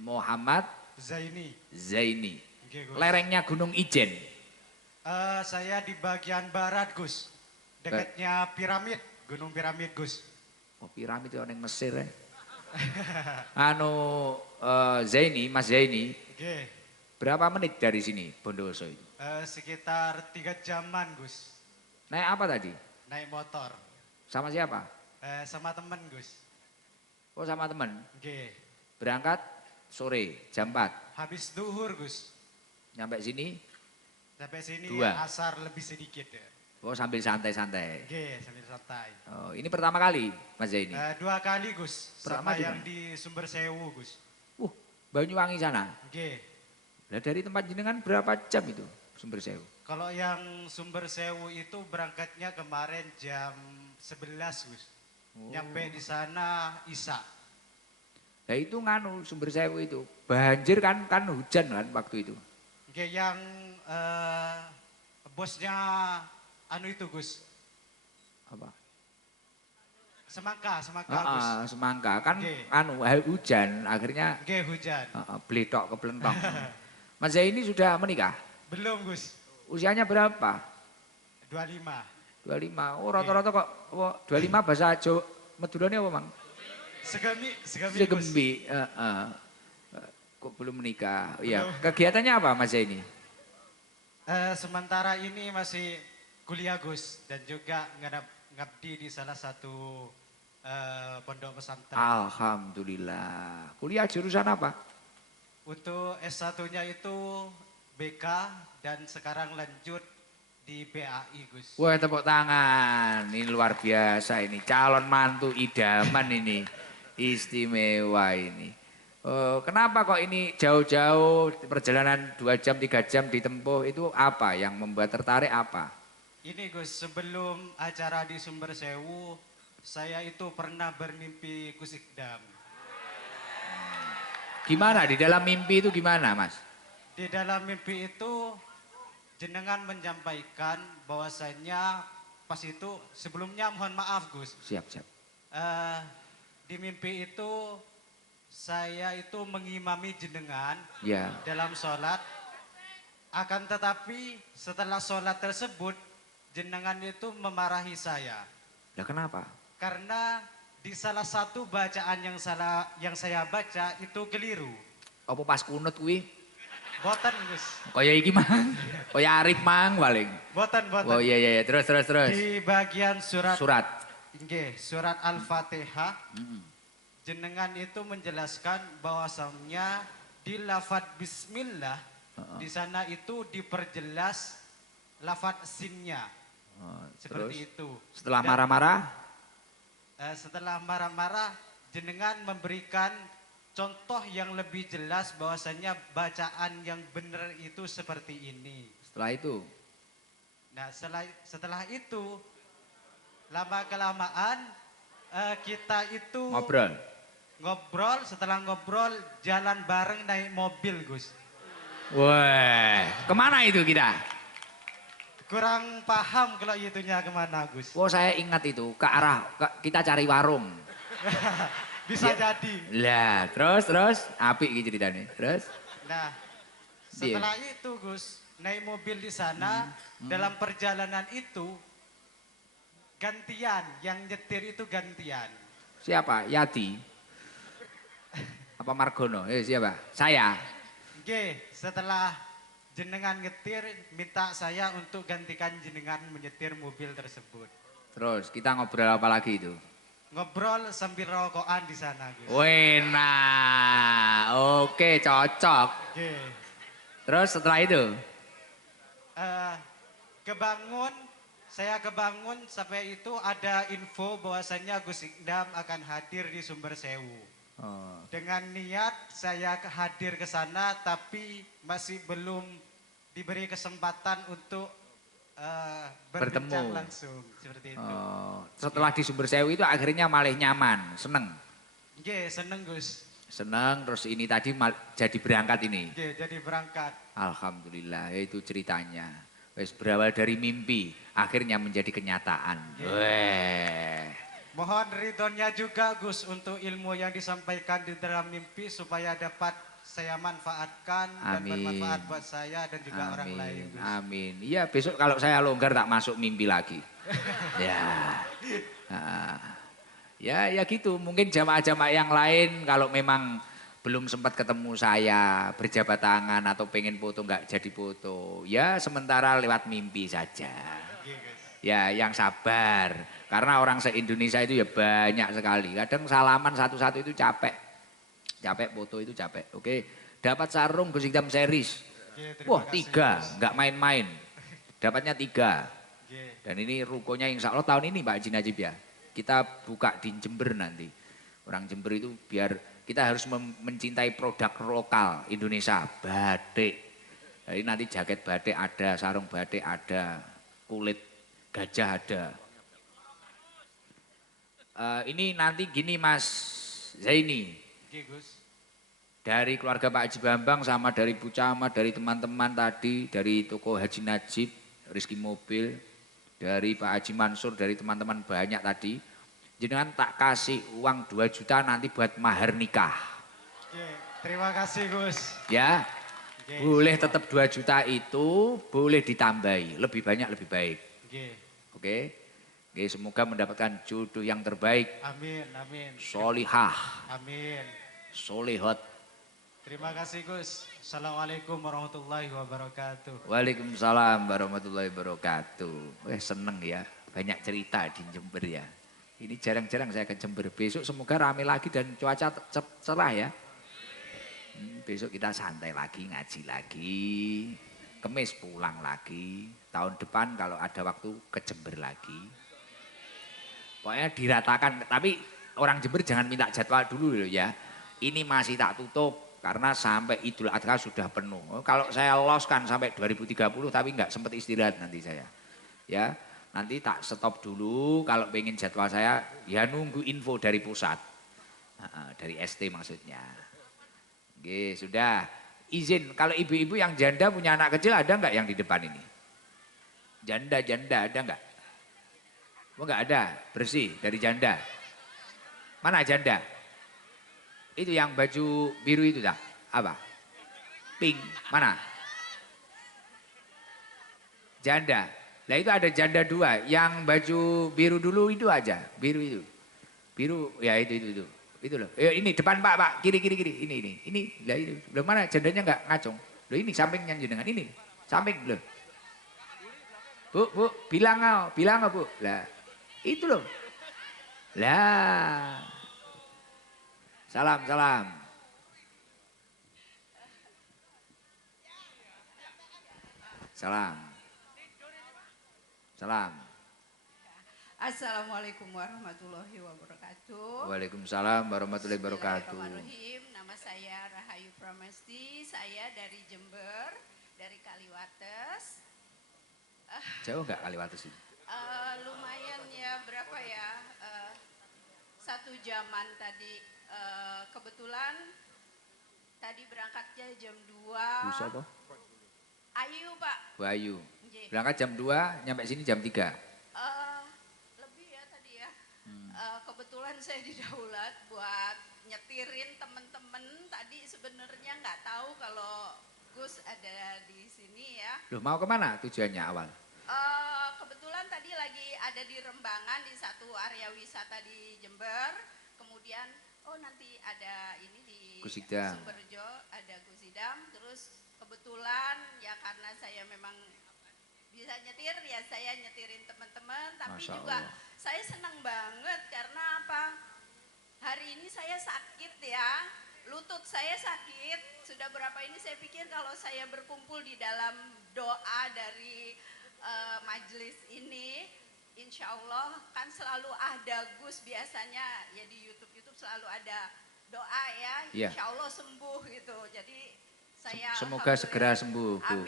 Muhammad Zaini. Oke, Gus. Lerengnya Gunung Ijen. Saya di bagian barat Gus. Dekatnya piramid. Gunung Piramid Gus. Oh, piramid itu orang Mesir ya. Zaini, Mas Zaini. Oke. Berapa menit dari sini Bondowoso itu? Sekitar 3 jaman Gus. Naik apa tadi? Naik motor. Sama siapa? Sama temen Gus. Oh, sama temen. Oke. Berangkat sore jam 4. Habis duhur Gus. Nyampe sini? Sampai sini 2. ya, asar lebih sedikit ya. Oh, sambil santai-santai. Oke, sambil santai. Oh, ini pertama kali Mas Zaini? 2 kali Gus, Pertama sama yang dimana? di Sumber Sewu Gus. Banyuwangi sana. Oke. Nah, dari tempat jenengan berapa jam itu Sumber Sewu? Kalau yang Sumber Sewu itu berangkatnya kemarin jam 11 Gus. Nyampe di sana Isa. Nah itu Sumber Sewu itu. Banjir kan hujan kan waktu itu. Oke, yang bosnya itu Gus. Apa? Semangka Gus. Semangka kan Oke. hujan akhirnya Oke, hujan. beletok keblentong. Mas Zaini sudah menikah? Belum Gus. Usianya berapa? 25. 25. Oh rata-rata kok 25 bahasa Jawa Madurane apa Mang? Segembi. Kok belum menikah? Iya. Kegiatannya apa Mas Zaini? Sementara ini masih kuliah Gus dan juga ngabdi di salah satu pondok pesantren. Alhamdulillah. Kuliah jurusan apa? Untuk S1-nya itu BK dan sekarang lanjut di BAI Gus. Wah tepuk tangan. Ini luar biasa ini. Calon mantu idaman ini. Istimewa ini. Kenapa kok ini jauh-jauh perjalanan 2 jam 3 jam ditempuh itu apa yang membuat tertarik apa? Ini Gus, sebelum acara di Sumber Sewu saya itu pernah bermimpi Gus Ikdam. Gimana di dalam mimpi itu gimana, Mas? Di dalam mimpi itu jenengan menyampaikan bahwasanya pas itu sebelumnya mohon maaf Gus. Siap, siap. Di mimpi itu saya itu mengimami jenengan Ya. dalam sholat. Akan tetapi setelah sholat tersebut jenengan itu memarahi saya. Lah kenapa? Karena di salah satu bacaan yang saya baca itu keliru. Apa pas kunut kuwi? Boten Gus. Kaya iki mang. Kaya Arif mang paling. Boten. Oh iya iya terus. Di bagian surat Surat. Al-Fatihah jenengan itu menjelaskan bahwasannya di lafadz bismillah di sana itu diperjelas lafadz sinnya. Seperti itu. Setelah marah-marah? Setelah marah-marah jenengan memberikan contoh yang lebih jelas bahwasannya bacaan yang benar itu seperti ini. Setelah itu? Nah setelah itu lama-kelamaan kita itu ngobrol, setelah ngobrol jalan bareng naik mobil Gus. Wah, kemana itu kita? Kurang paham kalau itunya kemana Gus. Oh saya ingat itu, kita cari warung. Bisa Ya. jadi. Lah, terus apik iki ceritane. Terus? Nah, setelah itu Gus, naik mobil di sana, dalam perjalanan itu gantian, yang nyetir itu gantian. Siapa? Yati? Apa Margono? Siapa? Saya. Oke, setelah jenengan nyetir, minta saya untuk gantikan jenengan menyetir mobil tersebut. Terus kita ngobrol apa lagi itu? Ngobrol sambil rokokan di sana Gus. Wena, oke cocok. Oke. Terus setelah itu? Saya kebangun sampai itu ada info bahwasannya Gus Ikdam akan hadir di Sumber Sewu. Oh. Dengan niat saya hadir ke sana tapi masih belum diberi kesempatan untuk berbincang Bertemu. langsung seperti itu. Oh. Setelah di Sumber Sewu itu akhirnya malah nyaman, seneng. Oke, seneng Gus. Seneng terus ini tadi jadi berangkat ini. Oke, jadi berangkat. Alhamdulillah, itu ceritanya. Wes berawal dari mimpi, akhirnya menjadi kenyataan. Weh. Mohon ridhonya juga Gus untuk ilmu yang disampaikan di dalam mimpi supaya dapat saya manfaatkan dan bermanfaat buat saya dan juga orang lain Gus. Amin. Iya besok kalau saya longgar tak masuk mimpi lagi. Ya. Nah. Ya gitu. Mungkin jamaah-jamaah yang lain kalau memang belum sempat ketemu saya berjabat tangan atau pengen foto nggak jadi foto. Ya sementara lewat mimpi saja. Ya yang sabar. Karena orang se-Indonesia itu ya banyak sekali. Kadang salaman satu-satu itu capek. Capek foto itu capek. Oke. Dapat sarung Gus Ikdam series. Wah 3, nggak main-main. Dapatnya 3. Dan ini rukonya insya Allah tahun ini Pak Haji Najib ya. Kita buka di Jember nanti. Orang Jember itu biar kita harus mencintai produk lokal Indonesia. Batik. Jadi nanti jaket batik ada, sarung batik ada, kulit gajah ada. Ini nanti gini Mas Zaini. Dari keluarga Pak Haji Bambang sama dari Bu Camat, dari teman-teman tadi, dari toko Haji Najib, Rizky Mobil, dari Pak Haji Mansur, dari teman-teman banyak tadi. Jenengan tak kasih uang 2 juta nanti buat mahar nikah. Oke, terima kasih Gus. Ya, boleh tetap 2 juta itu, boleh ditambahi, lebih banyak lebih baik. Oke. Oke, semoga mendapatkan jodoh yang terbaik. Amin, amin. Solihah. Amin. Solihot. Terima kasih Gus. Assalamualaikum warahmatullahi wabarakatuh. Waalaikumsalam warahmatullahi wabarakatuh. Seneng ya, banyak cerita di Jember ya. Ini jarang-jarang saya ke Jember. Besok semoga rame lagi dan cuaca cerah ya. Besok kita santai lagi, ngaji lagi. Kemis pulang lagi. Tahun depan kalau ada waktu ke Jember lagi. Pokoknya diratakan, tapi orang Jember jangan minta jadwal dulu loh ya. Ini masih tak tutup karena sampai Idul Adha sudah penuh. Kalau saya los kan sampai 2030 tapi nggak sempat istirahat nanti saya. Ya, Nanti tak stop dulu, kalau pengen jadwal saya ya nunggu info dari pusat. Dari ST maksudnya. Oke, sudah. Izin, kalau ibu-ibu yang janda punya anak kecil ada nggak yang di depan ini? Janda ada nggak? Oh nggak ada, bersih dari janda. Mana janda? Itu yang baju biru itu dah, apa? Pink, mana? Janda. Nah itu ada janda dua, yang baju biru dulu itu aja, biru itu. Biru, ya itu. Itu loh. Ini depan Pak, kiri. Ini. Lah itu. Loh mana jandanya enggak ngacung. Loh ini sampingnya jenengan ini. Samping loh. Bu, bilang Bu. Lah, itu loh. Lah. Salam. Assalamualaikum warahmatullahi wabarakatuh. Waalaikumsalam warahmatullahi wabarakatuh. Bismillahirrahmanirrahim. Nama saya Rahayu Pramesti. Saya dari Jember, dari Kaliwates. Jauh nggak Kaliwates itu? Lumayan ya, berapa ya? 1 jaman tadi. Kebetulan tadi berangkatnya jam 2. Bu siapa? Ayu Pak. Bu Ayu. Nggih. Berangkat jam 2, nyampe sini jam 3. Lebih ya tadi ya. Kebetulan saya didaulat buat nyetirin temen-temen. Tadi sebenarnya nggak tahu kalau Gus ada di sini ya. Loh mau kemana tujuannya awal? Kebetulan tadi lagi ada di Rembangan di satu area wisata di Jember. Kemudian nanti ada ini di Gusidam. Sumberjo ada Gusidam. Terus kebetulan ya karena saya memang bisa nyetir ya saya nyetirin teman-teman. Tapi Masya juga Allah. saya senang banget karena apa? Hari ini saya sakit ya. Lutut saya sakit. Sudah berapa ini saya pikir kalau saya berkumpul di dalam doa dari majelis ini, insya Allah kan selalu ada Gus biasanya ya di YouTube selalu ada doa ya, Iya. insya Allah sembuh gitu. Jadi saya Semoga segera sembuh, Bu.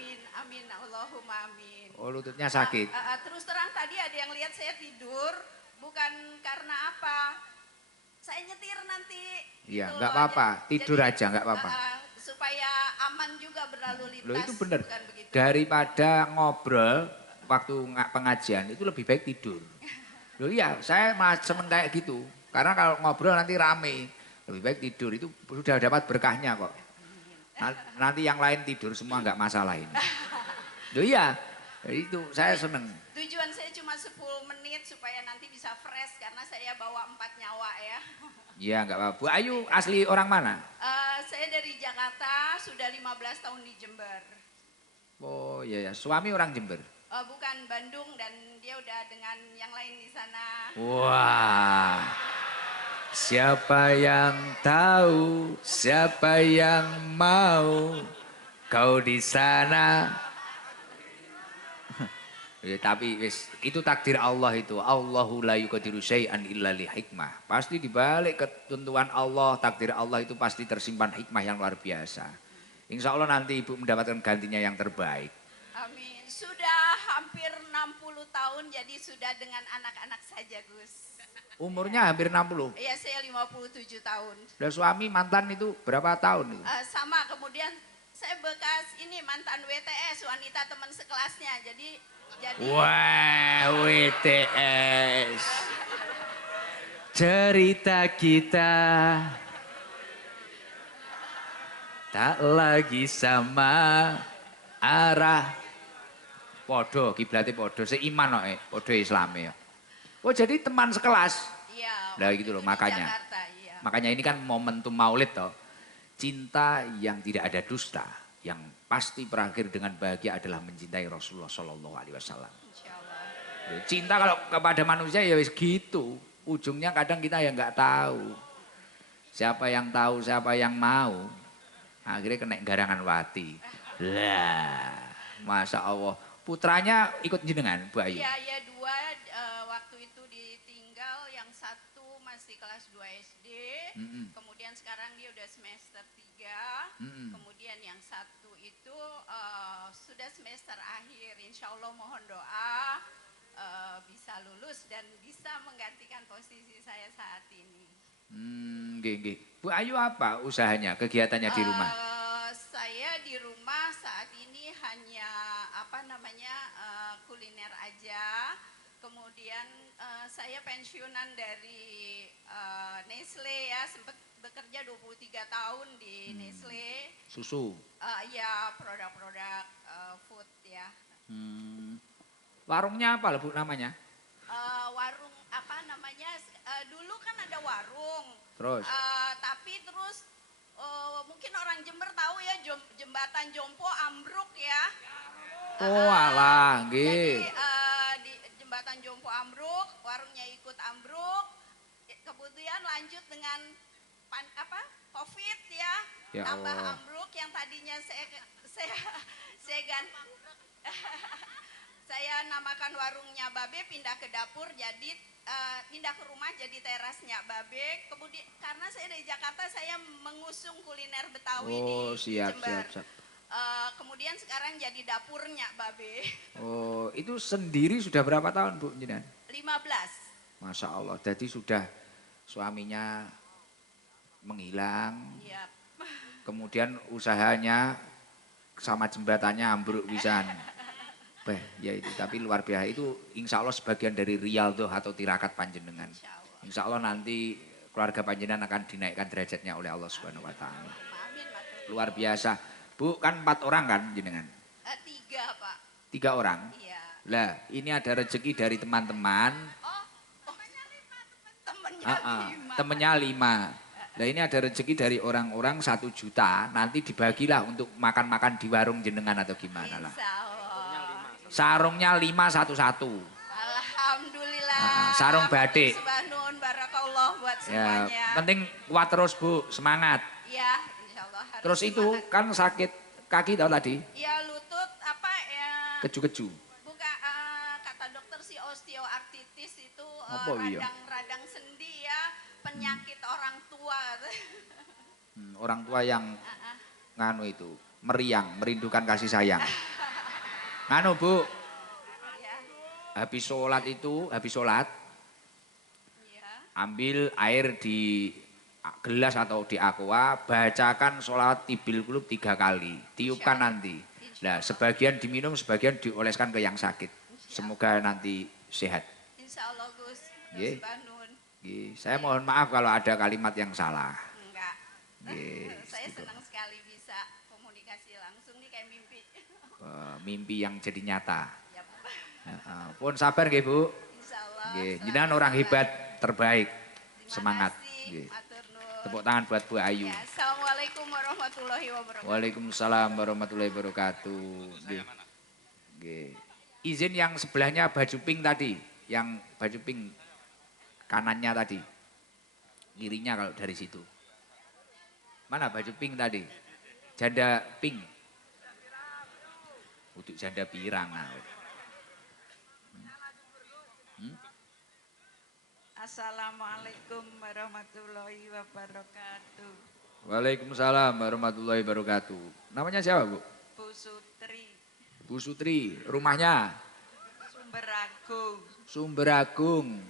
Amin, Allahumma amin. Oh lututnya sakit. Terus terang tadi ada yang lihat saya tidur, bukan karena apa? Saya nyetir nanti. Iya, gitu nggak loh. apa-apa, tidur aja nggak apa-apa. Supaya aman juga berlalu lintas. Loh itu bener, bukan begitu. daripada ngobrol waktu pengajian itu lebih baik tidur. Loh iya, saya malah seneng kayak gitu. Karena kalau ngobrol nanti rame, lebih baik tidur itu sudah dapat berkahnya kok. Nanti yang lain tidur semua nggak masalah ini. Loh iya, itu saya seneng. Tujuan saya cuma 10 menit supaya nanti bisa fresh karena saya bawa 4 nyawa ya. Iya nggak apa-apa. Bu Ayu asli orang mana? Saya dari Jakarta, sudah 15 tahun di Jember. Oh iya ya, suami orang Jember. Bukan Bandung dan dia udah dengan yang lain di sana. Wah, siapa yang tahu, siapa yang mau, kau di sana. Ya, tapi wis, itu takdir Allah itu. Allahu la yuqadiru syai'an illa li hikmah. Pasti dibalik ketentuan Allah, takdir Allah itu pasti tersimpan hikmah yang luar biasa. Insya Allah nanti ibu mendapatkan gantinya yang terbaik. Amin. Sudah hampir 60 tahun jadi sudah dengan anak-anak saja Gus. Umurnya hampir 60. Iya saya 57 tahun. Dan suami mantan itu berapa tahun itu? Sama kemudian saya bekas ini mantan WTS, wanita teman sekelasnya. Jadi wah, WTS. Cerita kita tak lagi sama arah. Podo, kiblatnya podo, seiman kok, podo Islami ya. Oh jadi teman sekelas. iya. Nah gitu loh di makanya. Jakarta, iya. Makanya ini kan momentum maulid toh. Cinta yang tidak ada dusta, yang pasti berakhir dengan bahagia adalah mencintai Rasulullah Shallallahu Alaihi Wasallam. Insyaallah. Cinta kalau kepada manusia ya wis gitu. Ujungnya kadang kita ya nggak tahu. Siapa yang tahu, siapa yang mau. Akhirnya kena garangan wati. Lah, Masya Allah. Putranya ikut jenengan, Bu Ayu? Iya, ya 2 waktu itu ditinggal, yang 1 masih kelas 2 SD. Kemudian sekarang dia udah semester 3. Kemudian yang 1 itu sudah semester akhir. Insya Allah mohon doa. bisa lulus dan bisa menggantikan posisi saya saat ini. Nggih. Bu Ayu apa usahanya, kegiatannya di rumah? Saya di rumah saat ini hanya kuliner aja. Kemudian saya pensiunan dari Nestle ya, sempat bekerja 23 tahun di Nestle. Susu. Ya, produk-produk food ya. Warungnya apa Bu namanya? Warung dulu kan ada warung. Terus? Tapi terus mungkin orang Jember tahu ya jembatan Jompo ambruk ya. Oh alah, nggih. Jadi di jembatan Jompo ambruk, warungnya ikut ambruk. Kemudian lanjut dengan COVID ya. Ya Tambah Allah. ambruk yang tadinya saya ganti. Saya namakan warungnya Babe, pindah ke dapur jadi pindah ke rumah jadi terasnya Babe. Kemudian karena saya dari Jakarta saya mengusung kuliner Betawi di Jember. Siap. Kemudian sekarang jadi dapurnya Babe. Oh, itu sendiri sudah berapa tahun Bu jenengan? 15. Masya Allah, jadi sudah suaminya menghilang. Yap. Kemudian usahanya sama jembatannya ambruk pisan. Ya itu, tapi luar biasa itu insya Allah sebagian dari Rial tuh atau tirakat panjenengan. Insya Allah nanti keluarga panjenengan akan dinaikkan derajatnya oleh Allah Subhanahu Wa Taala. Luar biasa. Bu kan 4 orang kan jenengan? 3 Pak. 3 orang? Iya. Lah ini ada rezeki dari teman-teman. Temennya 5. Nah ini ada rezeki dari orang-orang 1 juta. Nanti dibagilah untuk makan-makan di warung jenengan atau gimana lah. Insya Allah. Sarungnya 5 satu-satu. Alhamdulillah. Sarung batik. Subhanun, barakallah buat semuanya. Ya, penting kuat terus Bu, semangat. Ya, insya Allah. Terus itu semangat. kan sakit kaki tahu tadi? Ya lutut ya. Keju-keju. Bukan kata dokter si osteoartritis itu Apa, iya? radang sendi ya, penyakit orang tua. Orang tua yang nganu itu, merindukan kasih sayang. Nganu Bu, Ya. habis sholat Ya. ambil air di gelas atau di aqua, bacakan sholawat tibil kulub 3 kali, tiupkan nanti. Nah sebagian diminum, sebagian dioleskan ke yang sakit. Semoga nanti sehat. Insya Allah Gus. Nggih. Banun. Saya mohon maaf kalau ada kalimat yang salah. Enggak. Nggih, Saya gitu. senang sekali bisa komunikasi langsung nih kayak mimpi. Mimpi yang jadi nyata. Yap. Pun sabar nggih Bu. Insya Allah. Nggih, jenengan orang hebat, terbaik. Terima Semangat. kasih, Nggih. matur nuwun. Tepuk tangan buat Bu Ayu. Ya, Assalamualaikum warahmatullahi wabarakatuh. Waalaikumsalam warahmatullahi wabarakatuh. Nggih. Nggih. Izin yang sebelahnya baju pink tadi, yang baju pink kanannya tadi. Kirinya kalau dari situ. Mana baju pink tadi? Janda pink. Untuk janda pirang. Assalamualaikum warahmatullahi wabarakatuh. Waalaikumsalam warahmatullahi wabarakatuh. Namanya siapa Bu? Bu Sutri, Bu Sutri. Rumahnya? Sumberagung. Sumberagung.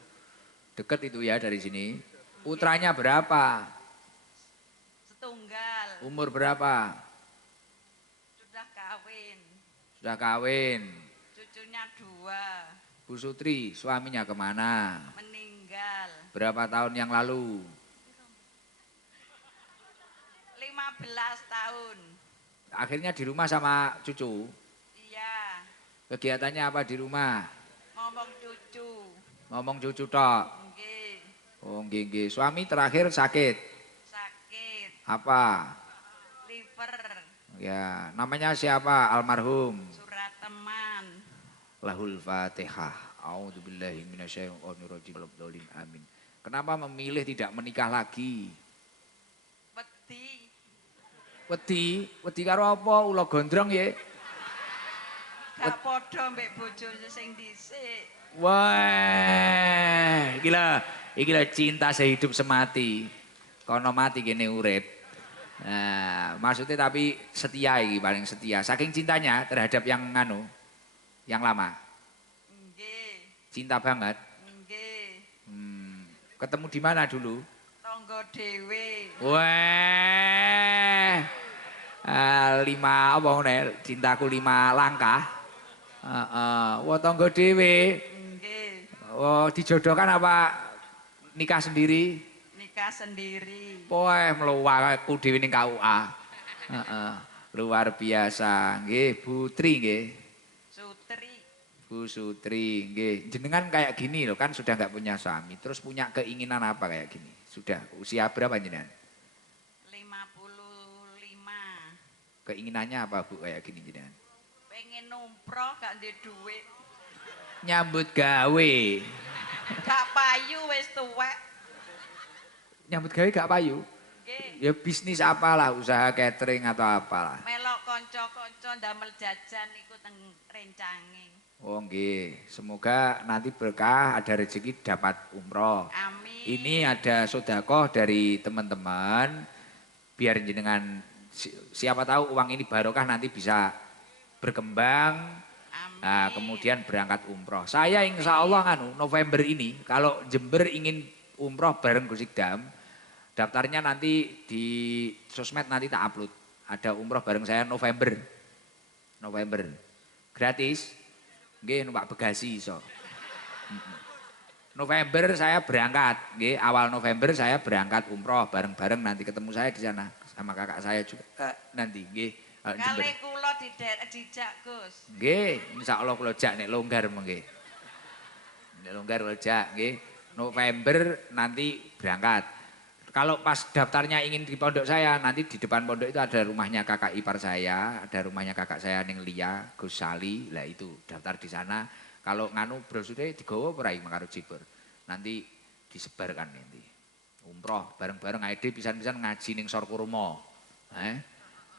Dekat itu ya dari sini. Putranya berapa? Setunggal. Umur berapa? Sudah kawin. Sudah kawin. Cucunya 2. Bu Sutri, suaminya kemana? Meninggal. Berapa tahun yang lalu? 15 tahun. Akhirnya di rumah sama cucu. Iya. Kegiatannya apa di rumah? Ngomong cucu. Ngomong cucu tok. Nggih. Oh nggih. Suami terakhir sakit. Sakit. Apa? Liver. Ya, namanya siapa? Almarhum. Surateman. Lahul Fatihah. A'udzubillahi minasyaitonirrajim. Amin. Kenapa memilih tidak menikah lagi? Wedi. Wedi karo apa? Ula gondrong ya. Gak padha mbek bojone sing dhisik. Wah, gila cinta sehidup semati. Kono mati kene urip. Nah, maksudnya tapi setia iki paling setia. Saking cintanya terhadap yang nganu, yang lama. Nggih. Cinta banget. Nggih. Ketemu di mana dulu? Tangga dhewe. Weh. 5 apa ngene? Cintaku 5 langkah. Heeh. Wah tangga dhewe. Nggih. Oh, dijodohkan apa nikah sendiri? Nikah sendiri. Poe mluwak aku dhewe ning KUA. Heeh. Luar biasa. Nggih, Putri nggih. Sutri. Bu Sutri, nggih. Jenengan kayak gini loh kan sudah nggak punya suami, terus punya keinginan apa kayak gini? Sudah usia berapa jenengan? 55. Keinginannya apa Bu kayak gini jenengan? Pengen numproh gak ndek duit. Nyambut gawe. Gak payu wis tuwek. Nyambut gawe gak payu? Nggih. Ya bisnis apalah, usaha catering atau apalah. Melok kanca-kanca ndamel jajan iku teng rencange. Oh nggih, semoga nanti berkah ada rezeki dapat umroh. Amin. Ini ada sodakoh dari teman-teman, biar jenengan siapa tahu uang ini barokah nanti bisa berkembang. Amin. Nah, kemudian berangkat umroh. Saya insya Allah November ini kalau Jember ingin umroh bareng Gus Ikdam, daftarnya nanti di sosmed nanti tak upload. Ada umroh bareng saya November. Gratis. Nggih numpak bagasi iso. November saya berangkat, nggih awal November saya berangkat umroh bareng-bareng nanti ketemu saya di sana sama kakak saya juga nanti nggih. Kali kula dijak Gus. Nggih, insyaallah kula jak nek longgar nggih. Nek longgar kula jak nggih. November nanti berangkat. Kalau pas daftarnya ingin di pondok saya, nanti di depan pondok itu ada rumahnya kakak ipar saya, ada rumahnya kakak saya Ning Lia, Gus Sali, lah itu daftar di sana. Kalau nganu brosurnya digawa perai mengaro jibur. Nanti disebarkan nanti. Umroh bareng-bareng aide pisan-pisan ngaji ning Sorkurma.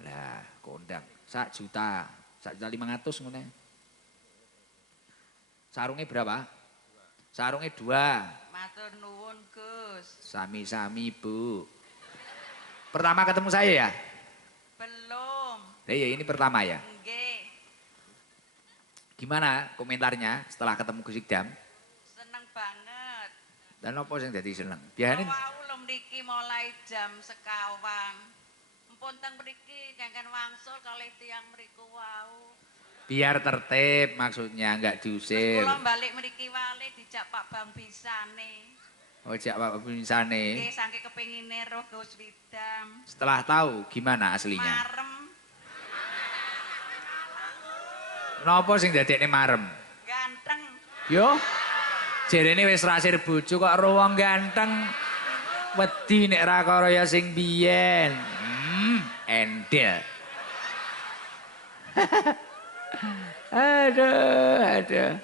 Lah kondang 1 juta, 1,5 juta ngene. Sarungnya berapa? Sarungnya 2. Matur nuwun Gus. Sami-sami Bu. Pertama ketemu saya ya? Belum. Iya ini pertama ya. Nggih. Gimana komentarnya setelah ketemu Gus Ikdam? Seneng banget. Dan apa sing dadi seneng? Biasane Wau lho mriki mulai jam 1:00. Empun teng mriki kengken wangsul kalih tiyang mriku wau. biar tertib maksudnya enggak diusir. Kula balik mriki wale dijak Pak Bang Bisane. Oh, jak Pak Bisane. Nggih saking kepengine roh Gus Widam. Setelah tahu gimana aslinya? Marem. Napa sing dadekne marem? Ganteng. Yo. Jerene wis rasir bojo kok ro wong ganteng. Wedi nek ra kaya sing biyen. Endel. Aduh.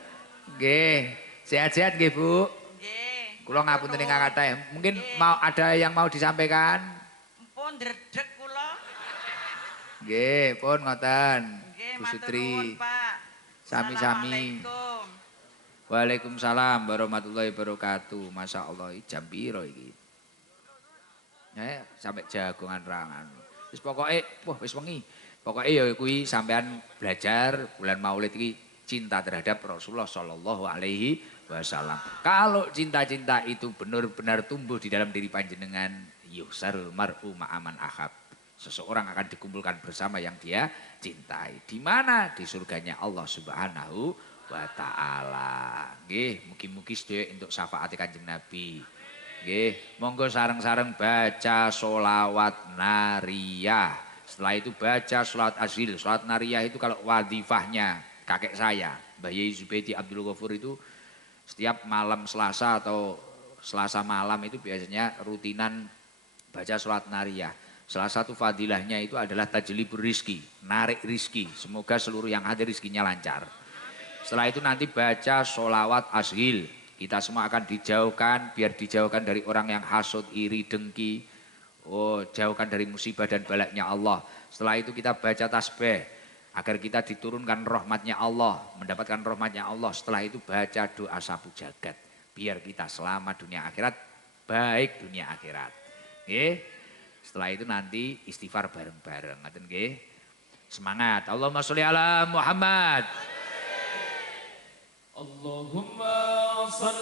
Nggih, sehat-sehat nggih, Bu. Nggih. Kula ngapunten ing kathah. Mungkin mau ada yang mau disampaikan? Empun ndredeg kula. Nggih, pun ngoten. Nggih, Bu matur Sutri. nuwun, Pak. Sami-sami. Assalamualaikum. Waalaikumsalam warahmatullahi wabarakatuh. Masya Allah, jam piro iki? Sampai jagongan rangan. Wis pokoke, wah wis wengi. Pokoke ya kuwi sampean belajar bulan Maulid iki cinta terhadap Rasulullah Shallallahu Alaihi Wasallam. Kalau cinta-cinta itu benar-benar tumbuh di dalam diri panjenengan, yusarul mar'u ma'aman ahab. Seseorang akan dikumpulkan bersama yang dia cintai. Di mana? Di surganya Allah Subhanahu wa Ta'ala. Nggih, mugi-mugi sedaya untuk syafaat Kanjeng Nabi. Nggih, monggo sareng-sareng baca sholawat nariyah. Setelah itu baca sholawat azhil. Sholawat nariyah itu kalau wadifahnya kakek saya, Mbah Yai Zubaidi Abdul Ghafur itu setiap malam Selasa atau Selasa malam itu biasanya rutinan baca sholawat nariyah. Salah satu fadilahnya itu adalah tajlibur rizki, narik rizki. Semoga seluruh yang hadir rizkinya lancar. Setelah itu nanti baca sholawat ashil. Kita semua akan dijauhkan, biar dijauhkan dari orang yang hasud, iri, dengki. Oh, jauhkan dari musibah dan balaknya Allah. Setelah itu kita baca tasbih, agar kita diturunkan rahmatnya Allah, mendapatkan rahmatnya Allah. Setelah itu baca doa sapu jagat, biar kita selamat dunia akhirat, baik dunia akhirat. Oke? Setelah itu nanti istighfar bareng-bareng. Ngaten nggih. Semangat. Allahumma sholli ala Muhammad. Allahumma